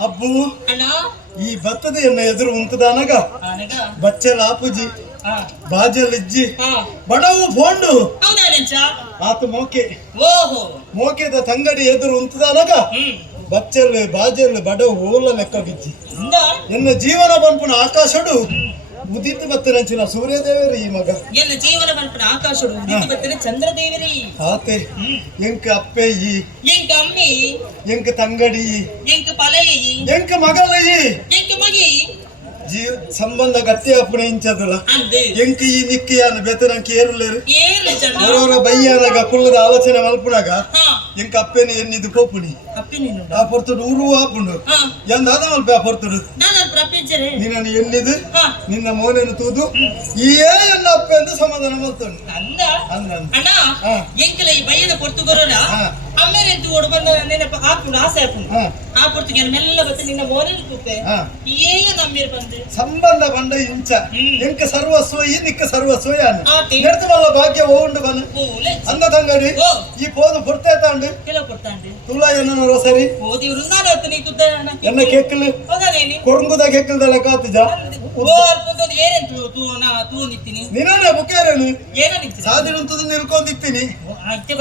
ಅಬ್ಬು ಈ ಭತ್ತದ ಎನ್ನ ಎದುರು ಉಂಟದಾನಗ ಬಚ್ಚಲ ಆಪುಜಿ ಬಾಜಲ್ ಇಜ್ಜಿ ಬಡವು ಬೋಂಡು ಆತ ಮೋಕೆದ ತಂಗಡಿ ಎದುರು ಉಂಟದಾನಗ ಬಚ್ಚಲ್ ಬಾಜಲ್ ಬಡವು ಓಲ ಲೆಕ್ಕಗಿಜ್ಜಿ ಎನ್ನ ಜೀವನ ಬಂಪುನ ಆಕಾಶಡು ಉದಿತ ಬತ್ತನಂಚಿನ ಸೂರ್ಯದೇವರಿ ಈ ಮಗ ಎಲ್ಲ ಜೀವನ ಬಂಪುನ ಆಕಾಶಡು ಉದಿತ ಬತ್ತನ ಚಂದ್ರದೇವರಿ ಆತೆ ಎಂಕ ಅಪ್ಪೆಯಿ ಎಂಕ ಅಮ್ಮಿ ಎಂಕ ತಂಗಡಿ ಎಂಕ ಪಲಯಿ ಎಂಕ ಮಗಲಯಿ ಎಂಕ ಮಗಿ ಸಂಬಂಧ ಗಟ್ಟಿ ಅಪ್ಪಣೆ ಇಂಚದಲ್ಲ ಎಂಕ ಈ ನಿಕ್ಕಿಯಾನ ಬೆತ್ತನಂಕ ಏರುಲೇರು ಅವರವರ ಬಯ್ಯಾನಾಗ ಕುಳ್ಳದ ಆಲೋಚನೆ ಮಲ್ಪುನಾಗ ಎಂಕ ಅಪ್ಪೆನೆ ಎನ್ನಿದು ಪೋಪುನಿ ಆ ಪೊರ್ತುಡು ಉರು ಆಪುಂಡು ಎಂದಾದ ಮಲ್ಪೆ ಆ ಪೊರ್ತುಡು ನಿನ್ನ ಎನ್ನಿದು ನಿನ್ನ ಮೋನೆನು ತೂದು ಈ ಎನ್ನ ಅಪ್ಪೆ ಅಂತ ಸಮಾಧಾನ ಮಲ್ತುಂಡು ಅಣ್ಣ ಎಂಕಲ ಈ ಬಯ್ಯದ ಪೊರ್ತುಗರೋನ ಅಮ್ಮ ನಮ್ಮೇಲೆ ಎಂತ ಓಡು ಬಂದ ನೆನಪ ಹಾಕೊಂಡು ಆಸೆ ಹಾಕೊಂಡು ಹಾ. ಆ ಪುರ್ತಿಗೆ ಮೆಲ್ಲ ಬತ್ತೆ ನಿನ್ನ ಮೋನಲ್ಲಿ ಕೂತೆ ಹಾ. ಈಗ ನಮ್ಮೇಲೆ ಬಂದೆ ಸಂಬಂಧ ಬಂಡ ಇಂಚ ಎಂಕ ಸರ್ವಸ್ವ ಈ ನಿಕ್ಕ ಸರ್ವಸ್ವ ಯಾನು ಆತಿ. ನೆಡ್ತವಲ್ಲ ಭಾಗ್ಯ ಓಂಡು ಬನ ಓಲೆ ಅಂಗಡಿ ಓ. ಈ ಪೋದು ಪುರ್ತೆ ತಾಂಡು ಕೆಲವು ಕೊಡ್ತಾಂಡೆ ತುಳ ಎನ್ನ ಸರಿ ಓದಿ ವೃಂದಾನ ಹೊತ್ತು ನೀ ತುದ್ದ ಎನ್ನ ಕೆಕ್ಕಲು ಹೌದಾನೇನಿ ಕೊರಂಗುದ ಕೆಕ್ಕಲ್ದಲ್ಲ ಕಾತಿಜ ಓ ಅಲ್ಪದೊಂದು ಏನೆಂತು ತೂ ನಿಂತೀನಿ ನಿನ್ನ ಬುಕ್ಕೇರನು ಏನೋ ನಿಂತೀನಿ ಸಾದಿರಂತದ್ದು ನಿಲ್ಕೊಂಡಿತ್ತೀನಿ ಇತ್ತೆ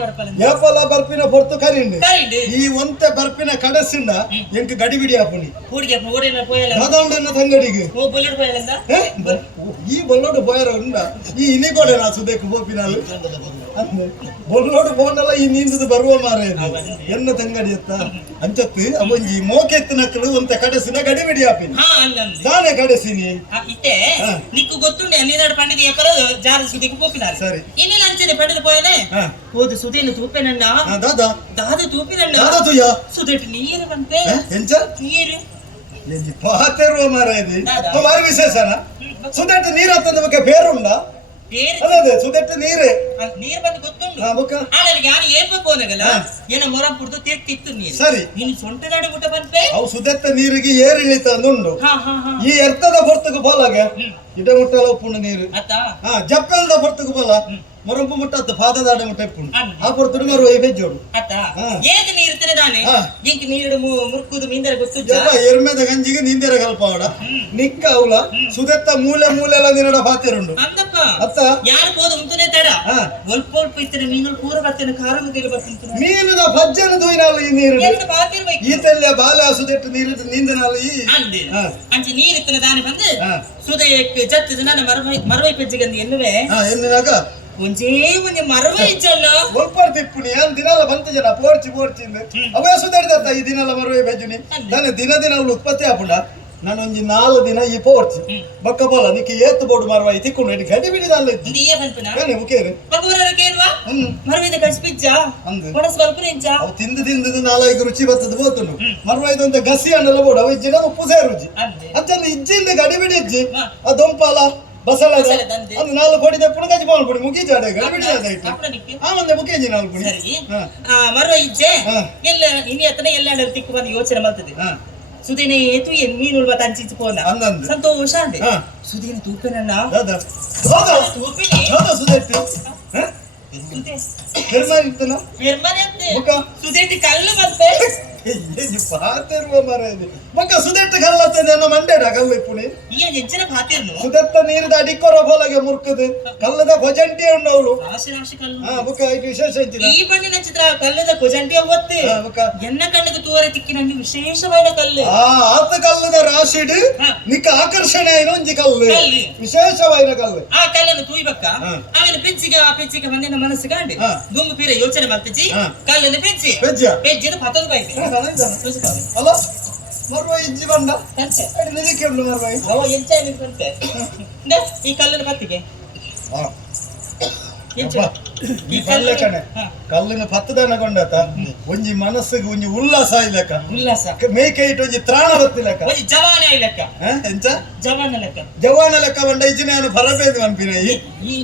ಬರ್ಪಲ್ಲ ಏಪಲ ಬರ್ಪಿನ ಹೊರ್ತು ಕರೀಂಡು ಕರೀಂಡು ಈ ಒಂತೆ ಬರ್ಪಿನ ಕಡಸಿಂಡ ಎಂಕ ಗಡಿಬಿಡಿ ಆಪುನಿ ಕೂಡಿಗೆ ಓಡಿನ ಪೋಯಲ್ಲ ಅದೊಂಡನ್ನ ತಂಗಡಿಗೆ ಓ ಬುಲೆಟ್ ಪೋಯಲ್ಲ ಈ ಬೊಲ್ಲೋಡು ಬೋಯರ ಉಂಡ ಈ ಇನಿಗೋಡೆ ನಾ ಸುದೇಕು ಬೋಪಿನಾಲು ಬೊಲ್ಲೋಡು ಬೋಂಡಲ್ಲ ಈ ನೀಂದದು ಬರುವ ಮಾರ ಎನ್ನ ತಂಗಡಿ ಎತ್ತ ಅಂಚತ್ತು ಅವೊಂಜಿ ಮೋಕೆತ್ತು ನಕ್ಕಲು ಒಂತೆ ಕಡಸಿನ ಗಡಿಬಿಡಿ ಆಪಿನಿ ಹಾ ಅಲ್ಲಂದು ನಾನೇ ಕಡಸಿನಿ ಇತ್ತೆ ಹಾ. ನಿಕ್ಕು ಗೊತ್ತುಂಡೆ ಅನ್ನಿದಾಡು ಪಂಡಿಗೆ ಎಪ್ಪಲ ಜಾರ ಸುದಿಗೆ ಪೋಪಿನಾರು ಸರಿ. ಇನ್ನೇನು ಅಂಚದೆ ಪಂಡಿದ ಪೋಯನೆ ಹಾ. ಹೋದು ಸುದೇನು ತೂಪೆನಣ್ಣ ದಾದಾ ದಾದು ತೂಪಿನಣ್ಣ ದಾದಾ ತುಯ್ಯ ಸುದೇಟು ನೀರು ಬಂತೆ ಎಂಚ ನೀರು ಎಂಜಿ ಪಾತೆರುವ ಮಾರ ಇದು ದಾದಾ. ಮಾರು ವಿಶೇಷನ ಸುದೆಟ್ಟು ನೀರು ಹತ್ತದ ಬಗ್ಗೆ ಬೇರುಂಡ ಬೇರೆ ಅದೇ ಸುದೆಟ್ಟು ನೀರೇ ನೀರು ಬಂದು ಗೊತ್ತುಂಡು ಹಾ ಬುಕ್ಕ ಆಮೇಲೆ ಯಾರು ಏರ್ಬೇಕು ಹೋದಾಗಲ್ಲ ಏನ ಮೊರ ಪುಡ್ದು ತಿರ್ತಿತ್ತು ನೀರು ಸರಿ ನೀನು ಸೊಂಟ ಗಾಡಿ ಬಿಟ್ಟ ಬಂತೆ ಅವು ಸುದೆತ್ತ ನೀರಿಗೆ ಏರಿಳಿತ ಅಂದುಂಡು ಹಾ ಹಾ ಹಾ ಈ ಎರ್ತದ ಹೊರ್ತುಗು ಬೋಲಾಗೆ ಇಡ ಮುಟ್ಟಲ ಉಪ್ಪುಂಡು ನೀರು ಅತ್ತ ಹಾ ಜಪ್ಪಲ್ದ ಹೊರ್ತುಗು ಬೋಲ ಮೊರಂಪು ಮುಟ್ಟತ್ತು ಪಾದದಾಡ ಮುಟ್ಟ ಇಪ್ಪುಂಡು ಅನ್ನ. ಆ ಹೊರ್ತುಡು ಮರು ಬೆಜ್ಜೋಡು ಅತ್ತ ಹಾ. ಏಕ ನೀರು ತಿನ್ನದಾನೆ ಹಾ. ಇಂಕ ನೀರು ಮುರುಕುದು ಮಿಂದರ ಗೊತ್ತು ಜಪ ಎರ್ಮೆದ ಗಂಜಿಗೆ ನಿಂದೆರ ಕಲ್ಪಾವಡ ನಿಕ್ಕ ಅವಳ ಸುದೆತ್ತ ಮೂಲೆ ಮೂಲೆಲ್ಲ ನಿನ್ನಡ ಪಾತೆರುಂಡು ಅಂದಪ್ಪ ಅತ್ತ ಯಾರು ಹೋದ ಮುಂತನೆ ತಡ ಹಾ. ಒಲ್ಪ ಇತ್ತನೆ ಮೀನುಗಳು ಪೂರ ಬರ್ತೇನೆ ಖಾರ ಮುದ್ದೆ ಬರ್ತೀನಿ ಮೀನುದ ಭಜ್ಜನ ದೂಯಿನಲ್ಲ ಈ ನೀರು ಎಂದು ಬಾತಿರ್ಬೇಕು ಈತಲ್ಯ ಬಾಲ ಸುದೆಟ್ಟು ನೀರು ನಿಂದನಲ್ಲ ಈ ಅಂದೆ ಹಾ. ಅಂಚೆ ನೀರು ಇತ್ತನೆ ದಾನೆ ಬಂದು ಹಾ. ಸುದಯಕ್ಕೆ ಜತ್ತದ ನನ್ನ ಮರವೈ ಪೆಜ್ಜಿಗಂದು ಎನ್ನುವೆ ಹಾ ಎನ್ನಿನಾಗ ಒಂಜೇ ಒಂಜೆ ಮರವೈ ಇಚ್ಚಲ್ಲ ಒಲ್ಪರ್ ತಿಪ್ಪುನಿ ಏನ್ ದಿನಲ್ಲ ಬಂತ ಜನ ಪೋರ್ಚಿಂದ ಅವೇ ಸುಧಾರಿದತ್ತ ಈ ದಿನಲ್ಲ ಮರುವೆ ಬೆಜ್ಜುನಿ ನಾನು ದಿನ ಅವಳು ಉತ್ಪತ್ತಿ ಆಪುಂಡ ನಾನು ಒಂಜಿ 4 ದಿನ ಈ ಪೋರ್ಚಿ ಬಕ್ಕ ಬೋಲ ನಿಕ್ಕೆ ಏತ್ತು ಬೋರ್ಡು ಮಾರುವ ತಿಕ್ಕೊಂಡು ಗಡಿ ಬಿಡಿದಲ್ಲ ಇತ್ತು ಇಂದಿಯೇ ಬಂತನ ಏನೇ ಮುಖೇರು ಪಗವರ ಕೇಳ್ವಾ ಮರವಿದ ಕಳಿಸ್ಪಿಜ್ಜ ಅಂದು ಒಣ ಸ್ವಲ್ಪ ಇಂಚ ಅವು ತಿಂದು 4-5 ರುಚಿ ಬರ್ತದ ಬೋತನು ಮರುವ ಇದೊಂದು ಗಸಿ ಹಣ್ಣೆಲ್ಲ ಬೋಡು ಅವು ಇಜ್ಜಿನ ಉಪ್ಪು ಸೇರುಜಿ ಅಂದೆ ಅಚ್ಚಂದ ಇಜ್ಜಿಂದ ಗಡಿ ಬಿಡಿ ಇಜ್ಜಿ ಹಾ. ಆ ದೊಂಪಾಲ ಬಸಳ ಬಸಳೆದಂದೆ. ಒಂದು 4 ಕೊಡಿದೆ ಪುಣಗಜಿ ಮಾಡ್ಬಿಡಿ ಮುಗಿ ಜಾಡೆ ಗಡಿ ಬಿಡಿ ಅದಾಯ್ತು ಅಪ್ಪಣ ನಿಕ್ಕೆ ಆ ಒಂದೇ ಮುಖೇಜಿ 4 ಪುಣಿ ಸರಿ ಹಾ ಮರವ ಇಜ್ಜೆ ಹಾ. ಎಲ್ಲ ಇನಿ ಅತನ ಎಲ್ಲ ತಿಕ್ಕು ಬಂದು ಯೋಚನೆ ಮಾಡ್ತದೆ ಹಾ ಸುದಿನ ಏತು ಎನ್ ಮೀನು ಉಳ್ಬತ್ತ ಅಂಚಿಚ್ಚು ಪೋನ ಅಂದಂದು. ಸಂತೋಷ ಅಂದೆ ಹಾ. ಸುದಿನ ತೂಪೆನಣ್ಣ ದಾದಾ ದಾದಾ ತೂಪಿನಿ ದಾದಾ ಸುದೆಟ್ಟು ಹಾ ಸುದೆ ಹೆರ್ಮಾರಿ ಇತ್ತನ ಬೆರ್ಮನೆ ಅಂತೆ ಮುಖ ಸುದೇಟಿ ಕಲ್ಲು ಬಂತೆ ಏಜಿ ಪಾತಿರುವ ಮರ ಇದು ಮಕ್ಕ ಸುದೆಟ್ಟು ಕಲ್ಲತ್ತದ ಅನ್ನೋ ಮಂಡ್ಯಾಡ ಕಲ್ಲು ಇಪ್ಪುನಿ ಈ ಎಂಚಿನ ಭಾತಿರ್ನು ಸುದೆತ್ತ ನೀರದ ಅಡಿಕೊರ ಬೋಲಗೆ ಮುರ್ಕದು ಕಲ್ಲದ ಭಜಂಟಿ ಉಂಡವಳು ರಾಶಿ ರಾಶಿ ಕಲ್ಲು ಹಾ ಮುಖ ಇದು ವಿಶೇಷ ಇದ್ದಿಲ್ಲ ಈ ಬಣ್ಣಿನ ಚಿತ್ರ ಕಲ್ಲದ ಕುಜಂಟಿಯ ಒತ್ತೆ ಹಾ ಮುಖ ಎನ್ನ ಕಣ್ಣಿಗೆ ತೂವರೆ ತಿಕ್ಕಿ ನಂಗೆ ವಿಶೇಷವಾದ ಕಲ್ಲು ಆ ಆತ ಕಲ್ಲದ ರಾಶಿಡ್ ಹಾ. ನಿಕ್ಕ ಆಕರ್ಷಣೆ ಏನೋ ಒಂಜಿ ಕಲ್ಲು ಕಲ್ಲು. ವಿಶೇಷವಾದ ಕಲ್ಲು ಆ ಕಲ್ಲನ್ನು ತೂಯ್ಬಕ್ಕ ಹಾ. ಆಮೇಲೆ ಪೆಜ್ಜಿಗೆ ಮಂದಿನ ಮನಸ್ಸು ಕಾಂಡಿ ಹಾ. ದುಂಬು ಪೀರ ಯೋಚನೆ ಮಾಡ್ತಿಜಿ ಹಾ. ಕಲ್ಲನ್ನು ಪೆಜ್ಜಿ ಪೆಜ್ಜ. ಪೆಜ್ಜಿದ ಪತದ ಬಾಯ್ತಿ ಅಲ್ಲ ಮರುವ ಇಜ್ಜಿ ಬಂಡ ಕಂಚೆ ಅಡಿ ನಿಲಿಕ್ಕೆ ಉಂಡು ಮರುವ ಅವ ಎಂಚ ನಿಂತಂತೆ ಈ ಕಲ್ಲಿನ ಪತ್ತಿಗೆ ಎಂಚ ಈ ಕಲ್ಲೆ ಕಣೆ ಹಾ. ಕಲ್ಲಿನ ಪತ್ತದನ ಕೊಂಡತ ಒಂಜಿ ಮನಸ್ಸಿಗೆ ಒಂಜಿ ಉಲ್ಲಾಸ ಇಲ್ಲಕ ಉಲ್ಲಾಸ ಮೇಕೆ ಇಟ್ಟು ಒಂಜಿ ತ್ರಾಣ ಬತ್ತಿಲಕ ಒಂಜಿ ಜವಾನ ಲೆಕ್ಕ ಎಂಚ ಜವಾನ ಲೆಕ್ಕ ಜವಾನ ಲೆಕ್ಕ ಬಂಡ ಇಜ್ಜಿನ ನಾನು ಬರಬೇದು ಅನ್ಪಿನ ಈ ಈ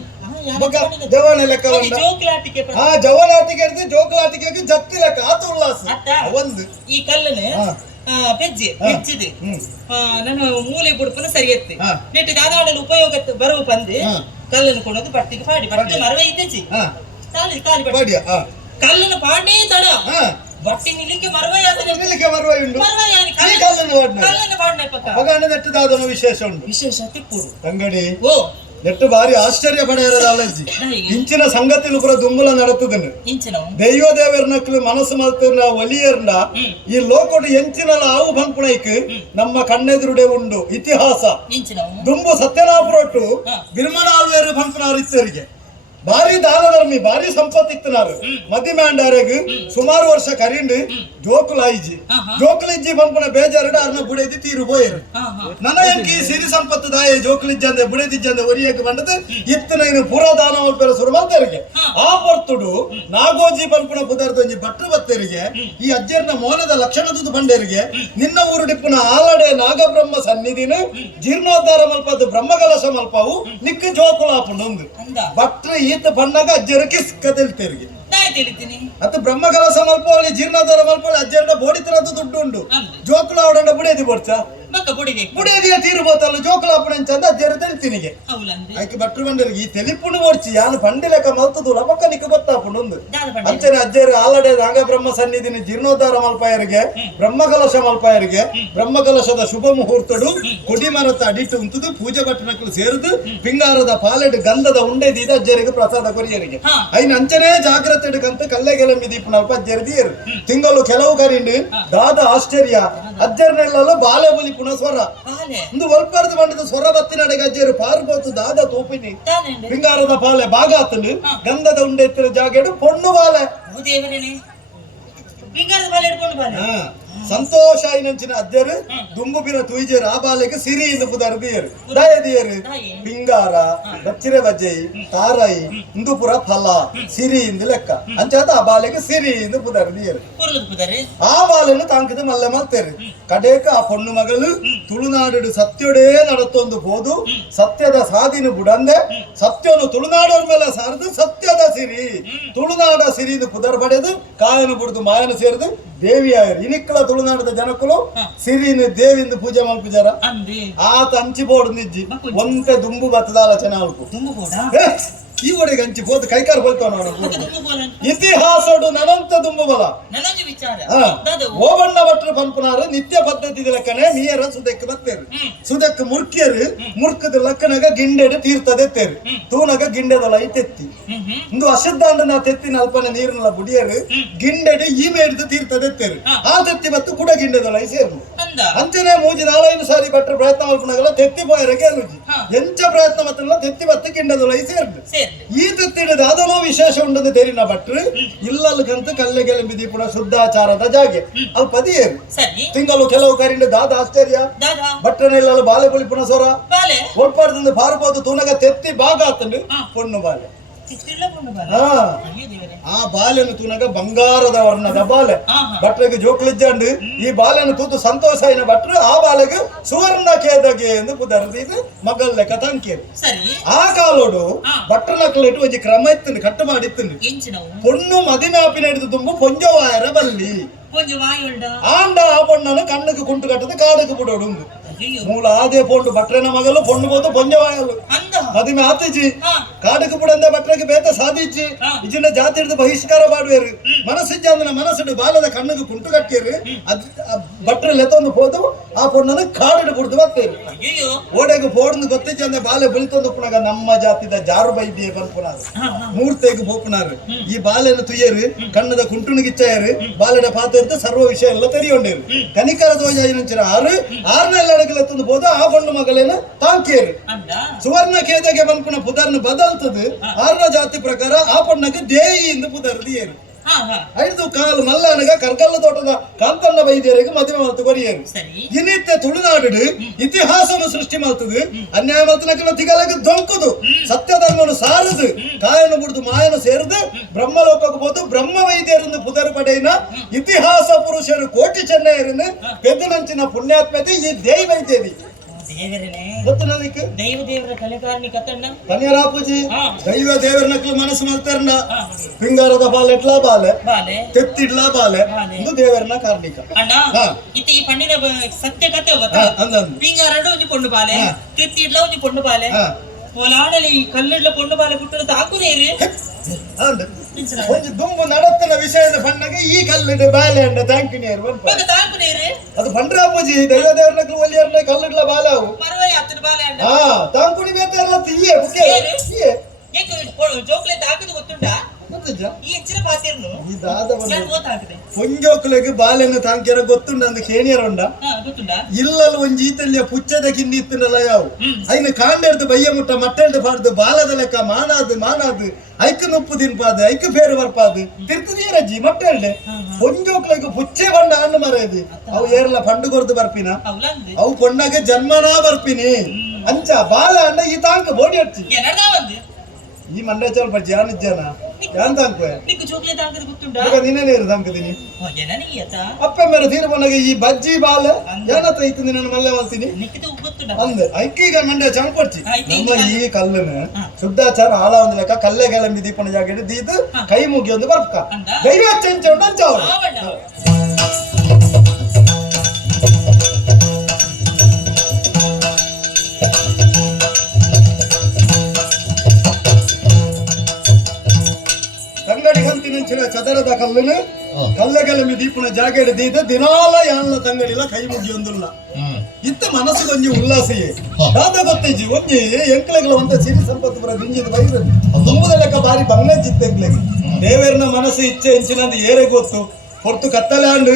ಬೊಕ್ಕ ಜವಾನ ಲೆಕ್ಕ ಬಂಡ ಜೋಕ್ಲಾಟಿಕೆ ಹಾ ಜವಾನಾಟಿಗೆ ಹಿಡಿದು ಜೋಕಲಾಟಿಗೆ ಜತ್ತಿ ಲೆಕ್ಕ ಆತ ಉಲ್ಲಾಸ ಅತ್ತ ಒಂದು ಈ ಕಲ್ಲನ್ನು ಹಾ. ಪೆಜ್ಜಿ ಹಾ. ಪೆಜ್ಜಿದೆ ಹ್ಮ್ ನಾನು ಮೂಲೆ ಬುಡುಪನ ಸರಿ ಎತ್ತಿ ಹಾ. ನೆಟ್ಟಿಗೆ ಆದಾಡಲು ಉಪಯೋಗ ಬರುವ ಬಂದು ಹಾ. ಕಲ್ಲನ್ನು ಕೊಡೋದು ಪಟ್ಟಿಗೆ ಪಾಡಿ ಬಟ್ಟೆ ಮರವೇ ಇದ್ದೇಚಿ ಹಾ ಕಾಲಿ ಕಾಲಿ ಬಟ್ಟೆ ಬಾಡಿಯ ಹಾ ಕಲ್ಲನ್ನು ಪಾಡೇ ತಡ ಹಾ ಬಟ್ಟೆ ನಿಲ್ಲಿಕ್ಕೆ ಮರವೇ ಆದನೆ ನಿಲ್ಲಿಕ್ಕೆ ಬರುವ ಉಂಟು ಮರವೇ ಯಾನಿ ಈ ಕಲ್ಲನ್ನು ವಾಡ್ನ ಕಲ್ಲನ್ನು ಪಾಡನೆ ಪಕ್ಕ ಮಗನ ನೆಟ್ಟದಾದನ ವಿಶೇಷ ಉಂಟು ವಿಶೇಷ ತಿಪ್ಪುಡು ತಂಗಡಿ ಓ ನೆಟ್ಟು ಬಾರಿ ಆಶ್ಚರ್ಯ ಪಡೆಯರದ ಅಲರ್ಜಿ ಇಂಚಿನ ಸಂಗತಿಲು ಪುರ ದುಂಬುಲ ನಡತದನು ಇಂಚಿನ ದೈವ ದೇವರ್ನಕ್ಲು ಮನಸ್ಸು ಮಲ್ತಿನ ಒಲಿಯರ್ನ ಈ ಲೋಕಡು ಎಂಚಿನಲ ಆವು ಬಂಪುಣೈಕ್ ನಮ್ಮ ಕಣ್ಣೆದುರುಡೆ ಉಂಡು ಇತಿಹಾಸ ಇಂಚಿನ ದುಂಬು ಸತ್ಯನಾಪುರೊಟ್ಟು ಹಾ. ಬಿರ್ಮಣಾಲ್ವೇರು ಬಂಪುನಾರಿತ್ತರಿಗೆ ಭಾರಿ ದಾನಧರ್ಮಿ ಭಾರಿ ಸಂಪತ್ತಿತ್ತನಾರು ಮಧ್ಯಮ್ಯಾಂಡಾರೆಗ್ ಸುಮಾರು ವರ್ಷ ಕರಿಂಡು ಜೋಕುಲಾಯಿಜಿ ಜೋಕುಲಿಜ್ಜಿ ಬಂಪುನ ಬೇಜಾರಡ ಅರ್ನ ಬುಡೇದಿ ತೀರು ಹೋಯರು ಹಾ ಹಾ ನನ್ನ ಎಂಕಿ ಸಿರಿ ಸಂಪತ್ತು ದಾಯ ಜೋಕುಲಿಜ್ಜಂದೆ ಬುಡೇದಿಜ್ಜಂದೆ ಒರಿಯಕ್ಕೆ ಬಂಡದು ಇತ್ತನ ಇನ್ನು ಪುರಾದಾನ ಒಲ್ಪೆರ ಸುರು ಮಲ್ತರಿಗೆ ಆ ಪೊರ್ತುಡು ನಾಗೋಜಿ ಬಂಪುನ ಪುದರ್ದೊಂಜಿ ಭಟ್ರು ಬತ್ತರಿಗೆ ಈ ಅಜ್ಜರ್ನ ಮೌನದ ಲಕ್ಷಣದುದು ಬಂಡೇರಿಗೆ ನಿನ್ನ ಊರು ಡಿಪ್ಪುನ ಆಲಡೆ ನಾಗಬ್ರಹ್ಮ ಸನ್ನಿಧಿನ ಜೀರ್ಣೋದ್ಧಾರ ಮಲ್ಪದ್ದು ಬ್ರಹ್ಮಕಲಶ ಮಲ್ಪವು ನಿಕ್ಕ ಜೋಕುಲಾಪುಂಡು ಒಂದು ಅಂದ ಭಟ್ರು ಈತ ಬಂಡಾಗ ಅಜ್ಜರು ಕಿಸ್ಕ ತಿಳ್ತಿರಿಗೆ ತಿಳಿತೀನಿ ಅತ್ತು ಬ್ರಹ್ಮಕಲಶ ಮಲ್ಪೋಳಿ ಜೀರ್ಣೋದ್ಧಾರ ಮಲ್ಪೋಳಿ ಅಜ್ಜರ ಬೋಡಿ ತರದ್ದು ದುಡ್ಡು ಉಂಡು ಜೋಕುಲ ಅವಡಂಡ ಬುಡೇದಿ ಬರ್ಚ ಮಕ್ಕ ಬುಡಿಬೇಕು ಬುಡೇದಿಯ ತೀರ್ಬೋತಲ್ಲ ಜೋಕುಲ ಅಪ್ಪಣೆ ಅಂತ ಅಜ್ಜರ ತಿಳಿತೀನಿಗೆ ಅವಲಂದೆ ಆಯ್ಕೆ ಭಟ್ರು ಬಂಡರಿಗೆ ಈ ತೆಲಿಪುಂಡು ಓಡ್ಚಿ ಯಾನು ಪಂಡಿಲೆಕ್ಕ ಮಲ್ತದಲ್ಲ ಪಕ್ಕ ನಿಕ್ಕ ಗೊತ್ತಾಪುಂಡು ಒಂದು ಅಂಚನೆ ಅಜ್ಜರು ಆಲಡೆ ನಾಗ ಬ್ರಹ್ಮ ಸನ್ನಿಧಿನಿ ಜೀರ್ಣೋದ್ಧಾರ ಮಲ್ಪಾಯರಿಗೆ ಬ್ರಹ್ಮಕಲಶ ಮಲ್ಪಾಯರಿಗೆ ಬ್ರಹ್ಮಕಲಶದ ಶುಭ ಮುಹೂರ್ತಡು ಕೊಡಿಮರತ ಅಡಿಟ್ಟು ಉಂಟುದು ಪೂಜೆ ಭಟ್ಟನಕ್ಕಲು ಸೇರಿದು ಪಿಂಗಾರದ ಪಾಲೆಡ್ ಗಂಧದ ಉಂಡೆ ದೀದ ಅಜ್ಜರಿಗೆ ಪ್ರಸಾದ ಕೊರಿಯರಿಗೆ ಐನ ಅಂಚನೆ ಜಾಗ್ರತೆ ಹಿಡ್ಕಂತ ಕಲ್ಲೆಗೆಲಂಬಿ ದೀಪ ನಲ್ಪ ಅಜ್ಜರು ದೀರು ತಿಂಗಳು ಕೆಲವು ಕರಿಂಡು ದಾದ ಆಶ್ಚರ್ಯ ಅಜ್ಜರ್ನೆಲ್ಲೂ ಬಾಲೆ ಬುಲಿ ಪುನಃ ಸ್ವರ ಒಂದು ಒಲ್ಪರ್ದು ಬಂಡದ ಸ್ವರ ಬತ್ತಿನ ಅಡೆಗೆ ಅಜ್ಜರು ಪಾರ್ಬೋತು ದಾದ ತೋಪಿನಿ ಪಿಂಗಾರದ ಪಾಲೆ ಭಾಗ ಆತನು ಗಂಧದ ಉಂಡೆ ಎತ್ತಿನ ಜಾಗೆಡು ಪೊಣ್ಣು ಬಾಲೆ ಸಂತೋಷ ಐನಂಚಿನ ಅಜ್ಜರು ದುಂಬುಬಿನ ತುಯ್ಜರು ಆ ಬಾಲೆಗೆ ಸಿರಿ ಇಂದು ಪುದರ್ದಿಯರು ದಯದಿಯರು ಪಿಂಗಾರ ಬಚ್ಚಿರೆ ಬಜ್ಜೈ ತಾರೈ ಇಂದುಪುರ ಫಲ ಸಿರಿ ಇಂದು ಲೆಕ್ಕ ಅಂಚಾದ ಆ ಬಾಲೆಗೆ ಸಿರಿ ಇಂದು ಪುದರ್ದಿಯರು ಆ ಬಾಲೆನು ತಾಂಕಿದ ಮಲ್ಲ ಮಲ್ತೇರು ಕಡೇಕ ಆ ಪೊಣ್ಣು ಮಗಳು ತುಳುನಾಡು ಸತ್ಯೊಡೇ ನಡತ್ತೊಂದು ಹೋದು ಸತ್ಯದ ಸಾಧಿನ ಬುಡಂದೆ ಸತ್ಯನು ತುಳುನಾಡೋರ್ ಮೇಲೆ ಸಾರದು ಸತ್ಯದ ಸಿರಿ ತುಳುನಾಡ ಸಿರಿ ಪುದರ್ ಪಡೆದು ಕಾಯನು ಬುಡ್ದು ಮಾಯನು ಸೇರಿದು ದೇವಿಯಾಯರು ಇನಿಕ್ಕಲ ತುಳುನಾಡದ ಜನಕ್ಕಳು ಸಿರಿನ ದೇವಿಂದ ಪೂಜೆ ಮಲ್ಪಿಜಾರ ಆತ ಅಂಚಿ ಬೋರ್ಡ್ ನಿಜ್ಜಿ ಒಂಟೆ ದುಂಬು ಬತ್ತದ ಆಲೋಚನೆ ಅಲ್ಕು ಈ ಒಡೆಗೆ ಹಂಚಿ ಹೋದ ಕೈಕಾರ್ ಹೋಯ್ತಾವ ನೋಡ ಇತಿಹಾಸಡು ನನಂತ ದುಂಬುಬಲ ಓಬಣ್ಣ ಭಟ್ರು ಪಂಪನಾರು ನಿತ್ಯ ಪದ್ಧತಿ ಲೆಕ್ಕನೆ ನೀರ ಸುದಕ್ಕೆ ಬತ್ತೇರು ಸುದಕ್ಕೆ ಮುರ್ಕಿಯರು ಮುರ್ಕದ ಲಕ್ಕನಾಗ ಗಿಂಡೆಡು ತೀರ್ತದೆತ್ತೇರು ತೂನಾಗ ಗಿಂಡೆದಲ್ಲ ಐತೆತ್ತಿ ಒಂದು ಅಶುದ್ಧಾಂಡನ ತೆತ್ತಿನ ಅಲ್ಪನೆ ನೀರಿನಲ್ಲ ಬುಡಿಯರು ಗಿಂಡೆಡು ಈ ಮೇಡಿದು ತೀರ್ತದೆತ್ತೇರು ಆ ತೆತ್ತಿ ಬತ್ತು ಕುಡ ಗಿಂಡೆದಲ್ಲ ಸೇರು ಅಂಚನೆ ಮೂಜಿ 4-5 ಸಾರಿ ಭಟ್ರು ಪ್ರಯತ್ನ ಮಲ್ಪನಾಗಲ್ಲ ತೆತ್ತಿ ಪೋಯರಗೆ ಅನುಜಿ ಎಂಚ ಪ್ರಯತ್ನ ಮತ್ತಲ್ಲ ತೆತ್ತಿ ಬತ್ತು ಗಿಂಡೆದಲ್ಲ ಸೇರ್ದು ಈ ತೆತ್ತಿಡದ ಅದನೋ ವಿಶೇಷ ಉಂಡದ ತೇರಿನ ಭಟ್ರು ಇಲ್ಲಲ್ಕಂತ ಕಲ್ಲೆಗೆಲಂಬಿ ದೀಪುಣ ಶುದ್ಧಾಚಾರದ ಜಾಗೆ ಅಲ್ಲಿ ಪದಿಯೇರು ತಿಂಗಳು ಕೆಲವು ಕರಿಂದ ದಾದ ಆಶ್ಚರ್ಯ ಭಟ್ರನೆಲ್ಲ ಬಾಲೆ ಬುಲಿ ಪುನಃ ಸ್ವರ ಒಟ್ಪಾಡ್ದಿಂದ ಪಾರ್ಬೋದು ತೂನಗ ತೆತ್ತಿ ಭಾಗ ಆತಂಡು ಪೊಣ್ಣು ಬಾಲೆ ಆ ಬಾಲೆನು ತೂನಗ ಬಂಗಾರದ ವರ್ಣದ ಬಾಲೆ ಭಟ್ರಿಗೆ ಜೋಕ್ಲಿಜ್ಜಂಡು ಈ ಬಾಲೆನು ತೂತು ಸಂತೋಷ ಐನ ಭಟ್ರು ಆ ಬಾಲೆಗೆ ಸುವರ್ಣ ಕೇದಗೆ ಎಂದು ಪುದರ್ದಿದ್ದು ಮಗಲ್ ಲೆಕ್ಕ ತಂಕೇರು ಆ ಕಾಲೋಡು ಭಟ್ರನಕ್ಲಿಟ್ಟು ಒಂಜಿ ಕ್ರಮ ಇತ್ತು ಕಟ್ಟು ಮಾಡಿತ್ತು ಪೊಣ್ಣು ಮದಿನಾಪಿನ ಹಿಡಿದು ತುಂಬು ಪೊಂಜವಾಯರ ಬಲ್ಲಿ ಆಂಡ ಆ ಪೊಣ್ಣನು ಕಣ್ಣಕ್ಕೆ ಕುಂಟು ಕಟ್ಟದ ಕಾಡಕ್ಕೆ ಬಿಡೋಡು ಮೂಲ ಆದೇ ಪೊಂಡು ಭಟ್ರನ ಮಗಲು ಪೊಣ್ಣು ಬೋದು ಪೊಂಜವಾಯಲು ಮದಿಮೆ ಆತಿಜಿ ಕಾಡಕ್ಕೆ ಬಿಡಂದ ಭಟ್ರಗೆ ಬೇತ ಸಾಧಿಸಿ ಇಜಿನ ಜಾತಿ ಹಿಡಿದು ಬಹಿಷ್ಕಾರ ಮಾಡುವೇರು ಮನಸ್ಸಿಜ್ಜ ಅಂದ್ರೆ ಮನಸ್ಸಿಡು ಬಾಲದ ಕಣ್ಣಿಗೆ ಕುಂಟು ಕಟ್ಟಿಯರು ಭಟ್ರ ಲೆತ್ತೊಂದು ಹೋದು ಆ ಪೊಣ್ಣನು ಕಾಡಿಡು ಬಿಡ್ದು ಬರ್ತೇರು ಓಡೆಗೆ ಪೋಡ್ದು ಗೊತ್ತಿಜ್ಜ ಅಂದ್ರೆ ಬಾಲೆ ಬಲಿತೊಂದು ಪುನಗ ನಮ್ಮ ಜಾತಿದ ಜಾರು ಬೈದಿಯೇ ಬಲ್ಪುನಾರು ಮೂರ್ತೆಗೆ ಹೋಪುನಾರು ಈ ಬಾಲೆನ ತುಯ್ಯರು ಕಣ್ಣದ ಕುಂಟುಣಿಗಿಚ್ಚಯರು ಬಾಲೆಡ ಪಾತ್ರ ಸರ್ವ ವಿಷಯ ಎಲ್ಲ ತೆರೆಯೊಂಡೇರು ಕನಿಕರ ಧ್ವಜ ಐನಂಚಿನ ಆರನೆಲ್ಲ ಅಡಗಲೆತ್ತೊಂದು ಬೋದ ಆ ಬಣ್ಣು ಮಗಳೇನು ತಾಂಕೇರು ಸುವರ್ಣ ಕೇದಗೆ ಬಂದ್ಪುನ ಪುದರ್ನ ಬದಲ್ತದು ಆರ್ನ ಜಾತಿ ಪ್ರಕಾರ ಆ ಪಣ್ಣಗೆ ದೇಯಿ ಎಂದು ಪುದರ್ದಿಯರು ಐದು ಕಾಲು ಮಲ್ಲನಗ ಕರ್ಕಲ್ಲ ತೋಟದ ಕಾಂತಣ್ಣ ವೈದ್ಯರಿಗೆ ಮದುವೆ ಮಾತು ಕೊರಿಯರು ಇನ್ನಿತ್ತ ತುಳುನಾಡು ಇತಿಹಾಸವನ್ನು ಸೃಷ್ಟಿ ಮಾಡ್ತದೆ ಅನ್ಯಾಯ ಮಾತನಕ್ಕೆ ತಿಗಲಗೆ ದೊಂಕುದು ಸತ್ಯ ಧರ್ಮವನ್ನು ಸಾರದು ಕಾಯನು ಬಿಡುದು ಮಾಯನು ಸೇರಿದು ಬ್ರಹ್ಮಲೋಕಕ್ಕೆ ಹೋದು ಬ್ರಹ್ಮ ವೈದ್ಯರನ್ನು ಪುದರ್ ಪಡೆಯಿನ ಇತಿಹಾಸ ಪುರುಷರು ಕೋಟಿ ಚೆನ್ನೈಯರನ್ನು ಪೆದ್ದನಂಚಿನ ಪುಣ್ಯಾತ್ಮತೆ ಈ ದೇವಿ ವೈದ್ಯರಿ ದೈವ ದೇವರ ಕಲೆಕಾರನಿ ಕತ್ತಣ್ಣ ಕನ್ಯರಾಪೂಜಿ ದೈವ ದೇವರ ನಕ್ಲು ಮನಸ್ಸು ಮಾಡ್ತಾರಣ್ಣ ಪಿಂಗಾರದ ಬಾಲೆ ಎಟ್ಲಾ ಬಾಲೆ ತೆತ್ತಿಡ್ಲಾ ಬಾಲೆ ಇದು ದೇವರನ ಕಾರ್ಣಿಕ ಅಣ್ಣ ಇತಿ ಈ ಪಣ್ಣಿನ ಸತ್ಯ ಕತೆ ಪಿಂಗಾರಡು ಒಂಜಿ ಪೊಣ್ಣು ಬಾಲೆ ತೆತ್ತಿಡ್ಲ ಒಂಜಿ ಪೊಣ್ಣು ಬಾಲೆ ಪೋಲಾಡಲಿ ಕಲ್ಲಿಡ್ಲ ಪೊಣ್ಣು ಬಾಲೆ ಪುಟ್ಟರು ತಾಕುನೇರಿ ಒಂದು ದುಂಬು ನಡತ್ತಿನ ವಿಷಯದ ಬಣ್ಣಗೆ ಈ ಕಲ್ಲಿಡ ಬಾಲೆ ಅಂಡ ತಾಂಕಿನಿಯರು ಅದು ಬಂಡ್ರಾಪೂಜಿ ದೈವ ದೇವರನಕ್ಲು ಒಲಿಯರ್ನ ಕಲ್ಲಿಡ್ಲ ಬಾಲೆ ಅವು ತಾಂಕುಣಿ ಬೇತಾರಲ್ಲ ತಿಯೇ ಜೋಕ್ಲೆ ತಾಕದು ಗೊತ್ತುಂಟಾ ಪೊಂಜೋಕ್ಲೆಗೆ ಬಾಲೆನ ತಾಂಕ್ಯರ ಗೊತ್ತುಂಡ ಅಂದ ಕೇಣಿಯರುಂಡ ಇಲ್ಲಲು ಒಂಜಿ ಈತಲ್ಯ ಪುಚ್ಚದ ಕಿಂಡಿ ಇತ್ತನಲ್ಲ ಯಾವು ಐನ ಕಾಂಡೆಡ್ದು ಬಯ್ಯ ಮುಟ್ಟ ಮಟ್ಟೆಡ್ದು ಪಾಡ್ದು ಬಾಲದ ಲೆಕ್ಕ ಮಾನಾದು ಐಕ ನುಪ್ಪು ತಿನ್ಪಾದು ಐಕ ಫೇರು ಬರ್ಪಾದು ತಿರ್ತದೀರಜ್ಜಿ ಮಟ್ಟೆಲ್ಡೆ ಪೊಂಜೋಕ್ಲೆಗೆ ಪುಚ್ಚೆ ಬಂಡ ಹಣ್ಣು ಮರೆಯದು ಅವು ಏರ್ಲ ಪಂಡು ಕೊರ್ದು ಬರ್ಪಿನ ಅವು ಪೊಣ್ಣಗೆ ಜನ್ಮನಾ ಬರ್ಪಿನಿ ಅಂಚ ಬಾಲ ಅಂಡ ಈ ತಾಂಕ ಬೋಡಿ ಹಚ್ಚಿ ಈ ಮಂಡ್ಯ ಚಲ್ ಬಜ್ಜಿ ಯಾನಿಜ್ಜನ ಎಂತ ಅನ್ಕೋಯ ನಿಕ್ಕು ಚೋಕ್ಲೇಟ್ ಹಾಕಿದ್ರೆ ಗೊತ್ತುಂಟಾ ನಿನ್ನೆ ನೀರು ತಂಕದೀನಿ ಏನ ನೀಯತ ಅಪ್ಪ ಮೇರೆ ತೀರ್ಮಾನಾಗ ಈ ಬಜ್ಜಿ ಬಾಲ್ ಏನತ್ತ ಇತ್ತು ನಾನು ಮಲ್ಲೆ ಮಾಡ್ತೀನಿ ನಿಕ್ಕಿದು ಗೊತ್ತುಂಟಾ ಅಂದ್ ಐಕೀಗ ಮಂಡ್ಯ ಚಂಪಡ್ಚಿ ಆಯ್ತು, ನಮ್ಮ ಈ ಕಲ್ಲನ ಶುದ್ಧಾಚಾರ ಆಳ ಒಂದು ಲೆಕ್ಕ ಕಲ್ಲೆ ಗೆಳಂಬಿ ದೀಪನ ಜಾಗ ದೀದು ಕೈ ಮುಗಿ ಒಂದು ಬರ್ಕ ಅಂದ? ದೈವ ಚೆಂಚ ಉಂಟಂಚ ಅವ್ರು ಆವಣ್ಣ ತಂಗಡಿ ಹಂತಿನ ಚದರದ ಕಲ್ಲನು ಕಲ್ಲಗೆಲಮಿ ದೀಪನ ಜಾಗ ಹಿಡಿದ ದಿನಾಲ ಯಾನ್ಲ ತಂಗಡಿಲ ಕೈ ಮುಗಿ ಒಂದಿಲ್ಲ ಇತ್ತ ಮನಸ್ಸು ಒಂಜಿ ಉಲ್ಲಾಸಯೇ ದಾದ ಗೊತ್ತೇಜಿ ಒಂಜಿ ಎಂಕ್ಲೆಗಳ ಒಂದ ಸಿರಿ ಸಂಪತ್ತು ಬರ ದಿಂಜಿದ ಬೈರು ತುಂಬದ ಲೆಕ್ಕ ಬಾರಿ ಬಂಗ್ಲೆಜಿತ್ತ ಎಂಕ್ಲೆಗೆ ದೇವರನ ಮನಸ್ಸು ಇಚ್ಛೆ ಇಂಚಿನಂದು ಏರೆ ಗೊತ್ತು ಹೊರ್ತು ಕತ್ತಲಾಂಡು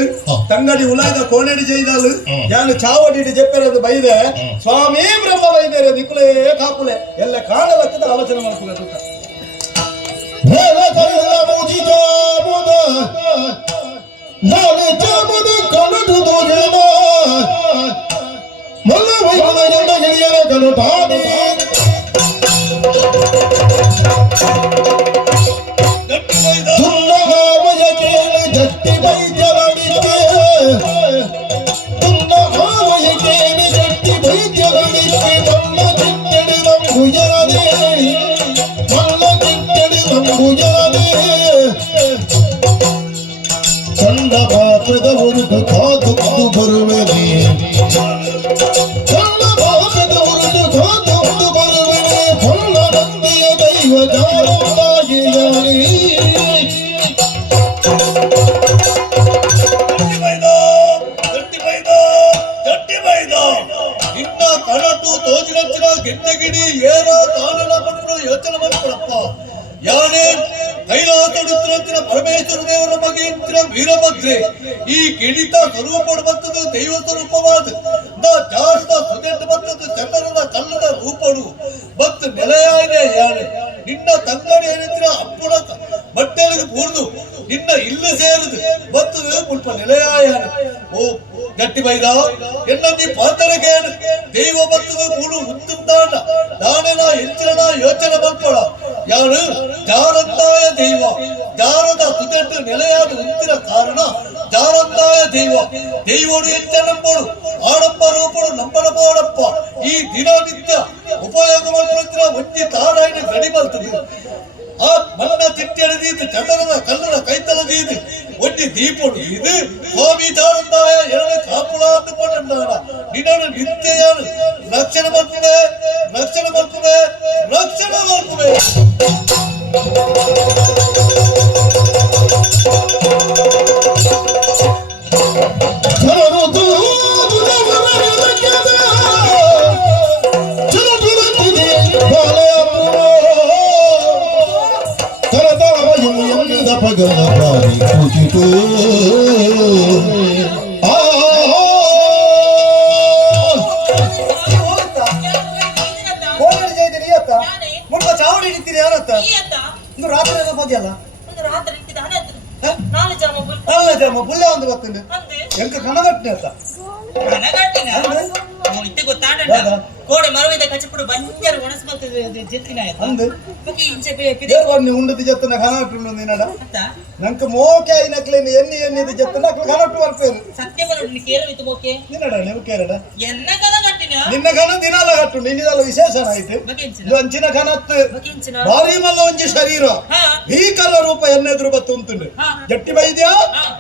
ತಂಗಡಿ ಉಲಾದ ಕೋಣೆಡಿ ಜೈದಾಲು ಯಾನು ಚಾವಡಿ ಜಪ್ಪೆರದು ಬೈದೆ ಸ್ವಾಮಿ ಬ್ರಹ್ಮ ಬೈದೇರೆ ನಿಕುಲೇ ಕಾಪುಲೆ ಎಲ್ಲ ಕಾಣಲಕ್ಕದ ಆಲೋಚನೆ ಮಾಡ್ಕೊಳ್ಳೋದು ಕಂಡ ಪಾತ್ರದ ಹೊರಟು ಕಾದು ಬರುವೆ ಕಂಡ ಪಾತ್ರದ ಹೊರಟು ಕಾದು ಬರುವೆ ಹೊಲ್ಲ ನಂದಿಯ ದೈವ ಜಾರಾಗಿಯಾರಿ ಇನ್ನ ಕಣಟು ತೋಜಿನಂಚಿನ ಗೆಡ್ಡೆಗಿಡಿ ಏರೋ ತಾಣನ ಬಂದು ಯೋಚನೆ ಮಾಡ್ಕೊಳಪ್ಪ ಯಾನೇ ಕೈಲಾಸಡುತ್ತಿನ ಪರಮೇಶ್ವರ ದೇವರ ಬಗ್ಗೆ ಇಂಚಿನ ವೀರಭದ್ರೆ ಈ ಕಿಡಿತ ಸ್ವರೂಪ ಬರ್ತದ ದೈವ ಸ್ವರೂಪವಾದ ಜಾರದ ಸುದೆಟ್ಟು ಬರ್ತದ ಚಂದ್ರದ ಕಲ್ಲದ ರೂಪಡು ಬತ್ತು ನೆಲೆಯಾಗಿದೆ ಯಾನೆ ನಿನ್ನ ತಂಗಡಿ ಏನಿದ್ರ ಅಪ್ಪುಡ ಬಟ್ಟೆಗಳಿಗೆ ಪೂರ್ದು ನಿನ್ನ ಇಲ್ಲ ಸೇರುದು ಬತ್ತದು ಮುಲ್ಪ ನೆಲೆಯಾಯಾನೆ ಓ ಗಟ್ಟಿ ಬೈದ ಎನ್ನೊಂದಿ ಪಾತ್ರಗೆ ದೈವ ಬತ್ತದ ಮೂಡು ಉತ್ತುಂದಾಣ ನಾನೆನ ಹೆಚ್ಚಿನ ಯೋಚನೆ ಮಲ್ಪಡ ಯಾರು ಜಾರಂದಾಯ ದೈವ ಜಾರದ ಸುದೆಟ್ಟು ನೆಲೆಯಾದ ಉಂತಿನ ಕಾರಣ ಜಾರಂದಾಯ ದೈವ ದೈವಡು ಹೆಚ್ಚ ನಂಬೋಡು ಆಡಪ್ಪ ರೂಪಡು ನಂಬರ ಬೋಡಪ್ಪ ಈ ದಿನನಿತ್ಯ ಉಪಯೋಗ ಮಾಡುತ್ತಿರುವ ಒಂಜಿ ತಾರಾಯಣ ಗಡಿ ಬರ್ತದೆ ಆ ಮನ್ನ ಚಿಟ್ಟೆಳೆದೀತು ಚಂದನದ ಕಲ್ಲದ ಕೈತಲದೀತು ಒಂಜಿ ದೀಪಡು ಇದು ಸ್ವಾಮಿ ಜಾರಂದಾಯ ಎರಡು ಕಾಪುಳ ಅಂದುಕೊಂಡ ನಿನ್ನನ್ನು ನಿತ್ಯಯಾನು ರಕ್ಷಣೆ ಮಾಡ್ತದೆ ರಕ್ಷಣೆ ಮಾಡ್ತದೆ ರಕ್ಷಣೆ ಮಾಡ್ತದೆ ಪಗಲಕಾರಿ ಕೂತಿತು ಕೋಣೆಡಿ ಜೈದಿರಿ ಅತ್ತ ಮುಲ್ಪ ಚಾವಡಿ ಹಿಡಿತೀರಿ ಯಾರತ್ತ ಇಂದು ರಾತ್ರಿ ಎಲ್ಲ ಹೋಗ್ಯಲ್ಲ ನಾಳೆ ಜಾಮ ಬುಲ್ಲೆ ಒಂದು ಗೊತ್ತುಂಡು ಎಂಕ ಕಣಗಟ್ಟನೆ ಅತ್ತ ಕೋಡೆ ಮರವಿದ ಕಚ್ಚಪುಡು ಬಂಜರು ಒಣಸ್ಮಲ್ತದೆ ಜೆತ್ತಿನ ಅಂದು ಬುಕಿ ಇಂಚೆ ದೇವರನ್ನು ಉಂಡದ ಜತ್ತನ ಕಣಗಟ್ಟು ನಿನ್ನಡ ನಂಕ ಮೋಕೆ ಐನಕ್ಲೇನು ಎನ್ನಿ ಜತ್ತನ ಕಣಗಟ್ಟು ಬರ್ಪೇರು ಸತ್ಯ ಬರೋಡು ಕೇರವಿತ್ತು ಮೋಕೆ ನಿನ್ನಡ ನೀವು ಕೇರಡ ಎನ್ನ ಕದ ಕಟ್ಟಿನ ನಿನ್ನ ಕಣ ದಿನಾಲ ಕಟ್ಟು ನಿನ್ನದಲ್ಲ ವಿಶೇಷಣ ಆಯ್ತು ಬಗೆಂಚಿನ ಇದು ಅಂಚಿನ ಕಣತ್ತು ಬಗೆಂಚಿನ ಭಾರಿ ಮಲ್ಲ ಒಂಜಿ ಶರೀರ ಹಾ ಭೀಕರ ರೂಪ ಎನ್ನೆದುರು ಬತ್ತು ಉಂಟುಂಡು ಹಾ ಜಟ್ಟಿ ಬೈದ್ಯ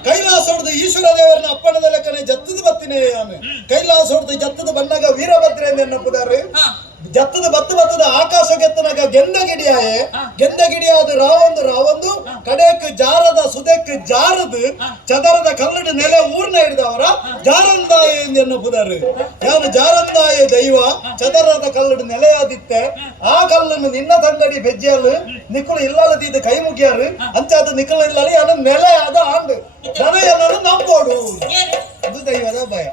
ಕೈಲಾಸ ಹೊಡೆದು ಈಶ್ವರ ದೇವರನ್ನ ಅಪ್ಪಣದ ಲೆಕ್ಕನೆ ಜತ್ತದ ಬತ್ತಿನೇ ಆಮೆ ಕೈಲಾಸ ಹೊಡೆದು ಜತ್ತದ ಬಂದಾಗ ವೀರಭದ್ರ ಎಂದು ಎನ್ನಪ್ಪುದಾರೆ ಹಾ ಜತ್ತದ ಬತ್ತದ ಆಕಾಶ ಗೆತ್ತನಾಗ ಗೆಂದಗಿಡಿಯಾಯೆ ಗೆಂದಗಿಡಿಯಾದ ರಾವಂದು ಕಡೆಕ್ ಜಾರದ ಸುದೆಕ್ ಜಾರದು ಚದರದ ಕಲ್ಲಡು ನೆಲೆ ಊರ್ನ ಹಿಡಿದವರ ಜಾರಂದಾಯ ಎಂದು ಎನ್ನಪ್ಪುದಾರೆ ಯಾನು ಜಾರಂದಾಯ ದೈವ ಚದರದ ಕಲ್ಲಡು ನೆಲೆಯಾದಿತ್ತೆ ಆ ಕಲ್ಲನ್ನು ನಿನ್ನ ತಂಗಡಿ ಬೆಜ್ಜಿಯಲು ನಿಕ್ಕಳು ಇಲ್ಲದಿದ್ದ ಕೈ ಮುಗಿಯಾರು ಅಂಚಾದ ನಿಕ್ಕಳು ಇಲ್ಲಲ್ಲಿ ಅನ್ನ ನೆಲೆ ಆದ ಆಂಡು ಜನ ಎಲ್ಲರೂ ನಂಬೋಡು ಏನು ಅದು ದೈವದ ಭಯ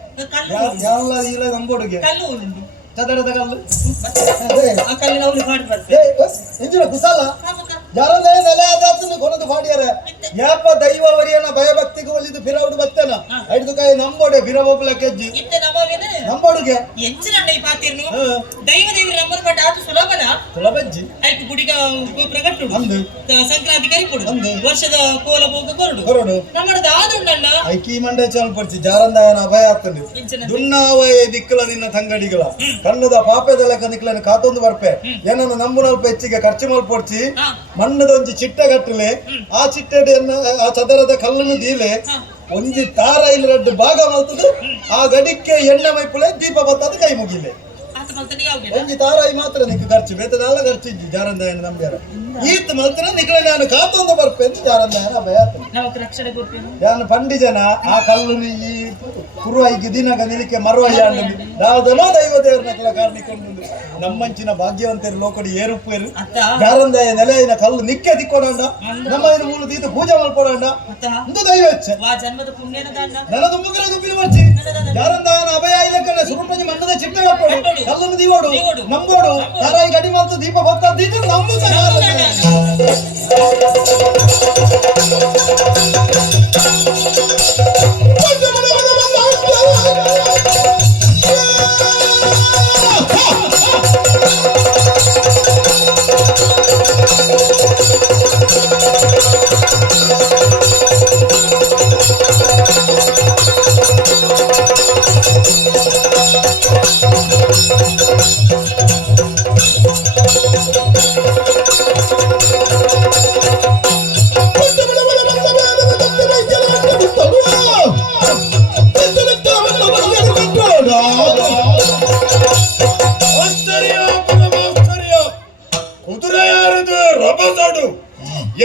ಎಲ್ಲ ಇಲ್ಲ ನಂಬೋಡುಗೆ ಕಲ್ಲು ಉಂಟು ಚದರದ ಕಲ್ಲು ಆ ಕಲ್ಲಿನ ಅವಳು ಹಾಡು ಬರ್ತದೆ ನಿಜ ಕುಸಲ ಯಾರನ್ನೇ ನೆಲೆ ಆದಾತನ್ನು ಕೊನದು ಪಾಡ್ಯಾರ ಯಾಪ ದೈವ ವರಿಯನ ಭಯಭಕ್ತಿಗೆ ಒಲಿದು ಫಿರೌಡು ಬತ್ತನ ಐದು ಕೈ ನಂಬೋಡೆ ಫಿರವೊಬ್ಬಲ ಕೆಜ್ಜಿ ಇತ್ತೆ ನಮವೇನೆ ನಂಬಾಡುಗೆ ಎಂಚಿನಣ್ಣ ಈ ಪಾತಿರ್ನು ದೈವ ದೇವಿ ನಮ್ಮದು ಪಟ್ಟ ಆತು ಸುಲಭನ ಸುಲಭಜ್ಜಿ ಆಯ್ತು ಗುಡಿಗ ಗೋಪುರ ಕಟ್ಟುಡು ಅಂದು ಸಂಕ್ರಾಂತಿ ಕರಿಕೊಡು ಅಂದು ವರ್ಷದ ಕೋಲ ಬೋಗ ಕೊರಡು ಹೊರಡು ನಮ್ಮದು ಆದುಂಡಣ್ಣ ಐಕಿ ಮಂಡ್ಯ ಚಾಲ್ ಪಡ್ಸಿ ಜಾರಂದಾಯನ ಅಭಯ ಆಗ್ತದೆ ದುನ್ನಾವಯ ದಿಕ್ಕಲ ನಿನ್ನ ತಂಗಡಿಗಳ ಕಣ್ಣದ ಪಾಪದ ಲೆಕ್ಕ ದಿಕ್ಕಲನ್ನು ಕಾತೊಂದು ಬರ್ಪೆ ಏನನ್ನು ನಂಬು ನಲ್ಪ ಹೆಚ್ಚಿಗೆ ಖರ್ಚು ಮಲ್ಪೊಡ್ಸಿ ಮಣ್ಣದ ಒಂಜಿ ಚಿಟ್ಟ ಕಟ್ಟಲೆ ಆ ಚಿಟ್ಟೆಯನ್ನು ಆ ಚದರದ ಕಲ್ಲನ್ನು ದೀಲೆ ಒಂಜಿ ತಾರ ಇಲ್ಲಿ ರಡ್ಡು ಭಾಗ ಮಲ್ತದು ಆ ಗಡಿಕ್ಕೆ ಎಣ್ಣೆ ಮೈಪುಳೆ ದೀಪ ಬತ್ತದ ಕೈ ಮುಗಿಲೆ ಆತ ಮಲ್ತನಿ ಯಾವ್ದು ಒಂಜಿ ತಾರಾಯಿ ಮಾತ್ರ ನಿಕ್ಕು ಖರ್ಚು ಬೇತದಾಲ ಖರ್ಚು ಇಜ್ಜಿ ಜಾರಂದಾಯನ ನಂಬ್ಯಾರ ಈತ್ ಮಲ್ತರ ನಿಕ್ಲೆ ನಾನು ಕಾತೊಂದು ಬರ್ಪೆ ಅಂತ ಜಾರಂದಾಯನ ಅಭಯ ಆಗ್ತದೆ ನಾವು ರಕ್ಷಣೆ ಕೊಡ್ತೇವೆ ಯಾನು ಪಂಡಿಜನ ಆ ಕಲ್ಲು ಈ ಕುರುವೈಗೆ ದಿನಗ ನಿಲಿಕೆ ಮರುವಯ್ಯ ಯಾವುದನೋ ದೈವ ದೇವರನ್ನ ಕಾರಣಿಕೊಂಡು ನಮ್ಮಂಚಿನ ಭಾಗ್ಯವಂತರು ಲೋಕಡಿ ಏರುಪ್ಪೇರು ಯಾರಂದ ನೆಲೆಯಿನ ಕಲ್ಲು ನಿಕ್ಕೆ ತಿಕ್ಕೊಡಂಡ ನಮ್ಮ ಮೂಲ ದೀತ ಪೂಜೆ ಮಲ್ಕೊಡಂಡ ಒಂದು ದೈವ ಹೆಚ್ಚೆ ವಾ ಜನ್ಮದ ಪುಣ್ಯನ ದಾಂಡ ನನದು ಮುಗ್ಗರ ಗುಬ್ಬಿನ ಬರ್ಚಿ ಯಾರಂದ ಅಭಯ ಇಲ್ಲಕ್ಕಲ್ಲ ಸುರುಪಂಜಿ ಮಣ್ಣದ ಚಿಟ್ಟೆ ಹಾಕೋಡು ಕಲ್ಲನ್ನು ದೀವೋಡು ನಂಬೋಡು ತಾರಾಯಿ ಗಡಿ ಮತ್ತು ದೀಪ ಭಕ್ತ ದೀಪ ನಮ್ಮ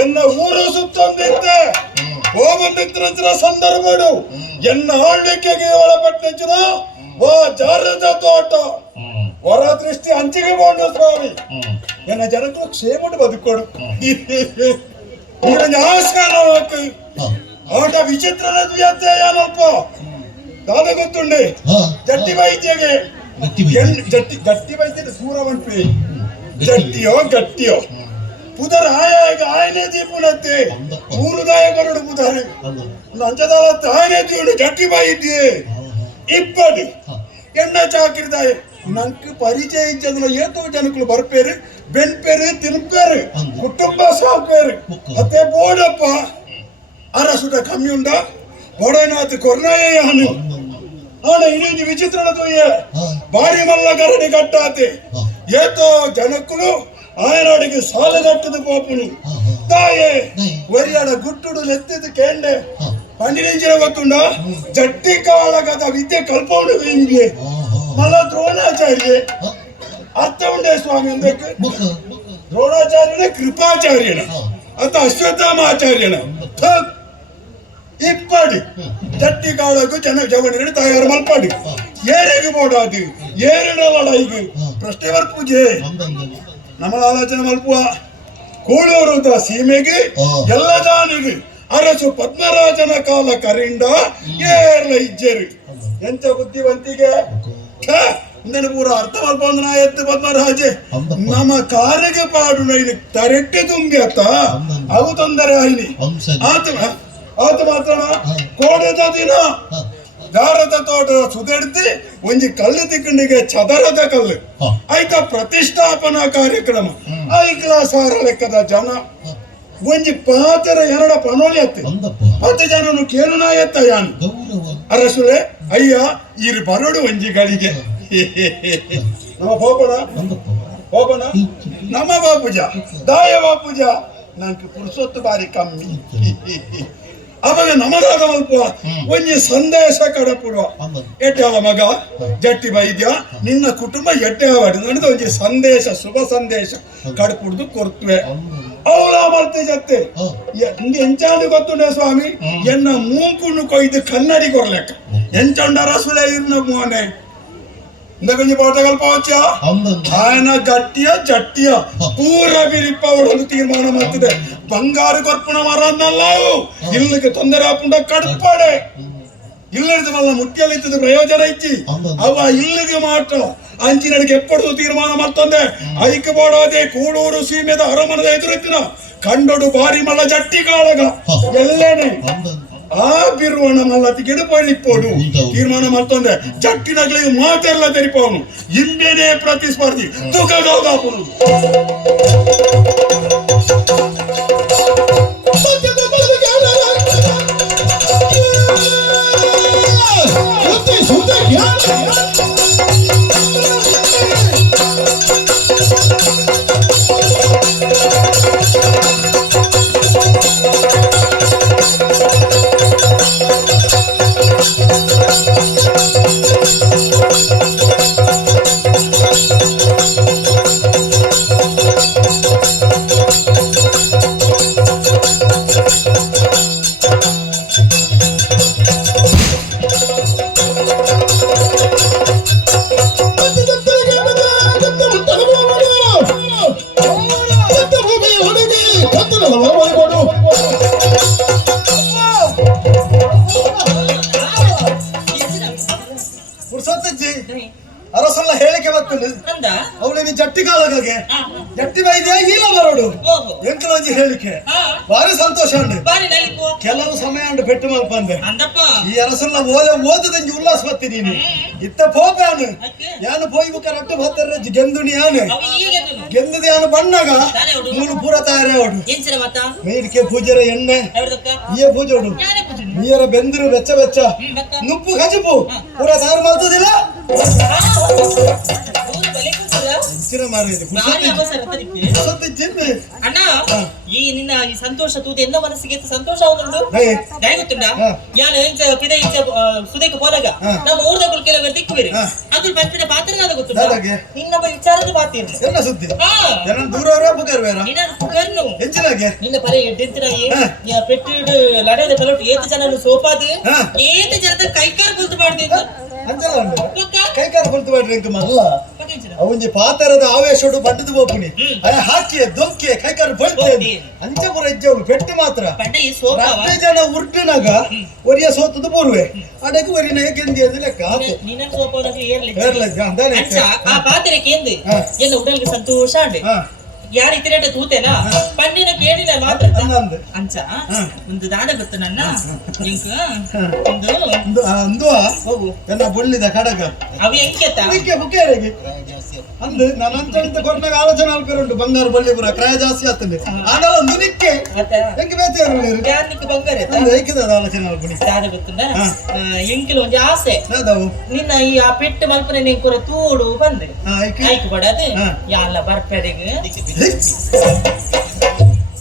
ಎನ್ನ ಊರು ಸುತ್ತೊಂದಿದ್ದೆ ಹೋಗುತ್ತಿದ್ದ ಸಂದರ್ಭಗಳು ಎನ್ನ ಆಳ್ವಿಕೆಗೆ ಒಳಪಟ್ಟಿನ ವಾ ಜಾರದ ತೋಟ ಹೊರ ದೃಷ್ಟಿ ಹಂಚಿಗೆ ಕೊಂಡು ಸ್ವಾಮಿ ಎನ್ನ ಜನಕ್ಕೂ ಕ್ಷೇಮಡು ಬದುಕೊಡು ಇವನ ಆಸ್ಕಾರ ಆಟ ವಿಚಿತ್ರ ಏನಪ್ಪ ದಾದ ಗೊತ್ತುಂಡೆ ಜಟ್ಟಿ ವೈದ್ಯಗೆ ಜಟ್ಟಿ ವೈದ್ಯದ ಸೂರವಂಪಿ ಜಟ್ಟಿಯೋ ಗಟ್ಟಿಯೋ ಪುದರ್ ಆಯನೆ ದೀಪುನತ್ತೆ ಮೂರು ದಾಯಕರುಡು ಪುದರ್ ಲಂಚದಾಲತ್ತು ಆಯನೆ ದೀಡು ಜಟ್ಟಿ ಬಾಯಿದ್ದೆ ಇಪ್ಪದು ಎಣ್ಣ ಚಾಕಿರಿದಾಯ ನಂಗೆ ಪರಿಚಯ ಇದ್ದಲ್ಲ ಏತೋ ಜನಕ್ಕಳು ಬರ್ಪೇರು ಬೆನ್ಪೇರು ತಿನ್ಪೇರು ಕುಟುಂಬ ಸಾಪೇರು ಮತ್ತೆ ಬೋಡಪ್ಪ ಅರಸುಡ ಕಮ್ಮಿ ಉಂಡ ಬೋಡನಾಥ್ ಕೊರ್ನಾಯ ಹಣ್ಣು ಆಣ ಇನ್ನೊಂದು ವಿಚಿತ್ರದ ತೊಯ್ಯ ಬಾರಿ ಮಲ್ಲ ಗರಡಿ ಕಟ್ಟಾತೆ ಏತೋ ಜನಕ್ಕಳು ಆಯನಾಡಿಗೆ ಸಾಲಗಟ್ಟದ ಪಾಪನು ತಾಯೇ ವರಿಯಾಡ ಗುಟ್ಟುಡು ಎತ್ತಿದ ಕೇಂಡೆ ಪಂಡಿನಿಂಚಿನ ಗೊತ್ತುಂಡ ಜಟ್ಟಿ ಕಾಳಗದ ವಿದ್ಯೆ ಕಲ್ಪೌಂಡು ಹಿಂಗೆ ಮಲ್ಲ ದ್ರೋಣಾಚಾರ್ಯ ಅರ್ಥ ಉಂಡೆ ಸ್ವಾಮಿ ಅಂದಕ್ಕೆ ದ್ರೋಣಾಚಾರ್ಯನ ಕೃಪಾಚಾರ್ಯನ ಅತ್ತ ಅಶ್ವತ್ಥಾಮಾಚಾರ್ಯನ ಇಪ್ಪಡಿ ಜಟ್ಟಿ ಕಾಳಗು ಜವನ ತಯಾರು ಮಲ್ಪಡಿ ಏರಿಗೆ ಬೋಡಾದು ಏರಿಡಲಡೈಗು ಪ್ರಶ್ನೆ ಪೂಜೆ ನಮ್ಮ ಆಲೋಚನೆ ಮಲ್ಪುವ ಕೂಳೂರುದ ಸೀಮೆಗೆ ಎಲ್ಲ ಜಾನಿಗೆ ಅರಸು ಪದ್ಮರಾಜನ ಕಾಲ ಕರಿಂದ ಏರ್ಲ ಇಜ್ಜರು ಎಂತ ಬುದ್ಧಿವಂತಿಗೆ ಪೂರ ಅರ್ಥ ಮಲ್ಪಂದ ನಾ ಎತ್ತು ಪದ್ಮರಾಜೆ ನಮ್ಮ ಕಾರಿಗೆ ಪಾಡು ಇದು ತರೆಟ್ಟೆ ತುಂಬಿ ಅತ್ತ ಅವು ತೊಂದರೆ ಆಯ್ನಿ ಆತ ಮಾತ್ರ ಕೋಡದ ದಿನ ದಾರದ ತೋಟ ಸುದೆಡ್ತಿ ಒಂಜಿ ಕಲ್ಲು ತಿಕ್ಕಂಡಿಗೆ ಚದರದ ಕಲ್ಲು ಆಯ್ತಾ ಪ್ರತಿಷ್ಠಾಪನಾ ಕಾರ್ಯಕ್ರಮ ಐಕ್ಲ ಸಾರ ಲೆಕ್ಕದ ಜನ ಒಂಜಿ ಪಾತರ ಎರಡ ಪನೋಳಿ ಅತ್ತೆ 10 ಜನನು ಕೇಳುನಾ ಎತ್ತ ಯಾನ್ ಅರಸುಲೆ ಅಯ್ಯ ಇರು ಬರೋಡು ಒಂಜಿ ಗಳಿಗೆ ನಮ್ಮ ಹೋಗೋಣ ನಮ್ಮ ಬಾಪುಜ ದಾಯ ಬಾಪುಜ ನಂಗೆ ಪುರುಸೊತ್ತು ಬಾರಿ ಕಮ್ಮಿ ಅವಾಗ ನಮಗಾಗ ಮಲ್ಪ ಒಂಜಿ ಸಂದೇಶ ಕಡಪುರ ಎಟ್ಟಾವ ಮಗ ಜಟ್ಟಿ ವೈದ್ಯ ನಿನ್ನ ಕುಟುಂಬ ಎಟ್ಟಾವಾಡು ನಡೆದ ಒಂಜಿ ಸಂದೇಶ ಶುಭ ಸಂದೇಶ ಕಡಪುಡ್ದು ಕೊರ್ತವೆ ಅವಳ ಮರ್ತೆ ಜತ್ತೆ ಎಂಚಾಂದು ಗೊತ್ತುಂಡ ಸ್ವಾಮಿ ಎನ್ನ ಮೂಂಪುಣ್ಣು ಕೊಯ್ದು ಕನ್ನಡಿ ಕೊರ್ಲೆಕ್ಕ ಎಂಚಂಡ ರಸುಲೆ ಇರ್ನ ಮೋನೆ ಕೊಂಚ ಪಾಠ ಕಲ್ಪವಚ್ಚ ఆయన ಗಟ್ಟಿಯ ಜಟ್ಟಿಯ ಪೂರ ಬಿರಿಪ್ಪ ಅವಳೊಂದು ತೀರ್ಮಾನ ಮಾಡ್ತದೆ ಬಂಗಾರು ಕೊರ್ಪಣ ಮರನ್ನಲ್ಲ ಇಲ್ಲಿಗೆ ತೊಂದರೆ ಆಪುಂಡ ಕಡ್ಪಾಡೆ ಇಲ್ಲದ ಮಲ್ಲ ಮುಟ್ಟಿಯಲ್ಲಿತ್ತದ ಪ್ರಯೋಜನ ಇಚ್ಚಿ ಅವ ಇಲ್ಲಿಗೆ ಮಾತ್ರ ಅಂಚಿನಡಿಗೆ ಎಪ್ಪಡು ತೀರ್ಮಾನ ಮಾಡ್ತಂದೆ ಐಕ್ಯ ಬೋಡಾದೆ ಕೂಳೂರು ಸೀಮೆದ ಅರಮನದ ಎದುರಿತ್ತಿನ ಕಂಡೊಡು ಬಾರಿ ಮಲ್ಲ ಜಟ್ಟಿ ಕಾಳಗ ಎಲ್ಲೇನೆ ಆ ನಿರ್ವಹಣ ಮಲ್ಲತಿ ಗೆಡುಪಡಿಪ್ಪೋಡು ತೀರ್ಮಾನ ಮತ್ತೊಂದೆ ಜಟ್ಟಿನಗಳಿಗೆ ಮಾತೆಲ್ಲ ತೆರಿಪವನು ಹಿಂದೆನೇ ಪ್ರತಿಸ್ಪರ್ಧಿ ತುಕಡೋದಾಪುನು ಪುರುಷೋತ್ತಜ್ಜಿ ಅರಸಲ್ಲ ಹೇಳಿಕೆ ಬರ್ತದೆ ಅಂದ ಅವಳಿಗೆ ಜಟ್ಟಿ ಕಾಲಗೆ ಹಾ. ಜಟ್ಟಿ ಬೈದೆ ಇಲ್ಲ ಬರೋಡು ಓಹೋ ಎಂಕಲೊಂಜಿ ಹೇಳಿಕೆ ಹಾ ಭಾರಿ ಸಂತೋಷ ಉಂಡು ಬಾರಿ ನಲಿಪೋ ಕೆಲವು ಸಮಯ ಉಂಡು ಪೆಟ್ಟು ಮಲ್ಪಂದೆ ಅಂದಪ್ಪ ಈ ಅರಸಲ್ಲ ಓಲೆ ಓದದಂಜಿ ಉಲ್ಲಾಸ ಬತ್ತಿದೀನಿ ಇತ್ತ ಪೋಪಾನು ಅಕ್ಕೆ ಯಾನು ಪೋಯಿ ಬುಕ್ಕ ರಟ್ಟು ಬತ್ತರ ಗೆಂದುನಿ ಯಾನು ಅವ ಈಗ ಗೆಂದುದಿ ಯಾನು ಬಣ್ಣಗ ತಾನೇ ಅವಡು ಮೂಲು ಪೂರ ತಯಾರೇ ಅವಡು ಎಂಚಿನ ಮತ್ತ ಮೇಡಿಕೆ ಪೂಜೆರ ಎಣ್ಣೆ ಎವಡದಕ್ಕ ಈಯ ಪೂಜೆ ಉಡು ಯಾರೇ ಪೂಜೆ ನೀರ ಬೆಂದರು ಬೆಚ್ಚ ಬೆಚ್ಚ ಮತ್ತ ನುಪ್ಪು ಗಜಪು ಪೂರ ತಯಾರು ಮಾಡ್ತದಿಲ್ಲ ಬಲೆ ಕೂತದ ಹೆಚ್ಚಿನ ಮಾರಿದೆ ಬಾರಿ ಅವಸರ ತರಿಪಿ ಜಿನ್ನೆ ಅಣ್ಣ ಈ ನಿನ್ನ ಈ ಸಂತೋಷ ತೂತ ಎನ್ನ ಮನಸ್ಸಿಗೆ ಸಂತೋಷ ಆಗುಂಡು ಹೇ ಗಾಯ ಗೊತ್ತುಂಡ ಹಾ. ಯಾನು ಇಂಚ ಪಿದೆ ಇಂಚ ಸುದೇಕ ಹೋದಾಗ ಹಾ. ನಮ್ಮ ಊರ್ದ ಕೆಲವರು ತಿಕ್ಕುವಿರಿ ಹಾ. ಅದು ಬರ್ತಿನ ಪಾತ್ರನಾದ ಗೊತ್ತುಂಡ ಯಾರಿಗೆ? ನಿನ್ನ ವಿಚಾರದ ಪಾತ್ರ ಎಲ್ಲ ಸುದ್ದಿ ಹಾ ಜನ ದೂರವರೇ ಬುಗರ್ವೇರ ಏನಾದ್ರು ಪುಗರ್ನು ಹೆಚ್ಚಿನಾಗೆ ನಿನ್ನ ಪರೆ ಎಡ್ಡೆಂತಿನ ಹಾ. ಪೆಟ್ಟಿಡು ಲಡೆದ ಕಲಟು ಏತು ಜನನು ಸೋಪಾದು ಹಾ. ಏತು ಜನದ ಕೈಕಾರ ಗುಲ್ತು ಮಾಡ್ದಿದ್ದ ಅಂಚಲ ಉಂಡು ಪಕ್ಕ ಕೈಕಾರ ಕೊಲ್ತು ಮಾಡ್ರಿ ಇಂಕ ಮಲ್ಲ ಪಕ್ಕಿಂಚಿನ ಅವಂಜಿ ಪಾತರದ ಆವೇಶೋಡು ಬಡ್ಡದು ಬೋಪುನಿ ಹ್ಮ್. ಅಯ ಹಾಕಿ ದೊಂಕೆ ಕೈಕಾರ ಬಳ್ತೆ ಬೋಪಿ. ಅಂಚಪುರ ಇಜ್ಜವಳು ಪೆಟ್ಟು ಮಾತ್ರ ಪಂಡ ಈ ಸೋಪಾವ ರಟ್ಟೆ ಜನ ಉರ್ಟಿನಾಗ ಒರಿಯ ಸೋತದು ಪೂರ್ವೆ ಅಡಕು ಒರಿನ ಗೆಂದಿ ಅದು ಲೆಕ್ಕ ಆತು ನಿನ್ನ ಸೋಪಾವನಾಗ್ಲಿ ಏರ್ಲಿ ಏರ್ಲ ಅಂದಾನೆ ಅಂಚ ಆ ಪಾತ್ರೆಗೆ ಎಂದು ಹಾ. ಎಲ್ಲ ಉಡಲ್ಗೆ ಸಂತೋಷ ಅಂಡೆ ಹಾ ಯಾರ ಇತಿರೇಟ ತೂತೆನ ಪಂಡಿನ ಕೇಳಿನ ಮಾತ್ರ ಅಂದಂದು ಅಂಚ ಒಂದು ದಾದ ಗೊತ್ತು ನನ್ನ ಇಂಕ ಒಂದು ಅಂದು ಹೋಗು ಎಲ್ಲ ಬೊಳ್ಳಿದ ಕಡಗ ಅವ ಎಂಕೆತ ಅದಕ್ಕೆ ಬುಕ್ಕೇರಿಗೆ ಅಂದು ನಾನು ಅಂತ ಕೊಟ್ಟಾಗ ಆಲೋಚನೆ ಅಲ್ಪೇರುಂಟು ಬಂಗಾರ ಬಳ್ಳಿ ಪುರ ಕ್ರಯ ಜಾಸ್ತಿ ಆಗ್ತದೆ ಆಗಲ್ಲ ಒಂದು ನಿಕ್ಕೆ ಹೆಂಗೆ ಬೇತೇರು ಯಾರನಿಕ್ಕೆ ಬಂಗಾರ ಒಂದು ಐಕಿದ ಆಲೋಚನೆ ಅಲ್ಪಣಿ ದಾದ ಗೊತ್ತುಂಡ ಎಂಕಿಲ ಒಂದು ಆಸೆ ಯಾವ್ದವು ನಿನ್ನ ಈ ಆ ಪೆಟ್ಟು ಮಲ್ಪನೆ ನೀನ್ ಕೊರ ತೂಡು ಬಂದೆ ಐಕಿ ಆಯ್ಕೆ ಪಡದು ಹಾ. ಯಾಲ್ಲ ಬರ್ಪೆಡೆಗೆ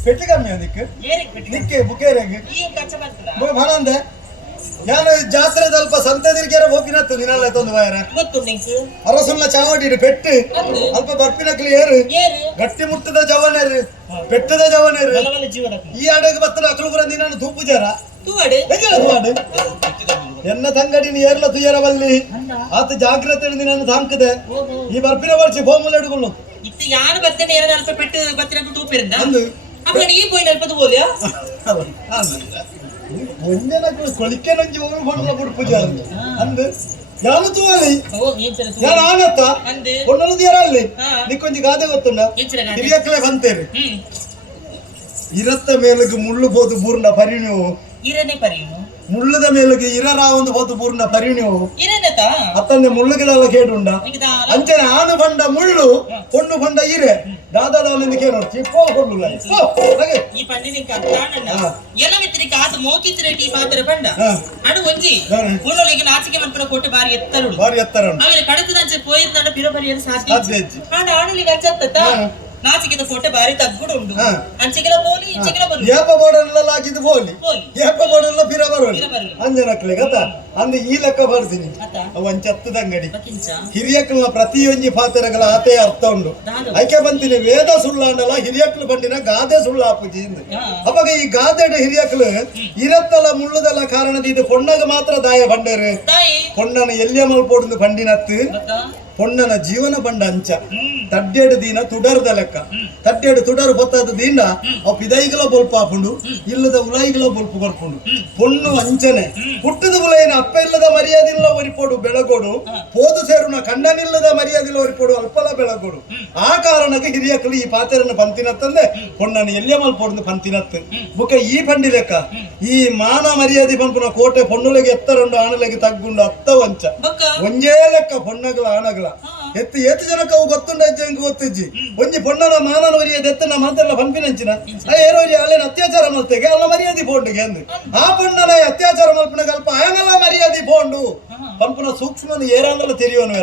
ಪೆಟ್ಟು ಕಮ್ಮಿ ಅದಕ್ಕೆ ಏರಿಕ್ ಪೆಟ್ಟು ನಿಕ್ಕೆ ಬುಕ್ಕೇರಿಗೆ ಈ ಕಚ್ಚ ಬರ್ತದ ಮನಂದೆ ನಾನು ಜಾತ್ರೆ ಸ್ವಲ್ಪ ಸಂತೆ ತಿರ್ಗ್ಯಾರ ಹೋಗಿನತ್ತು ದಿನಾಲ ತಂದು ಬಾಯರ ಗೊತ್ತು ನಿಂಕು ಅರಸುಲ್ಲ ಚಾವಡಿ ಪೆಟ್ಟು ಅಂದು ಅಲ್ಪ ಬರ್ಪಿನ ಕ್ಲಿಯರ್ ಏರು ಗಟ್ಟಿ ಮುಟ್ಟದ ಜವನೇರು ಪೆಟ್ಟದ ಜವನೇರು ಬಲವಲ್ಲ ಜೀವನ ಈ ಅಡೆಗೆ ಬತ್ತನ ಅಕ್ಲು ಬರ ನೀನು ತೂಪು ಜರ ತೂವಾಡೆ ಎನ್ನ ತಂಗಡಿನ ಏರ್ಲ ತುಯರ ಬಲ್ಲಿ ಆತ ಜಾಗ್ರತೆ ನಾನು ತಾಂಕದೆ ಓಹೋ ಈ ಬರ್ಪಿನ ವರ್ಷ ಬೋಮುಲ ಹಿಡ್ಕೊಂಡು ಇತ್ತು ಯಾರು ಬರ್ತೇನೆ ಏನೋ ಅಲ್ಪ ಪೆಟ್ಟು ಬರ್ತೀನಿ ತೂಪಿರಿಂದ ಅಂದು ಅಪ್ಪ ನೀ ಪೋಯಿ ನಲ್ಪದು ಬೋಲ್ಯಾ ಒಂದೇ ನಕ್ಳು ಕೊಳಿಕೆ ನಂಜಿ ಹೋಗಿ ಹೊಂಡಲ ಬುಡ್ಪು ಜರ ಅಂದು ಯಾನು ತೂವಲಿ ಓ ಏನ್ ಸಲ ಯಾರು ಆನತ್ತ ಅಂದೆ ಕೊಂಡಲು ತೀರ ಅಲ್ಲಿ ಹಾ. ನಿಕ್ಕೊಂಜಿ ಗಾದೆ ಗೊತ್ತುಂಡ ಎಂಚಿನ ಗಾದೆ ಹಿರಿಯಕ್ಕಲೆ ಬಂತೇರಿ ಹ್ಮ್ ಇರತ್ತ ಮೇಲಕ್ಕೆ ಮುಳ್ಳು ಬೋದು ಬೂರ್ಣ ಪರಿಣಿವು ಇರನೇ ಪರಿಯುನು ಮುಳ್ಳುದ ಮೇಲಕ್ಕೆ ಇರರ ಒಂದು ಬೋದು ಬೂರ್ಣ ಪರಿಣಿವು ಇರನೇತ ಅತ್ತಂದೆ ಮುಳ್ಳುಗಳೆಲ್ಲ ಕೇಡುಂಡ ನಿಗದ ಅಂಚನೆ ಆನು ಬಂಡ ಮುಳ್ಳು பொண்ணு ಬಂಡ ಇರೆ ದಾದಾದವನಿಂದ ಕೇಳೋರು ಚಿಪ್ಪೋ ಕೊಡ್ಲಿಲ್ಲ ಈ ಪಂಡಿನ ಕಾಣಣ್ಣ ಎಲ್ಲ ವ್ಯತಿರಿಕ ಆತ ಮೋಕಿತ್ರೆಟಿ ಪಾತ್ರ ಬಂಡ ಹಾ. ಅಡು ಒಂಜಿ ಹಾ. ಕೂನೊಳಗೆ ನಾಚಿಕೆ ಮಲ್ಪನ ಕೊಟ್ಟು ಬಾರಿ ಎತ್ತರುಡು ಬಾರಿ ಎತ್ತರ ಉಂಟು ಅವರ ಕಡತದಂಚೆ ಪೋಯಿರ್ನಾಡ ಬಿರಬರಿಯರು ಸಾಧ್ಯ ಸಾಧ್ಯ ಹೆಚ್ಚು ಆಡ ಆಡಲಿಗೆ ಅಚ್ಚತ್ತ ಹಾ. ನಾಚಿಕೆದ ಕೋಟೆ ಬಾರಿ ತಗ್ಗುಡು ಉಂಡು ಹಾ. ಅಂಚೆಗೆಲ ಬೋಲಿ ಇಂಚೆಗೆಲ ಬರು ಏಪ ಬೋಡನ್ನೆಲ್ಲ ಹಾಕಿದ್ದು ಬೋಲಿ ಬೋಲಿ ಏಪ ಬೋಡನ್ನೆಲ್ಲ ಬಿರ ಬರೋಲಿ ಬಿರ ಬರೋಲಿ. ಅಂಜನಕ್ಲೆ ಗತ ಅಂದ ಈ ಲೆಕ್ಕ ಬರ್ತೀನಿ ಅತ್ತ ಅವ ಅಂಚತ್ತದ ಅಂಗಡಿ ಬಕಿಂಚ ಹಿರಿಯಕ್ಕಳ ಪ್ರತಿಯೊಂಜಿ ಪಾತ್ರಗಳ ಆತೆ ಅರ್ಥ ಉಂಡು ದಾದ ಐಕೆ ಬಂತೀನಿ ವೇದ ಸುಳ್ಳಾಂಡಲ ಹಿರಿಯಕ್ಕಳು ಬಂದಿನ ಗಾದೆ ಸುಳ್ಳು ಹಾಪುಜಿಂದ ಹಾ. ಅವಾಗ ಈ ಗಾದೆಡ ಹಿರಿಯಕ್ಕಳು ಇರತ್ತಲ್ಲ ಮುಳ್ಳುದಲ್ಲ ಕಾರಣದ ಇದು ಪೊಣ್ಣಗ ಮಾತ್ರ ದಾಯ ಬಂಡರು ತಾಯಿ ಪೊಣ್ಣನ ಎಲ್ಲಿಯ ಮಲ್ಪೋಡು ಬಂಡಿನತ್ತು ಗೊತ್ತಾ ಪೊಣ್ಣನ ಜೀವನ ಬಂಡ ಅಂಚ ತಡ್ಡೆಡು ದಿನ ತುಡರ್ದ ಲೆಕ್ಕ ತಡ್ಡೆಡು ತುಡರು ಹೊತ್ತಾದ ದೀಂಡ ಅವ್ ಪಿದೈಗಳ ಬೊಲ್ಪ ಹಾಕೊಂಡು ಇಲ್ಲದ ಉಲಾಯಿಗಳ ಬೊಲ್ಪ ಬರ್ಕೊಂಡು ಪೊಣ್ಣು ಅಂಚನೆ ಹುಟ್ಟದ ಉಲೈನ ಅಪ್ಪ ಇಲ್ಲದ ಮರ್ಯಾದಿಲ್ಲ ಒರಿಪೋಡು ಬೆಳಗೋಡು ಪೋದು ಸೇರುನ ಕಂಡನಿಲ್ಲದ ಮರ್ಯಾದಿಲ್ಲ ಒರಿಪೋಡು ಅಲ್ಪಲ ಬೆಳಗೋಡು ಆ ಕಾರಣಕ್ಕೆ ಹಿರಿಯಕ್ಕಳು ಈ ಪಾತೆರನ್ನ ಪಂತಿನತ್ತಂದೆ ಪೊಣ್ಣನ ಎಲ್ಲಿಯ ಮಲ್ಪೋಡು ಪಂತಿನತ್ತು ಬುಕ್ಕ ಈ ಪಂಡಿ ಲೆಕ್ಕ ಈ ಮಾನ ಮರ್ಯಾದೆ ಪಂಪುನ ಕೋಟೆ ಪೊಣ್ಣುಲೆಗೆ ಎತ್ತರಂಡು ಆಣಲೆಗೆ ತಗ್ಗುಂಡು ಅತ್ತ ವಂಚ ಒಂಜೇ ಲೆಕ್ಕ ಪೊಣ್ಣಗಳ ಆಣಗಳ ಎತ್ತು ಏತು ಜನಕ್ಕೆ ಅವು ಗೊತ್ತುಂಡ ಗೊತ್ತಿಜ್ಜಿ ಒಂಜಿ ಪೊಣ್ಣನ ಮಾನನ ಮರ್ಯಾದೆ ಎತ್ತನ ಮಾತೆಲ್ಲ ಪಂಪಿನಂಚಿನ ಏರೋರಿ ಅಲ್ಲೇನ ಅತ್ಯಾಚಾರ ಮಲ್ತೆಗೆ ಅಲ್ಲ ಮರ್ಯಾದೆ ಬೋಂಡಿಗೆ ಅಂದು ಆ ಪೊಣ್ಣನ ಅತ್ಯಾಚಾರ ಮಲ್ಪನ ಕಲ್ಪ ಆಯನಲ್ಲ ಮರ್ಯಾದೆ ಬೋಂಡು ಪಂಪುನ ಸೂಕ್ಷ್ಮನ ಏರಾಂಗಲ ತೆರಿಯೋನು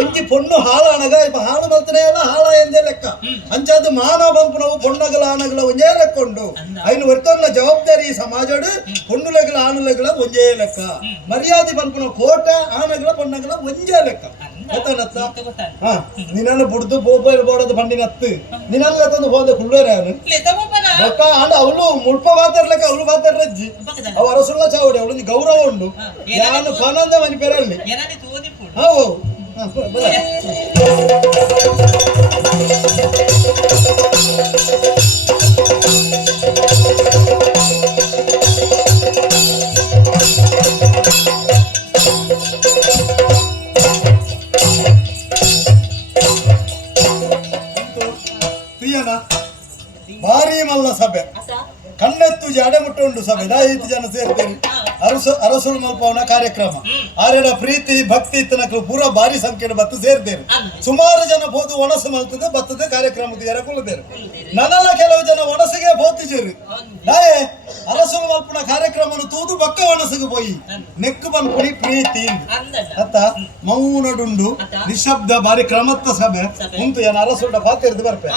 ಒಂಜಿ ಪೊಣ್ಣು ಹಾಳಾಣಗ ಇಪ್ಪ ಹಾಳು ಮಲ್ತನೆ ಎಲ್ಲ ಹಾಳ ಎಂದೇ ಲೆಕ್ಕ ಅಂಚಾದ ಮಾನ ಪಂಪುನವು ಪೊಣ್ಣಗಳ ಆಣಗಳ ಒಂಜೇ ಲೆಕ್ಕೊಂಡು ಐನು ವರ್ತನ ಜವಾಬ್ದಾರಿ ಸಮಾಜಡು ಪೊಣ್ಣುಲೆಗಳ ಆಣುಲೆಗಳ ಒಂಜೇ ಲೆಕ್ಕ ಮರ್ಯಾದೆ ಪಂಪುನ ಕೋಟ ಆಣಗಳ ಪೊಣ್ಣಗಳ ಒಂಜೇ ಲೆಕ್ಕ ನಿನ್ನ ಬುಡ್ದು ಬೋಬೈಲ್ ಬೋಡದು ಬಂಡಿನತ್ತು ನಿನ್ನ ತಂದು ಹೋದ ಕುಳ್ಳೇರಾನು ಆಂಡ ಅವಳು ಮುಳ್ಪ ಬಾತಾರ್ಲೆಕ್ಕ ಅವಳು ಬಾತಾರ್ರಜ್ಜಿ ಅವ ಅರಸುಳ್ಳ ಚಾವಡಿ ಅವಳು ಗೌರವ ಉಂಡು ನಾನು ಫಾನಂದ ಮನಿ ಪೇರಲ್ಲಿ ಹೌದು ಭಾರಿ ಮಲ್ಲ ಸಭೆ ಕಣ್ಣೆತ್ತು ಜಾಡೆ ಮುಟ್ಟುಂಡು ಸಭೆ 5 ಜನ ಸೇರ್ತೇನೆ ಅರಸುಳು ಮಲ್ಪವನ ಕಾರ್ಯಕ್ರಮ ಆರೆಡ ಪ್ರೀತಿ ಭಕ್ತಿ ಇತ್ತನಕ್ಲು ಪೂರ ಭಾರಿ ಸಂಖ್ಯೆ ಬತ್ತು ಸೇರ್ತೇನೆ ಸುಮಾರು ಜನ ಬೋದು ಒಣಸು ಮಲ್ತದೆ ಬತ್ತದೆ ಕಾರ್ಯಕ್ರಮದ ಎರಕುಲದೇರು ನನ್ನಲ್ಲ ಕೆಲವು ಜನ ಒಣಸಿಗೆ ಬೋತಿಜೇರು ನಾಯೇ ಅರಸುಳು ಮಲ್ಪನ ಕಾರ್ಯಕ್ರಮವನ್ನು ತೂದು ಬಕ್ಕ ಒಣಸಿಗೆ ಹೋಯಿ ನೆಕ್ಕು ಬಂದ್ಪುಡಿ ಪ್ರೀತಿ ಅತ್ತ ಮೌನಡುಂಡು ನಿಶಬ್ದ ಭಾರಿ ಕ್ರಮತ್ತ ಸಭೆ ಉಂಟು ಏನ ಅರಸುಳ ಪಾತಿರ್ದು ಬರ್ಪೆ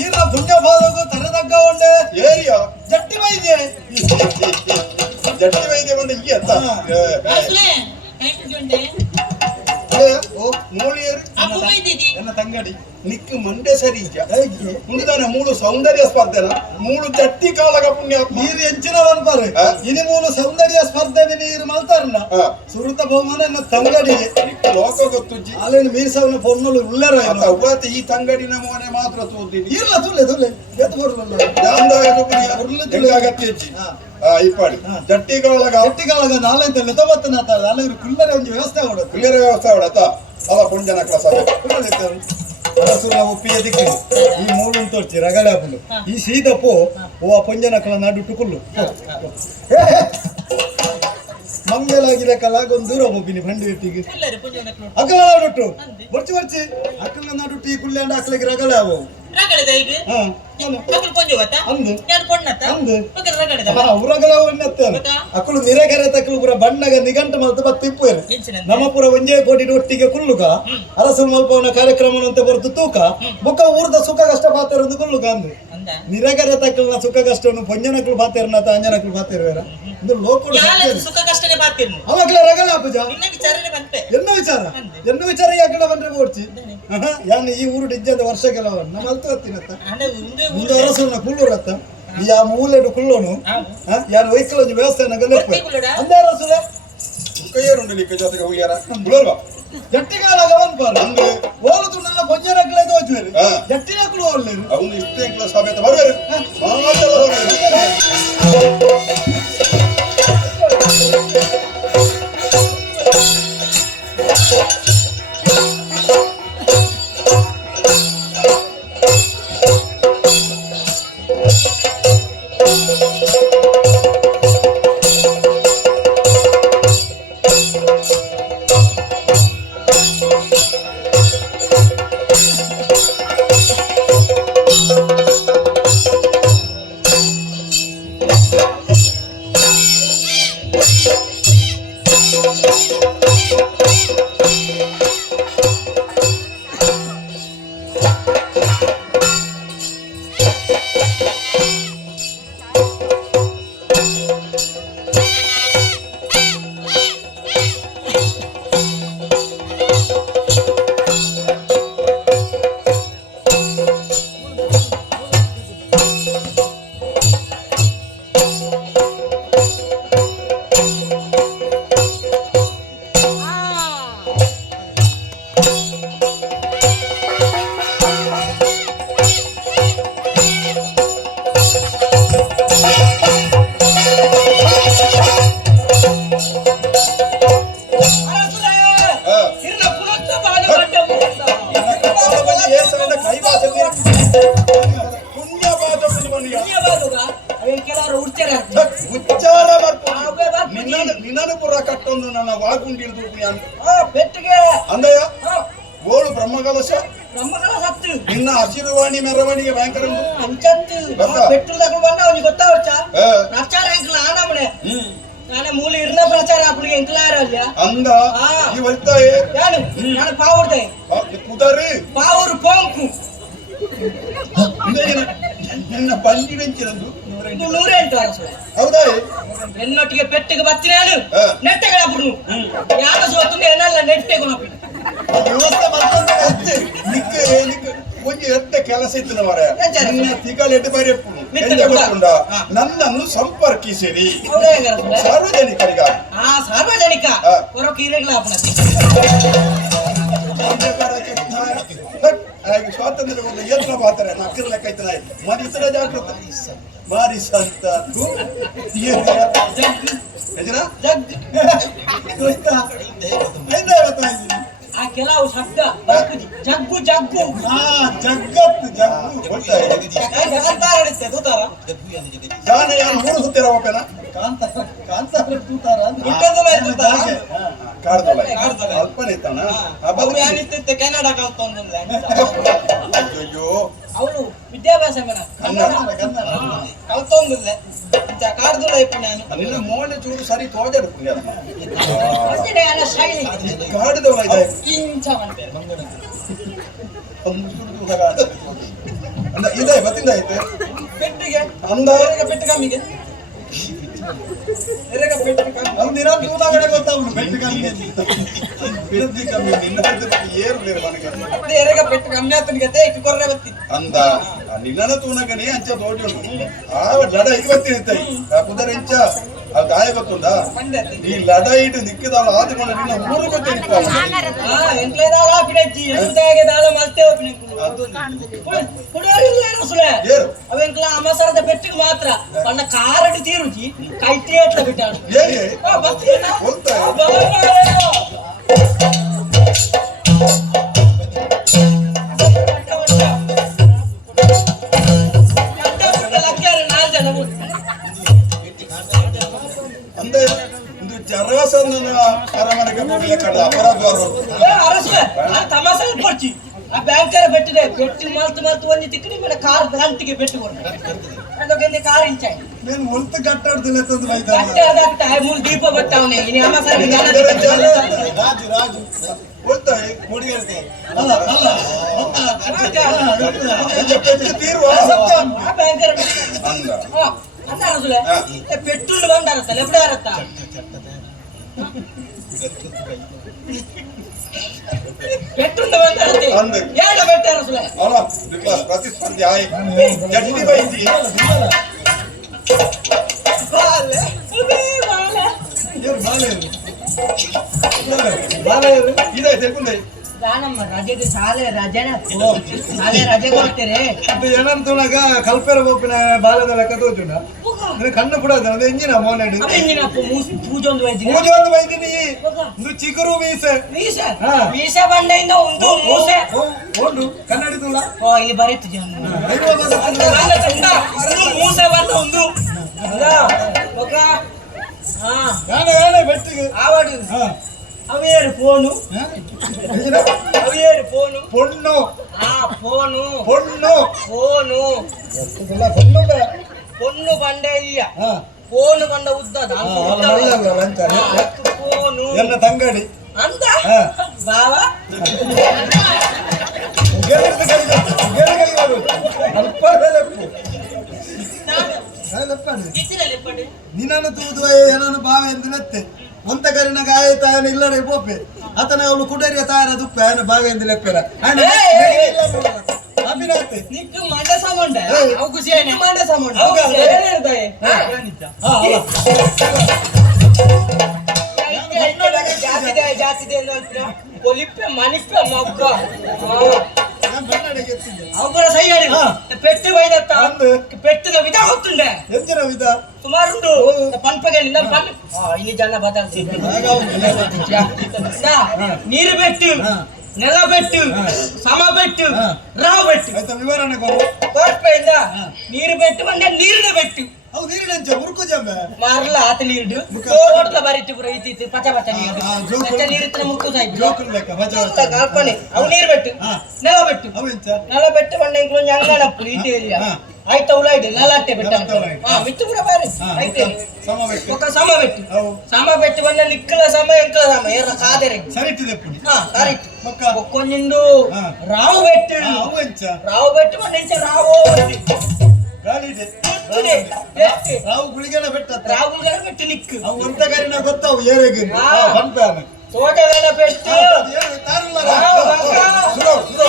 ಈಗ ಪುಣ್ಯ ಬಾಧಕು ತರದಗ್ಗ ಒಂಡೆ ಏರಿಯಾ ಜಟ್ಟಿ ವೈದ್ಯ ಬಂದ ಈ ಅತ್ತ ಮೂಳಿಯರು ನನ್ನ ತಂಗಡಿ ನಿಕ್ಕು ಮಂಡೆ ಸರಿ ಮುಂದಾನೆ ಮೂಳು ಸೌಂದರ್ಯ ಸ್ಪರ್ಧೆನ ಮೂಳು ಜಟ್ಟಿ ಕಾಲಗ ಪುಣ್ಯ ನೀರು ಹೆಚ್ಚಿನ ಅನ್ಪಾರೆ ಇನಿ ಮೂಲು ಸೌಂದರ್ಯ ಸ್ಪರ್ಧೆ ನೀರು ಮಲ್ತಾರನ್ನ ಸುರತ ಬಹುಮಾನ ನನ್ನ ತಂಗಡಿಗೆ ಲೋಕ ಗೊತ್ತುಜ್ಜಿ ಅಲ್ಲೇನು ಮೀಸವನ ಪೊನ್ನಲು ಉಳ್ಳರ ಅವತ್ತು ಈ ತಂಗಡಿನ ಮೋನೆ ಮಾತ್ರ ತೋದಿನಿ ಇಲ್ಲ ತುಳ್ಳೆ ಎದ್ದು ಬರಲ್ಲ ಅಗತ್ಯ ಇಪ್ಪಾಡಿ ಜಟ್ಟಿಗಳಗ ನಾಳೆಂತ ಲೆತವತ್ತನ ಅಲ್ಲಿ ಕುಲ್ಲರೆ ಒಂದು ವ್ಯವಸ್ಥೆ ಕೊಡೋದು ಕ್ಲಿಯರ್ ವ್ಯವಸ್ಥೆ ಹೊಡತ ಅವ ಪುಂಜನ ಅರಸುರ ಒಪ್ಪಿಯ ದಿಕ್ಕು ಈ ಮೂರು ತೋರ್ಚಿ ರಗಳೆ ಹಾಕೊಂಡು ಈ ಸೀದಪ್ಪು ಓ ಪುಂಜನಕಲ ನಾಡು ಟುಕುಲ್ಲು ಮಂಗಲಾಗಿದೆ ಕಲಾಗೊಂದು ದೂರ ಹೋಗ್ಬಿನಿ ಬಂಡಿ ಇಟ್ಟಿಗೆ ಅಕ್ಕಲ ನಾಡುಟ್ಟು ಬರ್ಚಿ ಅಕ್ಕಲ ನಾಡುಟ್ಟು ಈ ಕುಲ್ಲೆ ಅಂಡ ಅಕ್ಕಲಿಗೆ ರಗಳೆ ಅವು ಅಕ್ಕಳು ನಿರಗರೆ ತಕ್ಕಲು ಪುರ ಬಣ್ಣಗ ನಿಗಂಟ ಮಲ್ತ ಬತ್ತಿಪ್ಪೇರು ನಮ್ಮ ಪುರ ಒಂಜೇ ಕೋಟಿ ಒಟ್ಟಿಗೆ ಕುಲ್ಲುಗ ಅರಸು ಮಲ್ಪವನ ಕಾರ್ಯಕ್ರಮ ಅಂತ ಬರುದು ತೂಕ ಬುಕ್ಕ ಊರ್ದ ಸುಖ ಕಷ್ಟ ಪಾತಿರೋದು ಕುಲ್ಲುಗ ಅಂದು ನಿರಗರೆ ತಕ್ಕಲ್ನ ಸುಖ ಕಷ್ಟವನ್ನು ಪಂಜನಕ್ಕಳು ಪಾತಿರನ ಅಂಜನಕ್ಕಳು ಪಾತಿರುವೇರ ಇದು ಲೋಕುಡು ಅವಾಗಲೇ ರಗಳೆ ಅಪ್ಪಜ ಎನ್ನ ವಿಚಾರ ಯಾಕಡೆ ಬಂದ್ರೆ ಓಡ್ಚಿ ಯಾನು ಈ ಊರು ಡಿಜ್ಜದ ವರ್ಷ ಕೆಲವ ನಮ್ಮ ಅಲ್ತು ಹತ್ತಿನತ್ತ ಮುಂದೆ ಅರಸನ ಕುಳ್ಳೂರತ್ತ ಯಾ ಮೂಲೆಡು ಕುಳ್ಳೋನು ಯಾರು ವೈಕಲ್ ಒಂದು ವ್ಯವಸ್ಥೆ ನಗಲೆಪ್ಪೆ ಅಂದೇ ಅರಸುಲೆ ಕೈಯರುಂಡಲಿಕ್ಕೆ ಜೊತೆಗೆ ಹೋಗ್ಯಾರ ಬಿಳಲ್ವಾ ಜಟ್ಟಿಗಾಲಾಗ ಬಂದ್ಬಾರ ಅಂದು ಓಲುದುಂಡೆಲ್ಲ ಬೊಂಜನಕ್ಕಲೇ ದೋಚುವೇರು ಜಟ್ಟಿನಕ್ಕಳು ಒಳ್ಳೆರು ಅವನು ಇಷ್ಟೇ ಸಭೆ ಬರುವರು ನಿನ್ನನ್ನು ಪುರ ಕಟ್ಟೊಂದು ನನ್ನ ವಾಗುಂಡಿಳಿದು ಪೆಟ್ಟಿಗೆ ಅಂದಯ್ಯ ಗೋಳು ಬ್ರಹ್ಮಕಲಶ ನಿನ್ನ ಹಸಿರುವಾಣಿ ಮೆರವಣಿಗೆ ಭಯಂಕರ ನಾನೇ ಮೂಲ ಇರ್ನ ಪ್ರಚಾರ ಅಪ್ಪಳಿಗೆ ಎಂಕ್ಲಾರಲ್ಲ ಅಂದ ಈ ಬರ್ತಾಯೆ ನಾನು ಪಾವುಡ್ದೆ ಕುದರಿ ಪಾವುರು ಪಂಕು ನಿನ್ನ ಬಂಡಿ ಬೆಂಚಿರಂದು 108 ಹೌದಾ ಎನ್ನೊಟ್ಟಿಗೆ ಪೆಟ್ಟಿಗೆ ಬರ್ತೀನಿ ನಾನು ನೆಟ್ಟೆಗಳ ಬಿಡು ಯಾರು ಸೋತು ಏನಲ್ಲ ನೆಟ್ಟೆಗಳು ವ್ಯವಸ್ಥೆ ಮಾಡ್ಕೊಂಡೆ ನಿಕ್ಕೆ ನಿಕ್ಕೆ ಒಂಜಿ ಎತ್ತ ಕೆಲಸ ಇತ್ತು ಮಾರ ನಿನ್ನ ತಿಗಲ್ ಎಟ್ಟು ಬಾರಿ ನನ್ನನ್ನು ಸಂಪರ್ಕಿಸಿರಿ ಸಾರ್ವಜನಿಕರಿಗಾಗಿ ಸಾರ್ವಜನಿಕ ಸ್ವಾತಂತ್ರ್ಯ ಯತ್ನ ಪಾತ್ರೆ ನಕ್ಕರ ಲೆಕ್ಕ ಐತನ ಮರಿತರ ಜಾಗೃತ ಮಾರಿ ಸಂತ ಆ ಕೆಲವು ಶಬ್ದ ಜಗ್ಗು ಜಗ್ಗು ಜಗ್ಗತ್ತು ಜಗ್ಗು ತೂತಾರ ಜಾನ ಯಾರು ಮೂರು ಸುತ್ತಿರ ಒಪ್ಪೆನ ಅಲ್ಪನೆ ಇತ್ತಾನ ಕೆನಡಾ ಅಯ್ಯೋ ಅವಳು ವಿದ್ಯಾಭ್ಯಾಸ ಕಲ್ತೊಂದಿಲ್ಲ ಕಾಡ್ದುಲ್ಲ ನಾನು ನಿನ್ನ ಮೋನೆ ಚೂರು ಸರಿ ತೋಜಡು ಶೈಲಿ ಕಾಡಿದವಳ ಇದೆ ಕಿಂಚ ಇದೆ ಬತ್ತಿಂದ ಐತೆ ಪೆಟ್ಟಿಗೆ ಅಂದ ಪೆಟ್ಟು ಕಮ್ಮಿಗೆ ಒಂದಿನ ತೂತಾಗಡೆ ಗೊತ್ತಾಗ್ಬಿಡು ಪೆಟ್ಟು ಕಮ್ಮಿಗೆ ಬಿರುದ್ದಿ ಕಮ್ಮಿ ನಿನ್ನ ಏರು ಮನೆಗೆ ಎರೆಗ ಪೆಟ್ಟು ಕಮ್ಮಿ ಆತನಿಗೆ ಕೊರ್ರೆ ಬತ್ತಿ ಅಂದ ನಿನ್ನ ತೂನಗನೇ ಅಂಚ ತೋಜು ಆ ಲಡ ಇವತ್ತಿನ ಕುದರ ಇಂಚ ಆ ಗಾಯ ಗೊತ್ತುಂಟಾ ಈ ಲಡ ಇಟ್ಟು ನಿಕ್ಕಿದಾಳ ಆದ್ಕೊಂಡು ನಿನ್ನ ಊರು ಗೊತ್ತಿತ್ತು ಎಂಟ್ಲೇದಾಳ ಪಿಡಜ್ಜಿ ಎಂಟಾಗೆ ದಾಳ ಮಲ್ತೆ ಅವೆಂಕ್ಲ ಅಮಸರದ ಪೆಟ್ಟಿಗೆ ಮಾತ್ರ ಅಣ್ಣ ಕಾರಡಿ ತೀರುಜಿ ಕೈತೇ ಎಟ್ಲ ಬಿಟ್ಟಾಳು ಅಂದ್ರೆ ಇದು ಜರಾಸಂದನ ಅರಮನೆಗೆ ಹೋಗಲಿಲ್ಲ ಕಡ ಅಪರಾಧ ತಮಾಷೆ ಕೊಡ್ಚಿ ಆ ಬ್ಯಾಂಕರ ಬೆಟ್ಟಿದೆ ಬೆಟ್ಟಿ ಮಲ್ತು ಒಂದಿ ತಿಕ್ಕಡಿ ಮೇಲೆ ಕಾರ್ ಗಂಟಿಗೆ ಬೆಟ್ಟುಕೊಂಡು ಅದಕ್ಕೆ ಕಾರ್ ಇಂಚ నేను ఒంత కట్టాడుతులే కట్టాడట మూడు దీప పెట్టావునే ఇని అమ్మ సరి రాజు రాజు పోతాయి ముడిగేస్తే అಲ್ಲ ಅಲ್ಲ చెప్పే తీరువా ఆ బ్యాంకర్ అంద అంద అరసులే పెట్టులు బండారత ఎప్పుడారత పెట్టులు బండారత ఏడ పెట్టారసులే అలా ఇట్లా ప్రతిస్పంది ఆయి జట్టి బైది బాలే బాలే ಬಾಲೆ ಇದೆ ತೆಕ್ಕೊಂಡೆ ದಾನಮ್ಮ ರಜೆಗೆ ಶಾಲೆ ರಜೆ ಕೊಡ್ತೀರಿ ಏನಂತನಾಗ ಕಲ್ಪೆರ ಬೋಪಿನ ಬಾಲದ ಲೆಕ್ಕ ತೋಚುಂಡ ಕಣ್ಣು ಕೂಡ ಅದ ಎಂಜಿನ ಮೋನೆಡು ಪೂಜೊಂದು ವೈದಿನಿ ಒಂದು ಚಿಗುರು ಮೀಸೆ ಬಂಡೆಯಿಂದ ಒಂದು ಮೂಸೆ ಉಂಡು ಕನ್ನಡಿ ತೂಳ ಓ ಇಲ್ಲಿ ಬರೀತು ಮೂಸೆ ಬಂದ ಒಂದು ಬೆಟ್ಟಿಗೆ ಆವಾಡು ಅವೇರು ಫೋನು ಅವೇರು ಫೋನು ಪೊಣ್ಣು ಫೋನು ಪೊಣ್ಣು ಫೋನು ಪೊಣ್ಣು ಬಂಡೆ ಇಲ್ಲ ಫೋನು ಬಂಡ ಉದ್ದ ಫೋನು ಎಲ್ಲ ತಂಗಡಿ ಅಂತ ಬಾವ ನಿನ್ನನ್ನು ತೂದು ಏನನ್ನು ಬಾವೆ ಎಂದಿನತ್ತೆ ಒಂತ ಕರಿನ ಗಾಯ ತಾಯನ ಇಲ್ಲಡೆ ಬೋಪೆ ಆತನ ಅವಳು ಕುಡರಿಯ ತಾಯನ ದುಪ್ಪೆ ఆయన ಬಾವೆ ಎಂದು ಲೆಪ್ಪೆರ ಅಭಿನಾತೆ ನಿಕ್ಕು ಮಂಡ ಸಾಮಂಡ ಅವು ಖುಷಿಯೇನೆ ಮಂಡ ಸಾಮಂಡ ಜಾತಿದೆ ಜಾತಿದೆ ಅಂತ ಕೊಲಿಪ್ಪೆ ಮನಿಪ್ಪೆ ಮಗ್ಗ ಅವರ ಸೈಡ್ ಪೆಟ್ಟು ಬೈದತ್ತ ಪೆಟ್ಟದ ವಿಧ ಗೊತ್ತುಂಡೆ ಎಂತಿನ ವಿಧ ಸುಮಾರುಂಡು ಪಂಪಗೆ ಇಲ್ಲಿ ಜನ ಬದಲಿಸಿ ನೀರು ಬೆಟ್ಟು ನೆಲ ಬೆಟ್ಟು ಸಮ ಬೆಟ್ಟು ರಾವ್ ಬೆಟ್ಟು ಆಯ್ತಾ ವಿವರಣೆ ತೋರ್ಪೆಯಿಂದ ನೀರು ಬೆಟ್ಟು ಬಂದ ನೀರಿನ ಬೆಟ್ಟು ಅವು ನೀರಿನಂಚ ಮುರುಕು ಜಂಬೆ ಮಾರ್ಲ ಆತ ನೀರು ತೋಟದ ಬರಿಟ್ಟು ಪುರ ಇತ್ತಿ ಪಚ ಪಚ ನೀರು ಪಚ ನೀರಿನ ಮುಕ್ಕು ಸಾಯ್ತು ಜೋಕುಲ್ ಬೇಕಾ ಕಲ್ಪನೆ ಅವು ನೀರು ಬೆಟ್ಟು ನೆಲ ಬೆಟ್ಟು ಅವು ಎಂಚ ನೆಲ ಬೆಟ್ಟು ಬಂದ ಇಂಕೊಂಚ ಅಂಗನಪ್ಪು ಈ ಏರಿಯಾ ಆಯ್ತಾ ಉಲಾಯ್ಡು ಲಲಾಟೆ ಬೆಟ್ಟ ಮಿತ್ತು ಕೂಡ ಬಾರಿ ಐತೆ ఒక సమ పెట్టు సమ పెట్టి వల్ల నిక్కల సమ ఎంకల సమ ఎర్ర కాదరే సరిట్టిదే పుడి కరెక్ట్ కొంచెండు రావు పెట్టు రావు పెట్టి వల్ల నుంచి రావు ಗಾಳಿದೆ ರಾವು ಗುಳಿಗೆನ ಬೆಟ್ಟ రావు గుడిగన పెట్టి నిక్కు ಅವು ಅಂತ ಗಾರಿನ ಗೊತ್ತಾವು ಏರೆಗೆ ಬಂಪೆ ಆಮೆ తోటగన పెట్టు ಏನು ತಾರಲ್ಲ రావు ಸುರೋ ಸುರೋ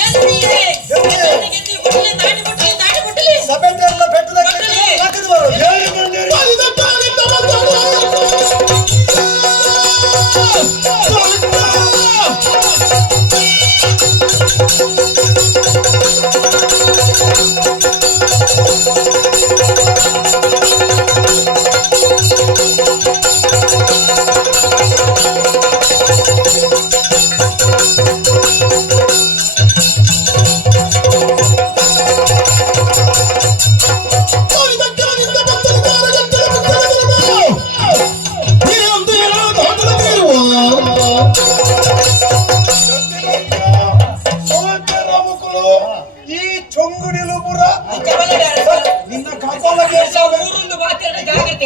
Yes,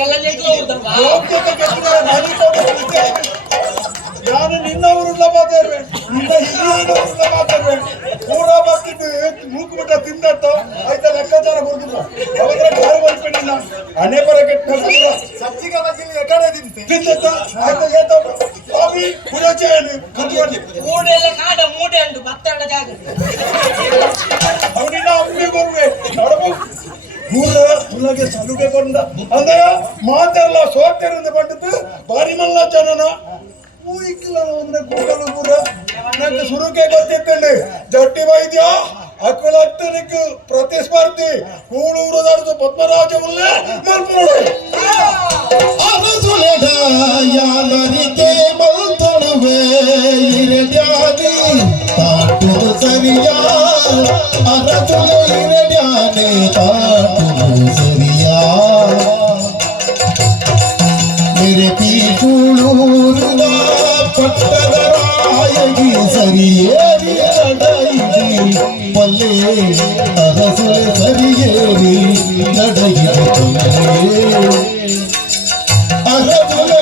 ಎಲ್ಲ ನೆಕ್ಲ ಹೋದಮ್ಮ ಯೋಗ್ಯತೆ ಕೆಟ್ಟರೆ ನಾನಿಗೆ ನಾನು ನಿನ್ನವರುಳ್ಳ ಮಾತಾಡ್ರೆ ನಿನ್ನ ಹಿರಿಯರವರುಳ್ಳ ಮಾತಾಡ್ರೆ ಪೂರ ಬರ್ತಿದ್ದು ಮೂಕು ಬಿಟ್ಟ ತಿಂದಟ್ಟು ಆಯ್ತಾ ಲೆಕ್ಕಾಚಾರ ಕೊಡ್ತಿದ್ರು ಅವಾಗ ಕಾರು ಬಂದ್ಕೊಂಡಿಲ್ಲ ಹಣೆ ಬರ ಕೆಟ್ಟ ಸಜ್ಜಿಗೆ ಬಜ್ಜಿಗೆ ಎಕಡೆ ತಿಂದತ್ತ ಆಯ್ತಾ ಏತ ಸ್ವಾಮಿ ಪುರಚೇನು ಕಟ್ಟಿ ಮೂಡೆಲ್ಲ ಕಾಡ ಮೂಡೆ ಉಂಟು ಬತ್ತಡ ಜಾಗ ಅವನಿನ್ನ ಅಂಗಡಿ ಬರುವೆ ನೋಡಬಹುದು ಪೂರಗೆ ಸಲುಗೆ ಕೊಂಡ ಅಂದ್ರೆ ಮಾತೆಲ್ಲ ಸೋತೆರಿಂದ ಬಂದಿದ್ದು ಬಾರಿ ಮಲ್ಲ ಜನನ ಊಯಿಕ್ಕಿಲ್ಲ ಅಂದ್ರೆ ಕೂಡಲು ಪೂರ ನಂಗೆ ಸುರುಕೆ ಗೊತ್ತಿತ್ತಂడి ಜಟ್ಟಿ ವೈದ್ಯ ಅಕ್ಕಲತ್ತನಿಗೆ ಪ್ರತಿಸ್ಪರ್ಧಿ ಕೂಳೂರು ದಾಡ್ದು ಪದ್ಮರಾಜ ಉಲ್ಲೇ ಮಲ್ಪುರಡು ಅರಸುಲೆದ ಯಾಲರಿಕೆ ಮಲ್ತೊಳುವೆ ಇರೆಡ್ಯಾಗಿ ತಾಟುದು ಸರಿಯಾ ಅರಸುಲೆ ಇರೆಡ್ಯಾನೆ ತಾಟುದು ಸರಿಯಾ मेरे पीठूलूरुवा पट्टದ ರಾಯಗಿ ಸರಿಯೇರಿ ನಡೆಯಿರಿ ಪಲ್ಲೆ ಅರಸುಲೆ ಸರಿಯೇರಿ ನಡೆಯಿರಿ ಪಲ್ಲೆ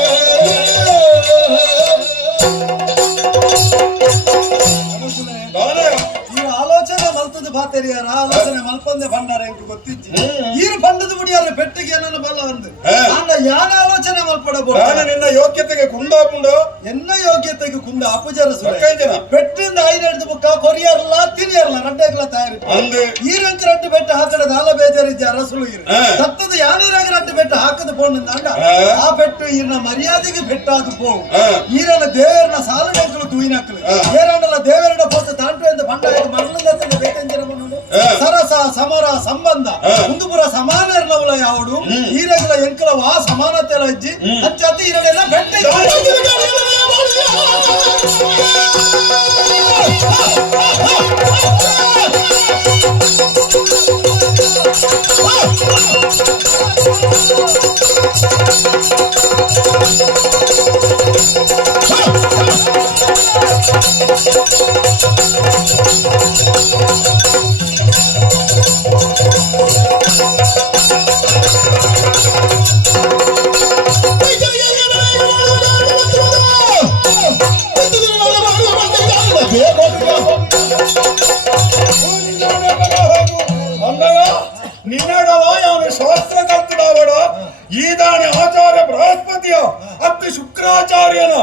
ಅರಸುಲೆ ಈ ಆಲೋಚನೆ ಮಲ್ತದ ಬಾತೆರಿಯಾರ ಆಲೋಚನೆ ಮಲ್ಪಂದೆ ಭಂಡಾರ ಎಂಟು ಗೊತ್ತಿಜ್ಜಿ ಈರು ಬಂಡದ ಮುಡಿಯಾರ ಪೆಟ್ಟಿಗೆ ನನ್ನ ಬಲ ಅಂದು ಅಂದ ಯಾನ ಆಲೋಚನೆ ಮಲ್ಪಡಬಹುದು ನಿನ್ನ ಯೋಗ್ಯತೆಗೆ ಕುಂದಾಪುಂಡು ಎನ್ನ ಯೋಗ್ಯತೆಗೆ ಕುಂದ ಅಪಜರ ಪೆಟ್ಟಿಂದ ಐದು ಬುಕ್ಕ ಕೊರಿಯರ್ಲ ತಿರಿಯರ್ಲ ರಡ್ಡೆಗ್ಲ ತಯಾರಿ ಈರಂಕ ರಡ್ಡು ಬೆಟ್ಟ ಹಾಕದ ಹಾಲ ಬೇಜಾರಿದ್ದ ಅರಸುಲು ಇರು ಸತ್ತದ ಯಾನೀರಾಗ ರಡ್ಡು ಬೆಟ್ಟ ಹಾಕದ ಪೋಂಡ್ ಅಂಡ ಆ ಬೆಟ್ಟು ಈರ್ನ ಮರ್ಯಾದೆಗೆ ಬೆಟ್ಟಾದ ಪೋ ಈರನ ದೇವರನ ಸಾಲಡೆಂಕಲು ತೂಯಿನಕ್ಕಲು ಏರಣ್ಣಲ ದೇವರನ ಪೋತ ತಾಂಟು ಎಂದು ಬಂಡಾಯ ಮರಳದ ಬೇಕಂಜರ ಸರಸ ಸಮರ ಸಂಬಂಧ ಮುಂದುಪುರ ಸಮಾನ ಇರಲವಲ್ಲ ಯಾವಡು ಈರಗಲ ಎಂಕಲವ ಸಮಾನತೆ ಅಜ್ಜಿ ಅಜ್ಜಾತಿ ಈರಡೆಲ್ಲ ಬೆಟ್ಟ ನಿನ್ನಡವ ಅವನು ಶಾಸ್ತ್ರ ಕರ್ತಡಾವಡ ಈದಾನೆ ಆಚಾರ್ಯ ಬೃಹಸ್ಪತಿಯ ಅತ್ತಿ ಶುಕ್ರಾಚಾರ್ಯನ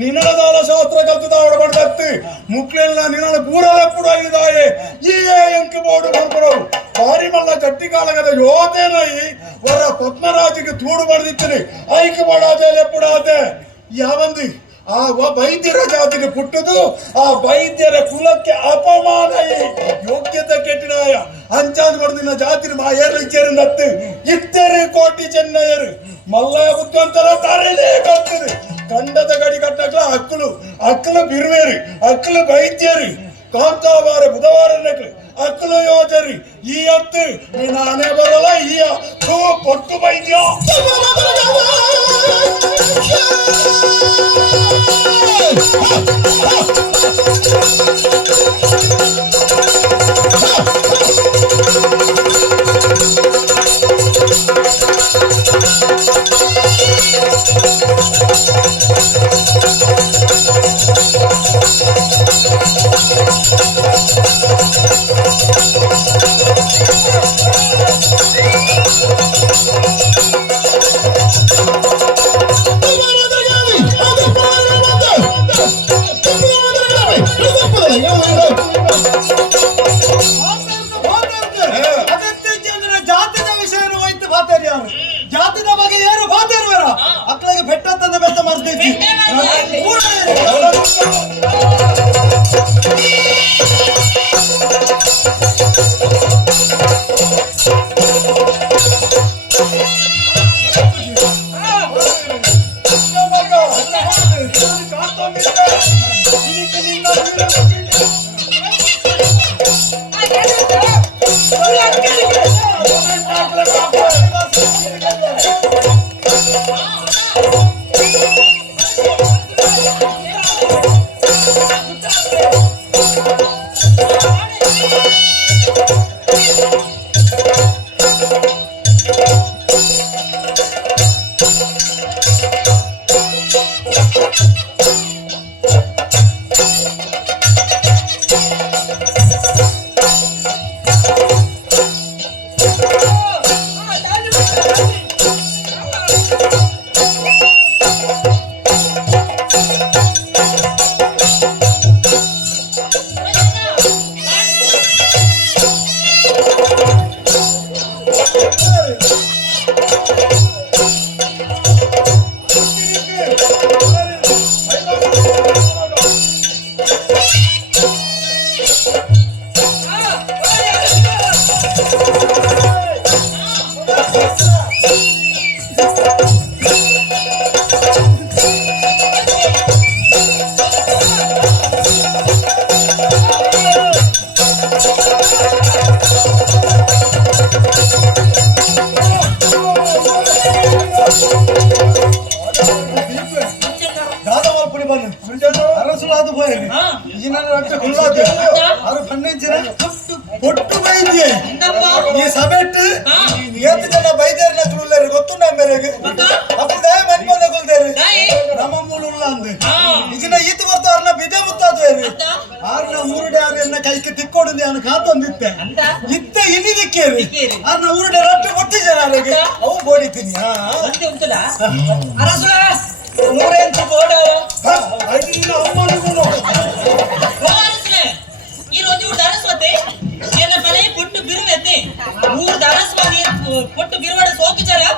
ನಿನ್ನಡದಾಲ ಶಾಸ್ತ್ರ ಕಲ್ತದಾವಡ ಬಡದತ್ತಿ ಮುಕ್ಳೆಲ್ಲ ನಿನ್ನ ಪೂರದ ಕೂಡ ಇದಾಯೆ ಈ ಎಂಕ ಬೋರ್ಡು ಬಂದ್ಬಿಡವು ಬಾರಿ ಮಲ್ಲ ಗಟ್ಟಿ ಕಾಲಗದ ಯೋಧೇನಾಯಿ ವರ ಪದ್ಮರಾಜಿಗೆ ತೂಡು ಬಡ್ದಿತ್ತನಿ ಐಕ್ಯ ಮಾಡಾದೆ ಎಪ್ಪುಡಾದೆ ಯಾವಂದಿ ಆ ವೈದ್ಯರ ಜಾತಿಗೆ ಪುಟ್ಟದು ಆ ವೈದ್ಯರ ಕುಲಕ್ಕೆ ಅಪಮಾನ ಯೋಗ್ಯತೆ ಕೆಟ್ಟಿನಾಯ ಅಂಚಾದ್ ಬಡ್ದಿನ ಜಾತಿನ ಮಾ ಏರಿಚೇರಿಂದತ್ತು ಇತ್ತೇರಿ ಕೋಟಿ ಚೆನ್ನಯ್ಯರು ಮಲ್ಲಯ ಬುದ್ಧಂತರ ತಾರೇನೇ ಕಲ್ತಿರು ಕಂಡದ ಗಡಿ ಕಟ್ಟಕ್ಲ ಅಕ್ಕಲು ಬಿರ್ವೇರಿ ಅಕ್ಕಲು ವೈದ್ಯರಿ ಕಾಂತಾವಾರ ಬುಧವಾರ ನಕ್ಲು ಅಕ್ಕಲು ಯೋಜರಿ ಈ ಅತ್ತು ನಾನೇ ಬರಲ್ಲ ಈ ಪೊಟ್ಟು ವೈದ್ಯ ಜಾತಿದ ವಿಷಯ ಹೋಯ್ತು ಬಾತೇರಿಯಾರು ಜಾತಿದ ಬಗ್ಗೆ ಯಾರು ಬಾತೇರುವರ ಅಕ್ಕಳಿಗೆ ಬೆಟ್ಟ ತಂದ ಬೆಟ್ಟ ಮಾಡ್ತಿದ್ವಿ దాదా పడి పని అరసులాదు పోయింది ಹಾ ఈయన అంటే కుల్లాదు అరు పండించిన పొట్టు పోయింది ఈ సబెట్ ఏతి జన బయదేరిన కుల్లేరు ಗೊತ್ತುಂಡ ಮೇರೆಗೆ ಅಪ್ಪು ದಾಯ ಮನ್ ಬಂದ ಕುಲ್ದೇರಿ ನಮ್ಮ ಮೂಳುಲ್ಲ ಅಂದೆ ಇದನ್ನ ಈತ ಬರ್ತಾರನ ಬಿದೆ ಮುತ್ತಾದ್ವೇರಿ ಆರ್ನ ಊರುಡೆ ಆರನ್ನ ಕೈಗೆ ತಿಕ್ಕೊಡಿಂದೆ ಅವನು ಕಾತೊಂದಿತ್ತೆ ಇತ್ತೆ ಇಲ್ಲಿ ದಿಕ್ಕೇರಿ ಆರ್ನ ಊರುಡೆ ರಟ್ಟು ಕೊಟ್ಟಿದ್ದಾರೆ ಅವರಿಗೆ ಅವು ಬೋಡಿತೀನಿ ಅಂತೆ ಉಂಟದ ಅರಸುಲ ಮೂರೆಂಟು ಬೋಡಾರ ಈ రోజు దరస్వతి ఎన్న పలే పొట్టు బిరువెత్తి ఊరు దరస్వతి పొట్టు బిరువడ సోకుచారా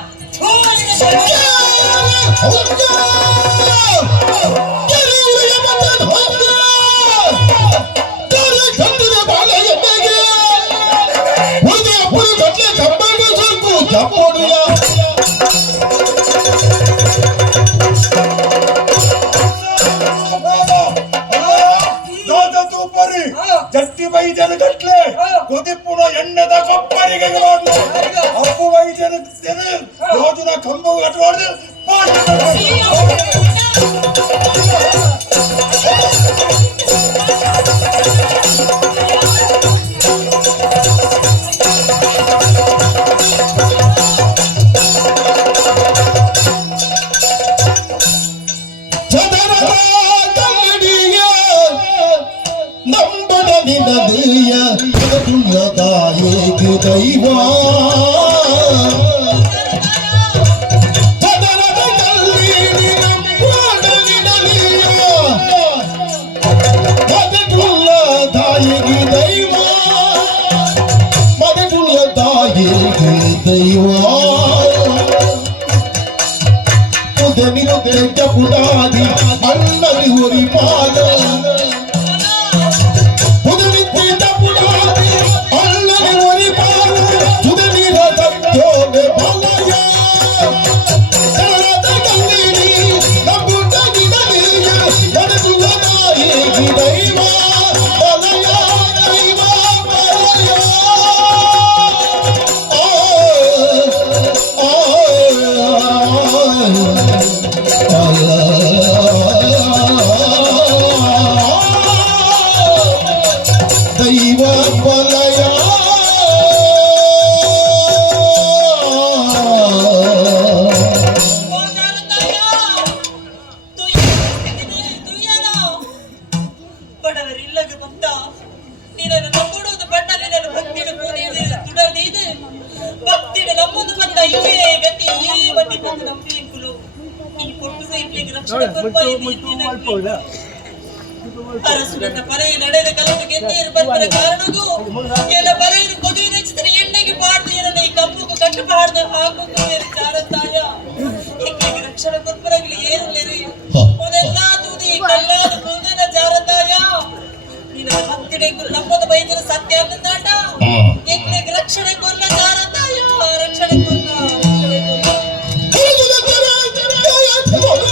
ಜಟ್ಟಿ ವೈದ್ಯನ ಗಟ್ಲೆ ಕುದಿಪುಣ ಎಣ್ಣೆದ ಕೊಪ್ಪರಿಗೆ ಅಪ್ಪು ವೈದ್ಯನ ಯೋಜನ ಕಂಬು ಕಟ್ಟುವುದು ದೈವ పుడాది అన్నది ఒరి పాద ಅರಸುರನ್ನ ಪರೆಯ ನಡೆದ ಕಲವು ಗೆದ್ದೇರು ಬರ್ಬರ ಕಾರಣಗೂ ಎಲ್ಲ ಪರೆಯನ್ನು ಕೊದುವೆ ನೆಚ್ಚಿದರೆ ಎಣ್ಣೆಗೆ ಪಾಡ್ದು ಏನನ್ನ ಈ ಕಪ್ಪುಗೂ ಕಟ್ಟು ಪಾಡ್ದು ಹಾಕುಗೂ ಏರಿ ಚಾರತ್ತಾಯ ಎಕ್ಕೆಗೆ ರಕ್ಷಣೆ ಕೊರ್ಪರಾಗಲಿ ಏರುಲ್ಲೇರಿ ಅದೆಲ್ಲ ತುದಿ ಕಲ್ಲಾದ ಕೂದನ ಜಾರತಾಯ ನಿನ್ನ ಹತ್ತಿಡೆ ನಮ್ಮದ ಬೈದರು ಸತ್ಯ ಅಂದಾಟ ಎಕ್ಕೆಗೆ ರಕ್ಷಣೆ ಕೊರ್ಲ ಜಾರತಾಯ ರಕ್ಷಣೆ ಕೊರ್ಲ ರಕ್ಷಣೆ ಕೊರ್ಲ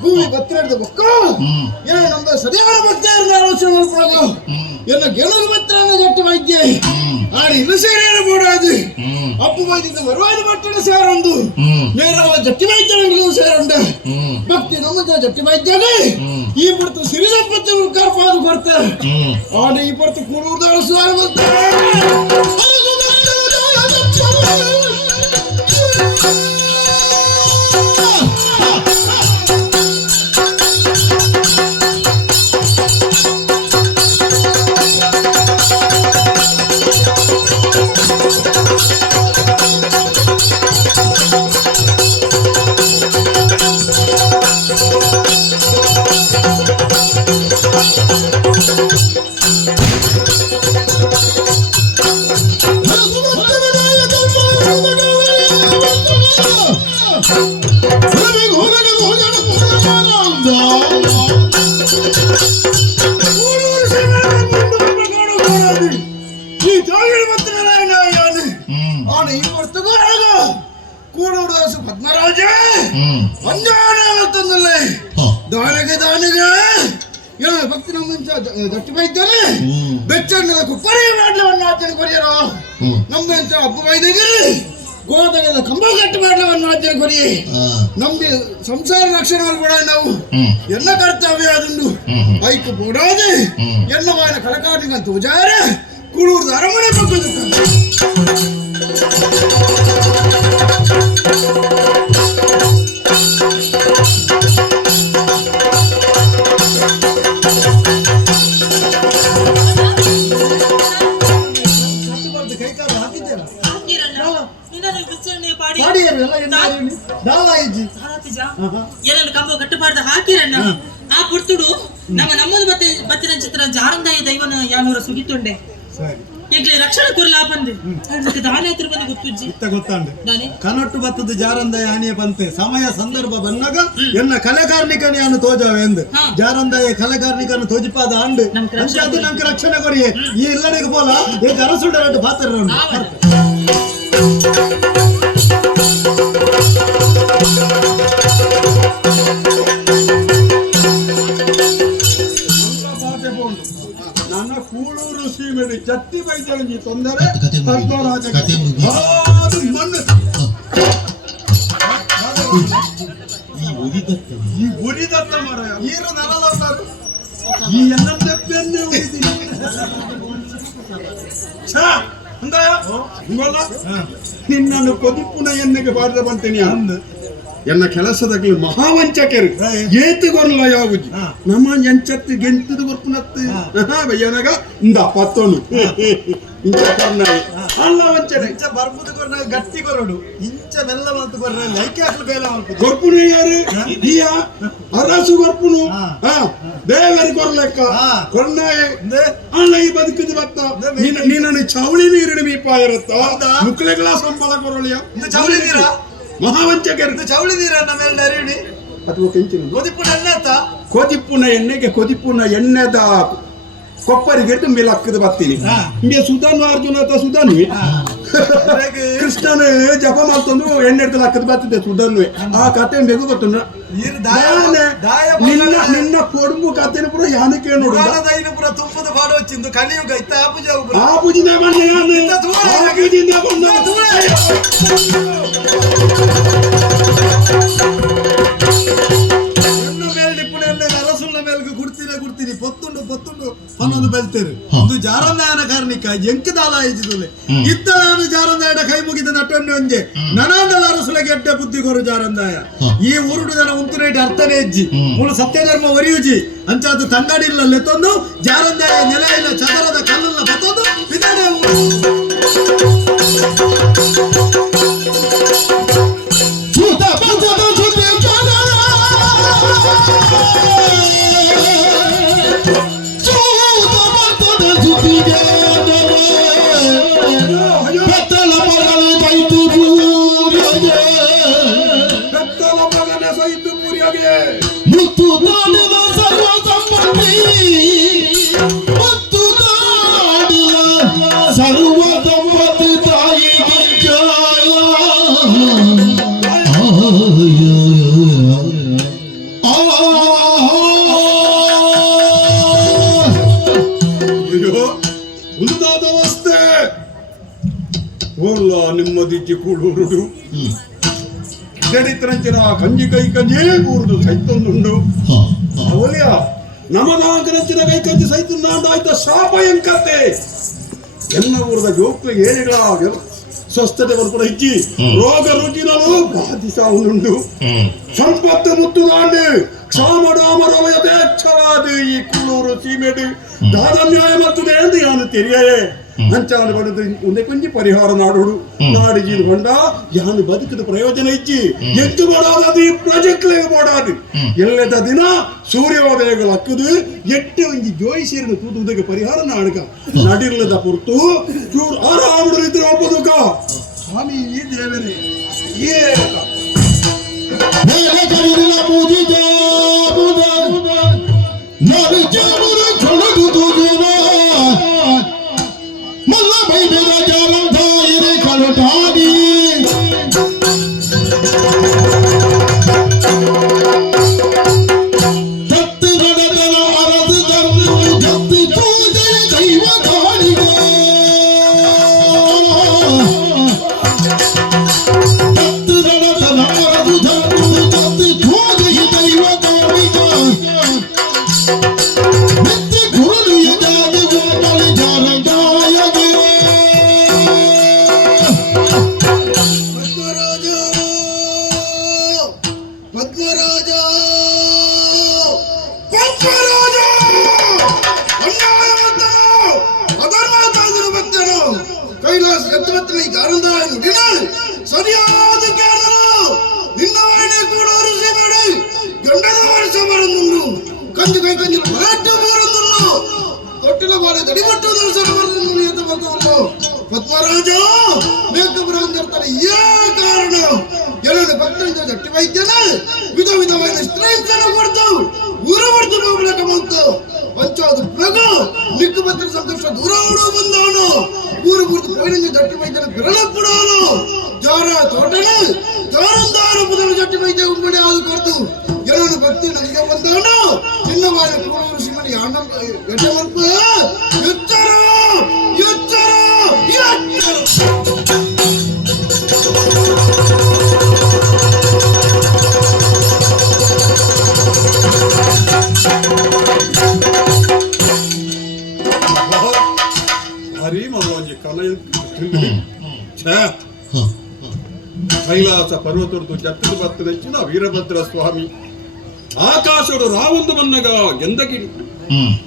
ಭೂಮಿ ಭತ್ತಿರದ ಬೊಕ್ಕ ಏನೋ ನಮ್ಮ ಸರಿಯಾದ ಭಕ್ತಿ ಆಲೋಚನೆ ಮಾಡ್ಕೊಳ್ಳೋದು ಎಲ್ಲ ಗೆಲುವು ಭತ್ರ ಜಟ್ಟು ವೈದ್ಯ ಆಡಿ ಇನ್ನು ಸೇರಿಯನ್ನು ಬೋಡಾದು ಅಪ್ಪು ವೈದ್ಯದ ಬರುವಾದ ಭಟ್ಟಣ ಸೇರೊಂದು ಮೇರವ ಜಟ್ಟಿ ವೈದ್ಯ ಸೇರಂಡ ಭಕ್ತಿ ನಮ್ಮ ಜಟ್ಟಿ ವೈದ್ಯನೇ ಈ ಬರ್ತು ಸಿರಿ ಸಂಪತ್ತು ಕಾರ್ಪಾದು ಬರ್ತಾರೆ ಆಡಿ ಈ ಬರ್ತು ಕೂಡೂರ್ದಾಳ ಸುಧಾರ ಬರ್ತಾರೆ ಪದ್ಮರಾಜ ದಾನಿಗೆ ದಾನಿಗೆ ಭಕ್ತಿ ನಮ್ಮ ದಟ್ಟಿ ಬೈತಾರೆ ಬೆಚ್ಚಣ್ಣದ ಕುಪ್ಪರಿ ಮಾಡ್ಲವನ್ನಾಚನೆ ಕೊರಿಯರು ನಮ್ಮಂತ ಹಬ್ಬ ಬೈದಿಗೆ ಗೋದಗದ ಕಂಬ ಕಟ್ಟು ಮಾಡ್ಲವನ್ನಾಚನೆ ಕೊರಿ ನಮ್ಗೆ ಸಂಸಾರ ರಕ್ಷಣೆ ಕೂಡ ನಾವು ಎಲ್ಲ ಕರ್ತವ್ಯ ಅದೊಂದು ಐಕ್ ಬೋಡಾದೆ ಎಲ್ಲ ವಾರ ಕಳಕಾರಿಗಂತ ಉಜಾರ ಕುಳೂರ್ದ ಅರಮನೆ ಪಕ್ಕ ಏನನ್ನು ಕಂಬ ಕಟ್ಟುಪಾಡ್ದ ಹಾಕಿರಣ್ಣ ಆ ಪುರ್ತುಡು ನಮ್ಮದು ಬತ್ತಿನ ಚಿತ್ರ ಜಾರಂದಾಯ ದೈವನ ಯಾನೂರ ಸುಗಿತುಂಡೆ ಈಗಲೇ ರಕ್ಷಣೆ ಕೊರ್ಲಾ ಬಂದೆ ಅದಕ್ಕೆ ದಾನ ಹತ್ರ ಬಂದು ಗೊತ್ತುಜ್ಜಿ ಗೊತ್ತಾಂಡೆ ಕನೊಟ್ಟು ಬತ್ತದ ಜಾರಂದಾಯ ಆನೆಯ ಬಂತೆ ಸಮಯ ಸಂದರ್ಭ ಬಂದಾಗ ಎನ್ನ ಕಲೆಕಾರ್ನಿಕನ ಯಾನು ತೋಜಾವೆ ಎಂದು ಜಾರಂದಾಯ ಕಲೆಕಾರ್ನಿಕನ ತೋಜಿಪಾದ ಆಂಡು ಅದು ನಂಗೆ ರಕ್ಷಣೆ ಕೊರಿಯೆ ಈ ಇಲ್ಲಡೆಗೆ ಬೋಲ ಈಗ ಅರಸುಂಡರಟ್ಟು ಪಾತ್ರ ನನ್ನ ಕೂಳೂರು ಸೀಮೆಡಿ ಚಟ್ಟಿ ಬೈದಳಂಜಿ ತೊಂದರೆ ಮಣ್ಣು ಈ ಉರಿದತ್ತ ಮರ ಈರು ನರಲವರು ಈ ಎಲ್ಲ ತೆಪ್ಪೆನ್ನೇ ಉರಿದೀನಿ ನಿನ್ನನ್ನು ಕೊದಿಪ್ಪುನ ಎಣ್ಣೆಗೆ ಬಾಡ್ರ ಬಂತೇನೆ ಅಂದು ಎನ್ನ ಕೆಲಸದಾಗಲಿ ಮಹಾವಂಚಕರು ಏತುಗೊರ್ಲ ಯಾವುದು ನಮ್ಮ ಎಂಚತ್ತು ಗೆಂತದು ಗೊರ್ಪುನತ್ತು ಬಯ್ಯನಾಗ ಇಂದ ಪತ್ತೋನು ಇಂಚ ಕೊರ್ನಾಯಿ ಅಲ್ಲ ವಂಚನೆ ಇಂಚ ಬರ್ಬುದು ಕೊರ್ನಾಗ ಗಟ್ಟಿ ಕೊರಡು ಇಂಚ ಮೆಲ್ಲ ಮಲ್ತು ಕೊರ್ನ ಲೈಕೆ ಹಾಕಲು ಬೇಲ ಮಲ್ತು ಗೊರ್ಪುನು ಯಾರು ಈಯ ಅರಸು ಗೊರ್ಪುನು ದೇವರಿ ಕೊರ್ಲೆಕ್ಕ ಕೊರ್ನಾಯಿ ಅಲ್ಲ ಈ ಬದುಕಿದ ಬತ್ತ ನೀನನ್ನು ಚೌಳಿ ನೀರಿನ ಮೀಪ ಇರುತ್ತ ಮುಕ್ಳೆಗಳ ಸಂಬಳ ಕೊರಳಿಯ ಚೌಳಿ ನೀರ ಮಹಾವಂಚಕರು ಚೌಳಿ ನೀರ ಮೇಲೆ ಅರಿಯುಡಿ ಅಥವಾ ಕೆಂಚಿನ ಕೊದಿಪ್ಪುನ ಎಣ್ಣೆ ಕೊದಿಪ್ಪುನ ಎಣ್ಣೆಗೆ ಕೊದಿಪ್ಪುನ ಎಣ್ಣೆದ ಕೊಪ್ಪರಿಗೆ ಮೇಲೆ ಹಕ್ಕದ ಬರ್ತೀನಿ ನಿಮಗೆ ಸುಧಾನು ಅರ್ಜುನ ಅಥವಾ ಸುಧಾನು ಕೃಷ್ಣನ ಜಪ ಮಾಡ್ತಂದು ಎಣ್ಣೆ ಎಡ್ತಲ್ಲ ಹಾಕದ್ ಬರ್ತದೆ ಸುಧನ್ವೆ ಆ ಕತೆ ಬೇಗ ಗೊತ್ತುಂಡ ನಿನ್ನ ಕೊಡುಂಬು ಕತೆನ ಪುರ ಯಾನಕ್ಕೆ ನೋಡು ಪುರ ತುಂಬದ ಪಾಡು వచ్చింದು కలిಯುಗ ಇತ್ತ ಆಪುಜಿನೇ ಬಂದೆ ಆಪುಜಿನೇ ಬಂದೆ పొత్తుండు పన్నొందు బెల్తేరు ಇದು ಜಾರಂದಾಯನ ಕಾರಣಿಕ ಎಂಕದಾಲ ಐದಿದುಲೆ ಇತ್ತಲಾನು ಜಾರಂದಾಯನ ಕೈ ಮುಗಿದ ನಟೊಂಡೆ ಒಂಜೆ ನನಾಂಡಲ ಅರಸುಲ ಗೆಡ್ಡ ಬುದ್ಧಿ ಕೊರು ಜಾರಂದಾಯ ಈ ಊರುಡು ಜನ ಉಂತುನೇಟ್ ಅರ್ಥನೇ ಹೆಜ್ಜಿ ಮೂಲ ಸತ್ಯಧರ್ಮ ಒರಿಯುಜಿ ಅಂಚಾದು ತಂಗಾಡಿಲ್ಲ ಲೆತ್ತೊಂದು ಜಾರಂದಾಯ ನೆಲೆಯಿನ ಚದರದ ಕಲ್ಲನ್ನ ಬತ್ತೊಂದು ವಿಧಾನ ಮುತ್ತು ನಾಡಿನ ಸರ್ವ ಸಂಪತ್ತಿ ಮುತ್ತು ನಾಡಿನ ಸರ್ವ ಸಂಪತ್ತಿ ತಾಯಿಗೆ ಜಯ ಅಯ್ಯೋ ಉಂದಾದ ಅವಸ್ಥೆ ಓಲ್ಲ ನಿಮ್ಮದಿಜ್ಜಿ ಕೂಡೂರುಡು ಜಡಿತರಂಚಿನ ಕಂಜಿ ಕೈ ಕಂಜೇ ಕೂರುದು ಸೈತೊಂದುಂಡು ಅವಲಿಯ ನಮದಾಂಕರಂಚಿನ ಕೈ ಕಂಜಿ ಸೈತುಂದಾಯ್ತ ಶಾಪಯಂಕತೆ ಎನ್ನ ಊರದ ಜೋಕ್ಲ ಏಳಿಗಳ ಸ್ವಸ್ಥತೆ ಬರ್ಪಡ ಇಜ್ಜಿ ರೋಗ ರುಜಿನಲು ಬಾಧಿಸ ಉಂಡು ಸಂಪತ್ತು ಮುತ್ತುದಾಂಡು ಕ್ಷಾಮಡಾಮರವ ಯಥೇಚ್ಛವಾದ ಈ ಕುಳ್ಳೂರು ಸೀಮೆಡು ದಾದನ್ಯಾಯ ಮತ್ತದೆ ಎಂದು ಯಾನು ತೆರಿಯೇ ಅಂಚಾನು ಬಡದು ಒಂದೇ ಕೊಂಚಿ ಪರಿಹಾರ ನಾಡೋಡು ನಾಡಿಜಿದು ಬಂಡ ಯಾನು ಬದುಕದ ಪ್ರಯೋಜನ ಇಚ್ಚಿ ಎಂಟು ಮಾಡಾದದು ಈ ಪ್ರಾಜೆಕ್ಟ್ ಮಾಡಾದು ಎಲ್ಲದ ದಿನ ಸೂರ್ಯೋದಯಗಳು ಹಕ್ಕದು ಎಟ್ಟು ಒಂಜಿ ಜೋಯಿಸಿರನ್ನು ತೂದುವುದಕ್ಕೆ ಪರಿಹಾರ ನಾಡಕ ನಡಿರ್ಲದ ಪುರ್ತು ಚೂರು ಆರಾಮಡು ಇದ್ರೆ ಒಪ್ಪದುಕ ಸ್ವಾಮಿ ಈ ದೇವರೇ ಮಲ್ಲ ಬೈಬೇರ ಜಾಲಂತ ಇರೆ ಕಲಟಾಡಿ ತತ್ತು ನಡೆದನ ಅರದು ಧರ್ಮ ಜತ್ತು ಪೂಜೆ ದೈವ ಗಾಡಿಗೆ ತತ್ತು ನಡೆದನ ಅರದು ಧರ್ಮ ಜತ್ತು ಪೂಜೆ ದೈವ ಗಾಡಿಗೆ ನಿತ್ಯ ಗುರು ಯಜಾದು ಗೋಮಲಿ ಜಾರಂಗಾಯಗೆ ಕೈಲಾಸ ಎತ್ತರತ್ತನ ಈ ಜಾರಂದಾಯ ನುಡಿನ ಸರಿಯಾದ ಕೇಳಲು ನಿನ್ನ ವಾಣಿ ಕೂಡ ಋಷಿ ಮಾಡಿ ಗಂಡದ ವರ್ಷ ಬರಂದುಂಡು ಕಂಜು ಕೈ ಕಂಜು ಮರಾಠ ಬರಂದುಂಡು ತೊಟ್ಟಿನ ಬಾಳೆ ದಡಿಮಟ್ಟು ದರ್ಶನ ಬರಂದು ನಿಯತ ಬಂದವನು ಪದ್ಮರಾಜ ಮೇಕಬ್ರಾಂದಿರ್ತಾರೆ ಏ ಕಾರಣ ಎರಡು ಭಕ್ತರಿಂದ ಜಟ್ಟಿ ವೈದ್ಯನ ವಿಧ ವಿಧವಾದ ಸ್ಟ್ರೈಕ್ಸ್ ಕೊಡ್ತು ಊರ ಹೊಡೆದು ಹೋಗ್ಲಕ್ಕ ಬಂತು ಪಂಚಾದ ಪ್ರಗ ಮಿಕ್ಕು ಭಕ್ತರ ಸಂಕಷ್ಟ ದೂರ ಓಡೋ ಬಂದವನು ಊರು ಗುರುತು ಪೈನಿಂದ ಜಟ್ಟಿ ವೈದ್ಯನ ಬಿರಳ ಬಿಡೋನು ಜ್ವರ ತೋಟನ ಜ್ವರಂದಾರ ಬದಲು ಜಟ್ಟಿ ವೈದ್ಯ ಉಂಬಡಿ ಆದು ಕೊಡ್ತು ಎರಡು ಭಕ್ತಿ ನನಗೆ ಬಂದವನು ನಿನ್ನ ಬಾರಿ ಕೂಡೂರು ಸಿಮಣಿ ಎಡ್ಡ ಮಲ್ಪ ಎಚ್ಚರ ಎಚ್ಚರ ಭಾರಿ ಮನೋಜಿ ಕಲ ಕೈಲಾಸ ಪರ್ವತರದು ಜತ್ತದ ಬತ್ತದೆಚ್ಚಿನ ವೀರಭದ್ರ ಸ್ವಾಮಿ ಆಕಾಶಡು ರಾವೊಂದು ಬನ್ನಗ ಎಂದಗಿರಿ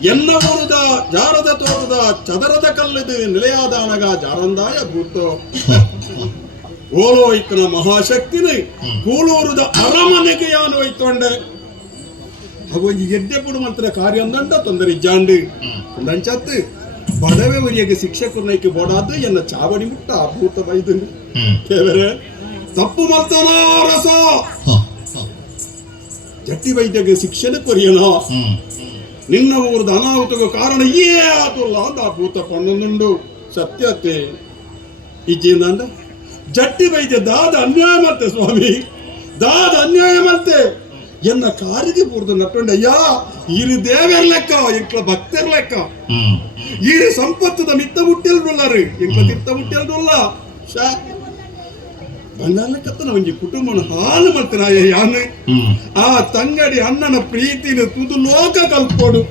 ಎನ್ನ ಊರದ ಜಾರದ ತೋಟದ ಚದರದ ಕಲ್ಲದು ನೆಲೆಯಾದಾನಗ ಜಾರಂದಾಯ ಭೂತೋ ಓಲೋಯ್ಕನ ಮಹಾಶಕ್ತಿನ ಕೂಳೂರದ ಅರಮನೆಗೆ ಯಾನು ಒಯ್ತೊಂಡೆ ಅಗೊಂಜಿ ಎಡ್ಡೆ ಪುಡುಮಂತ್ರ ಕಾರ್ಯ ಅಂದಂಡ ತೊಂದರೆ ಜಾಂಡು ಅಂದಂಚತ್ತು ಬಡವೆ ಒರಿಯಗೆ ಶಿಕ್ಷಕರನೈಕೆ ಬೋಡಾದು ಎನ್ನ ಚಾವಡಿ ಮುಟ್ಟ ಅಭೂತ ಬೈದು ದೇವರೇ ತಪ್ಪು ಮಲ್ತನ ರಸ ಜಟ್ಟಿ ವೈದ್ಯಗೆ ಶಿಕ್ಷಣ ಕೊರಿಯನ ನಿನ್ನ ಊರದ ಅನಾಹುತಗ ಕಾರಣ ಏ ಆತಲ್ಲ ಅಂತ ಅಭೂತ ಪನ್ನೊಂದುಂಡು ಸತ್ಯತೆ ಇಜ್ಜಿಂದ ಜಟ್ಟಿ ವೈದ್ಯ ದಾದ ಅನ್ಯಾಯ ಮಾಡ್ತೆ ಸ್ವಾಮಿ, ದಾದ ಅನ್ಯಾಯ ಮಾಡ್ತೆ. ಎನ್ನ ಕಾರಿಗೆ ಪೂರ್ದು ನಟ್ಟೊಂಡಯ್ಯ ಇರು ದೇವರ ಲೆಕ್ಕ ಎಂಕ್ಲ ಭಕ್ತರ ಲೆಕ್ಕ ಇರು ಸಂಪತ್ತದ ಮಿತ್ತ ಮುಟ್ಟಿಲ್ರುಲ್ಲಾರು ಎಂಕ್ಲ ತಿತ್ತ ಮುಟ್ಟಿಲ್ರುಲ್ಲ ಬಂಗಾರಕ್ಕತ್ತನ ಒಂಜಿ ಕುಟುಂಬನ ಹಾಳು ಮಾಡ್ತಾನ ಯಾನು ಆ ತಂಗಡಿ ಅಣ್ಣನ ಪ್ರೀತಿನ ತುದು ಲೋಕ ಕಲ್ಪೋಡು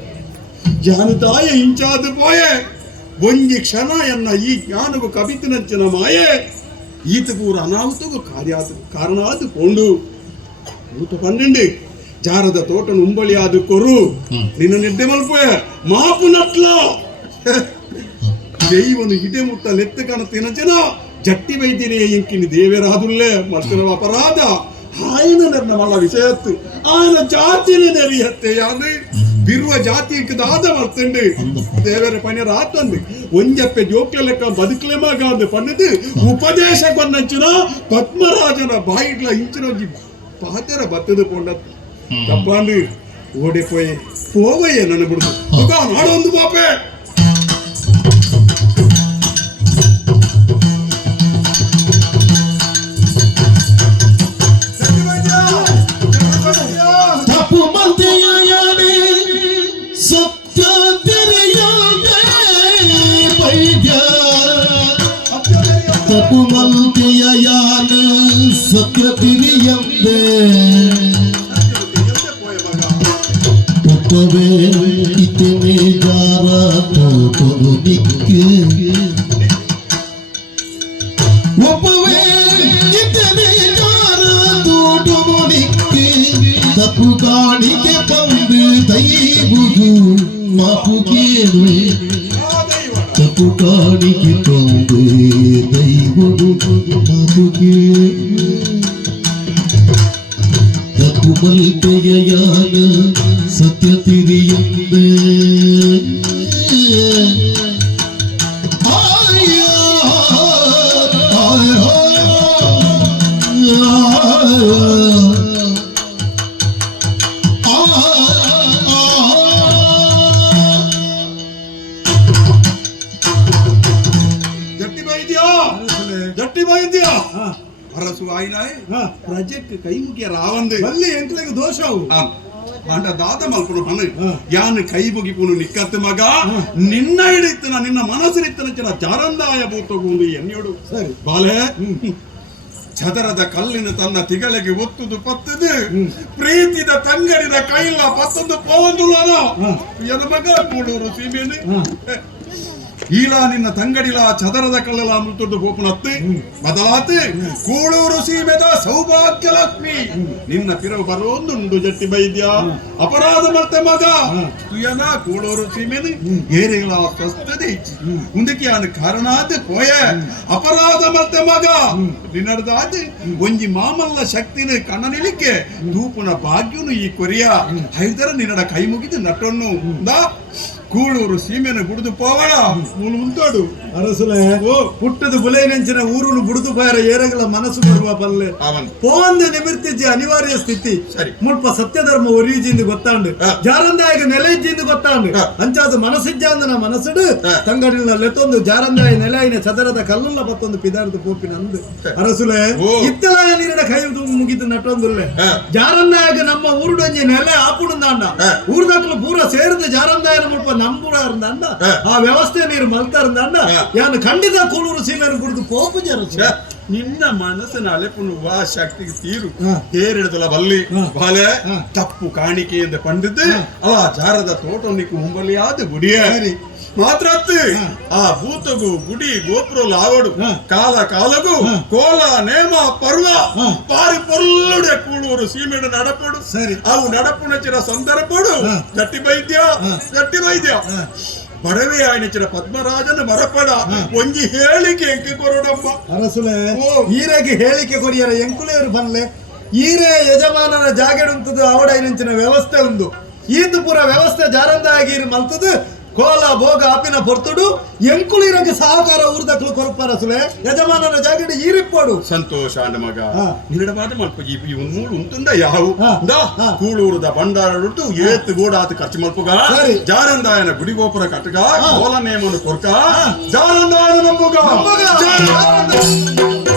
ಯಾನು ತಾಯ ಇಂಚಾದ ಪೋಯೆ ಒಂಜಿ ಕ್ಷಣ ಎನ್ನ ಈ ಜ್ಞಾನವು ಕವಿತಿನಂಚಿನ ಮಾಯೆ ಈತಗೂರ ಅನಾಹುತಗೂ ಕಾರಣ ಆದು ಕೊಂಡು ಊಟ ಪಂಡಿ ಜಾರದ ತೋಟನು ಉಂಬಳಿ ಆದು ಕೊರು ನಿನ್ನ ನಿದ್ದೆ ಮಲ್ಪೆ ಮಾಪು ನಟ್ಲ ದೈವನು ಇಡೆ ಮುಟ್ಟ ನೆತ್ತ ಕಾಣುತ್ತಿನ ಜನ ಜಟ್ಟಿ ವೈದ್ಯನೇ ಎಂಕಿನಿ ದೇವರಾದುಲ್ಲೇ ಮಲ್ತಿನ ಅಪರಾಧ ಆಯನ ನನ್ನ ಮಲ್ಲ ವಿಷಯತ್ತು ಆಯನ ಜಾತಿನೇ ನೆರಿಯತ್ತೆ ಯಾನು ಬಿರುವ ಜಾತಿಗೆ ದಾದ ಮರ್ತಂಡು ದೇವರ ಪಣ್ಯ ರಾತಂದು ಒಂಜಪ್ಪೆ ಜೋಕ್ಯ ಲೆಕ್ಕ ಬದುಕಲೆ ಮಗ ಅಂದು ಪಣ್ಣದು ಉಪದೇಶ ಬಂದಂಚಿನ ಪದ್ಮರಾಜನ ಬಾಯಿಡ್ಲ ಇಂಚಿನ ಒಂಜಿ ಪಾತೆರ ಬತ್ತದು ಕೊಂಡದ್ದು ತಪ್ಪಾಂಡು ಓಡಿಪೋಯೆ ಹೋಗಯ್ಯ ನನ್ನ ಬಿಡುದು ನಾಡೊಂದು ಪಾಪೆ ತಪ್ಪು ಮಂತೆಯಾನೆ ಸತ್ಯ ತೆರೆಯಾನೆ ವೈದ್ಯ ತಪ್ಪು ಮಂತೆಯಾನ ಸತ್ಯ ತಿರಿಯಂದೆ ಒಪ್ಪವೇ ಇತನೆ ಜಾರ ತೋರು ನಿಕ್ಕೆ ಒಪ್ಪವೇ ಇತನೆ ಜಾರ ತೋರು ನಿಕ್ಕೆ ತಪ್ಪು ಕಾಣಿಕೆ ಬಂದು ದೈವಗು ಮಾಪು ಕೇಳು ತಪ್ಪು ಕಾಣಿಕೆ ಬಂದು ದೈವಗು ಮಾಪು ಕೇಳು ತಪ್ಪು ಮಲ್ಪೆಯಾನ ಸತ್ಯ ತಿರಿಯಂದೆ ಜಟ್ಟಿ ವೈದ್ಯ ಅರಸು ಆಯ್ನಾಯ್ ಪ್ರಾಜೆಕ್ಟ್ ಕೈ ಮುಗಿಯ ರಾವಂದು ಅಲ್ಲಿ ಎಂಕ್ಲೆಗೆ ದೋಷವು ಅಂಡ ದಾದ ಮಲ್ಪುನು ಮನ ಯಾನು ಕೈ ಮುಗಿಪುನು ನಿಕ್ಕತ್ತು ಮಗ ನಿನ್ನ ಹಿಡಿತನ ನಿನ್ನ ಮನಸ್ಸಿನಿತ್ತನ ಜಾರಂದಾಯ ಭೂತಗುಂದು ಎನ್ನಿಯೋಡು ಸರಿ ಬಾಲೆ ಚದರದ ಕಲ್ಲಿನ ತನ್ನ ತಿಗಳಿಗೆ ಒತ್ತುದು ಪತ್ತದು ಪ್ರೀತಿದ ತಂಗಡಿನ ಕೈಲ ಪತ್ತದು ಪೋವಂದುಲಾನ ಎದ ಮಗ ಮೂಡೂರು ಸೀಮೆನೆ ಈಲ ನಿನ್ನ ತಂಗಡಿಲ ಚದರದ ಕಲ್ಲಲ ಮುತ್ತುದು ಗೋಪನತ್ತು ಬದಲಾತು ಕೂಳೂರು ಸೀಮೆದ ಸೌಭಾಗ್ಯ ಲಕ್ಷ್ಮಿ ನಿನ್ನ ಪಿರವು ಬರೋಂದುಂಡು ಜಟ್ಟಿ ವೈದ್ಯ ಅಪರಾಧ ಮಾಡ್ತೆ ಮಗ ತುಯನ ಕೂಳೂರು ಸೀಮೆನು ಏರಿಗಳ ಸ್ವಸ್ಥತೆ ಮುಂದಕ್ಕೆ ಅವನ ಕಾರಣಾದ ಪೋಯ ಅಪರಾಧ ಮಾಡ್ತೆ ಮಗ ನಿನ್ನದಾದ ಒಂಜಿ ಮಾಮಲ್ಲ ಶಕ್ತಿನ ಕಣ್ಣನಿಲಿಕ್ಕೆ ತೂಪುನ ಭಾಗ್ಯನು ಈ ಕೊರಿಯ ಹೈದರ ನಿನ್ನಡ ಕೈ ಮುಗಿದು ನಟೊನ್ನು ಕೂಳೂರು ಸೀಮೆನ ಬುಡಿದು ಪೋವಳ ಮೂಲು ಉಂಟಾಡು ಅರಸಲೆ ಪುಟ್ಟದ ಬುಲೈನಂಚಿನ ಊರುನು ಬುಡಿದು ಬಾರ ಏರಗಳ ಮನಸ್ಸು ಬರುವ ಬಲ್ಲೆ ಪೋಂದ ನಿವೃತ್ತಿಜ್ಜಿ ಅನಿವಾರ್ಯ ಸ್ಥಿತಿ ಮುಲ್ಪ ಸತ್ಯಧರ್ಮ ಒರಿಜಿಂದು ಗೊತ್ತಾಂಡು ಜಾರಂದಾಯ ನೆಲೆಜ್ಜಿಂದು ಗೊತ್ತಾಂಡು ಅಂಚಾದ ಮನಸ್ಸಿಜ್ಜಾಂದನ ಮನಸ್ಸುಡು ತಂಗಡಿನ ಲೆತ್ತೊಂದು ಜಾರಂದಾಯ ನೆಲೆಯಿನ ಚದರದ ಕಲ್ಲುಲ್ಲ ಬತ್ತೊಂದು ಪಿದಾರ್ದು ಪೋಪಿನ ಅಂದು ಅರಸುಲೆ ಇತ್ತಲಾಗ ನೀರಿನ ಕೈ ಮುಗಿದು ನಟೊಂದುಲ್ಲೆ ಜಾರಂದಾಯ ನಮ್ಮ ಊರುಡೊಂಜಿ ನೆಲೆ ಆಪುಡುಂದಾಂಡ ಊರ್ದಾಕ್ಲು ಪೂರ ಸೇರಿದ ಜಾರಂದಾಯನ ಮುಲ್ಪ ನಂಬುರ இருந்தாண்ட ಆ ವ್ಯವಸ್ಥೆ ನೀರು ಮಲ್ತಾ இருந்தாண்ட ಯಾನು ಖಂಡಿತ ಕೂಳೂರು ಸೀಮೆಯನ್ನು ಕುಡಿದು ಪೋಪು ಜರಸ ನಿನ್ನ ಮನಸ್ಸಿನ ಅಲೆಪುನು ವಾ ಶಕ್ತಿಗೆ ತೀರು ಹೇರಿಡದಲ್ಲ ಬಲ್ಲಿ ಬಾಲೆ ತಪ್ಪು ಕಾಣಿಕೆಯಿಂದ ಪಂಡಿದ್ದು ಅವ ಜಾರದ ತೋಟನಿಕ್ಕು ಹುಂಬಲಿಯಾದ ಗುಡಿಯ ಮಾತ್ರ ಆ ಭೂತಗು ಗುಡಿ ಗೋಪುರಲು ಆವಡು ಕಾಲ ಕಾಲಗೂ ಕೋಲ ನೇಮ ಪರ್ವ ಪಾರಿ ಪೊಲ್ಲುಡೆ ಕೂಳೂರು ಸೀಮೆಡು ನಡಪಡು ಸರಿ ಅವು ನಡಪುನಚಿನ ಸಂದರ್ಭಡು ಜಟ್ಟಿ ವೈದ್ಯ ಬಡವೆ ಆಯ್ನಚಿನ ಪದ್ಮರಾಜನ ಮರಪಡ ಒಂಜಿ ಹೇಳಿಕೆ ಎಂಕೆ ಕೊರಡಮ್ಮ ಅರಸುಲೆ ಈರೆಗೆ ಹೇಳಿಕೆ ಕೊರಿಯರ ಎಂಕುಲೆಯರು ಬನ್ಲೆ ಈರೆ ಯಜಮಾನನ ಜಾಗೆಡುಂತದು ಅವಡೈನಂಚಿನ ವ್ಯವಸ್ಥೆ ಉಂದು ಈತು ಪೂರ ವ್ಯವಸ್ಥೆ ಜಾರಂದಾಗಿರು ಮಲ್ತದು ಕೋಲ ಭೋಗ ಆಪಿನ ಪೊರ್ತುಡು ಎಂಕುಳಿರಂಗ ಸಹಕಾರ ಊರ್ದಕ್ಲು ಕೊರಪಾರ ಸುಲೆ ಯಜಮಾನನ ಜಾಗಡೆ ಈರಿಪ್ಪೋಡು ಸಂತೋಷ ಅಂಡ ಮಗ ಹಾ. ನಿನ್ನಡವಾದ ಮಲ್ಪ ಈ ಮೂರು ಉಂತುಂದ ಯಾವು ಹಾ. ದ ಕೂಳೂರದ ಬಂಡಾರಡುಟ್ಟು ಏತ್ ಗೋಡಾತ ಖರ್ಚು ಮಲ್ಪುಗ ಸರಿ. ಜಾರಂದಾಯನ ಗುಡಿಗೋಪುರ ಕಟ್ಟಗ ಹಾ. ಕೋಲ ನೇಮನು ಕೊರ್ಕ ಜಾರಂದಾಯನ ನಂಬುಗ ನಂಬುಗ. ಜಾರಂದಾಯನ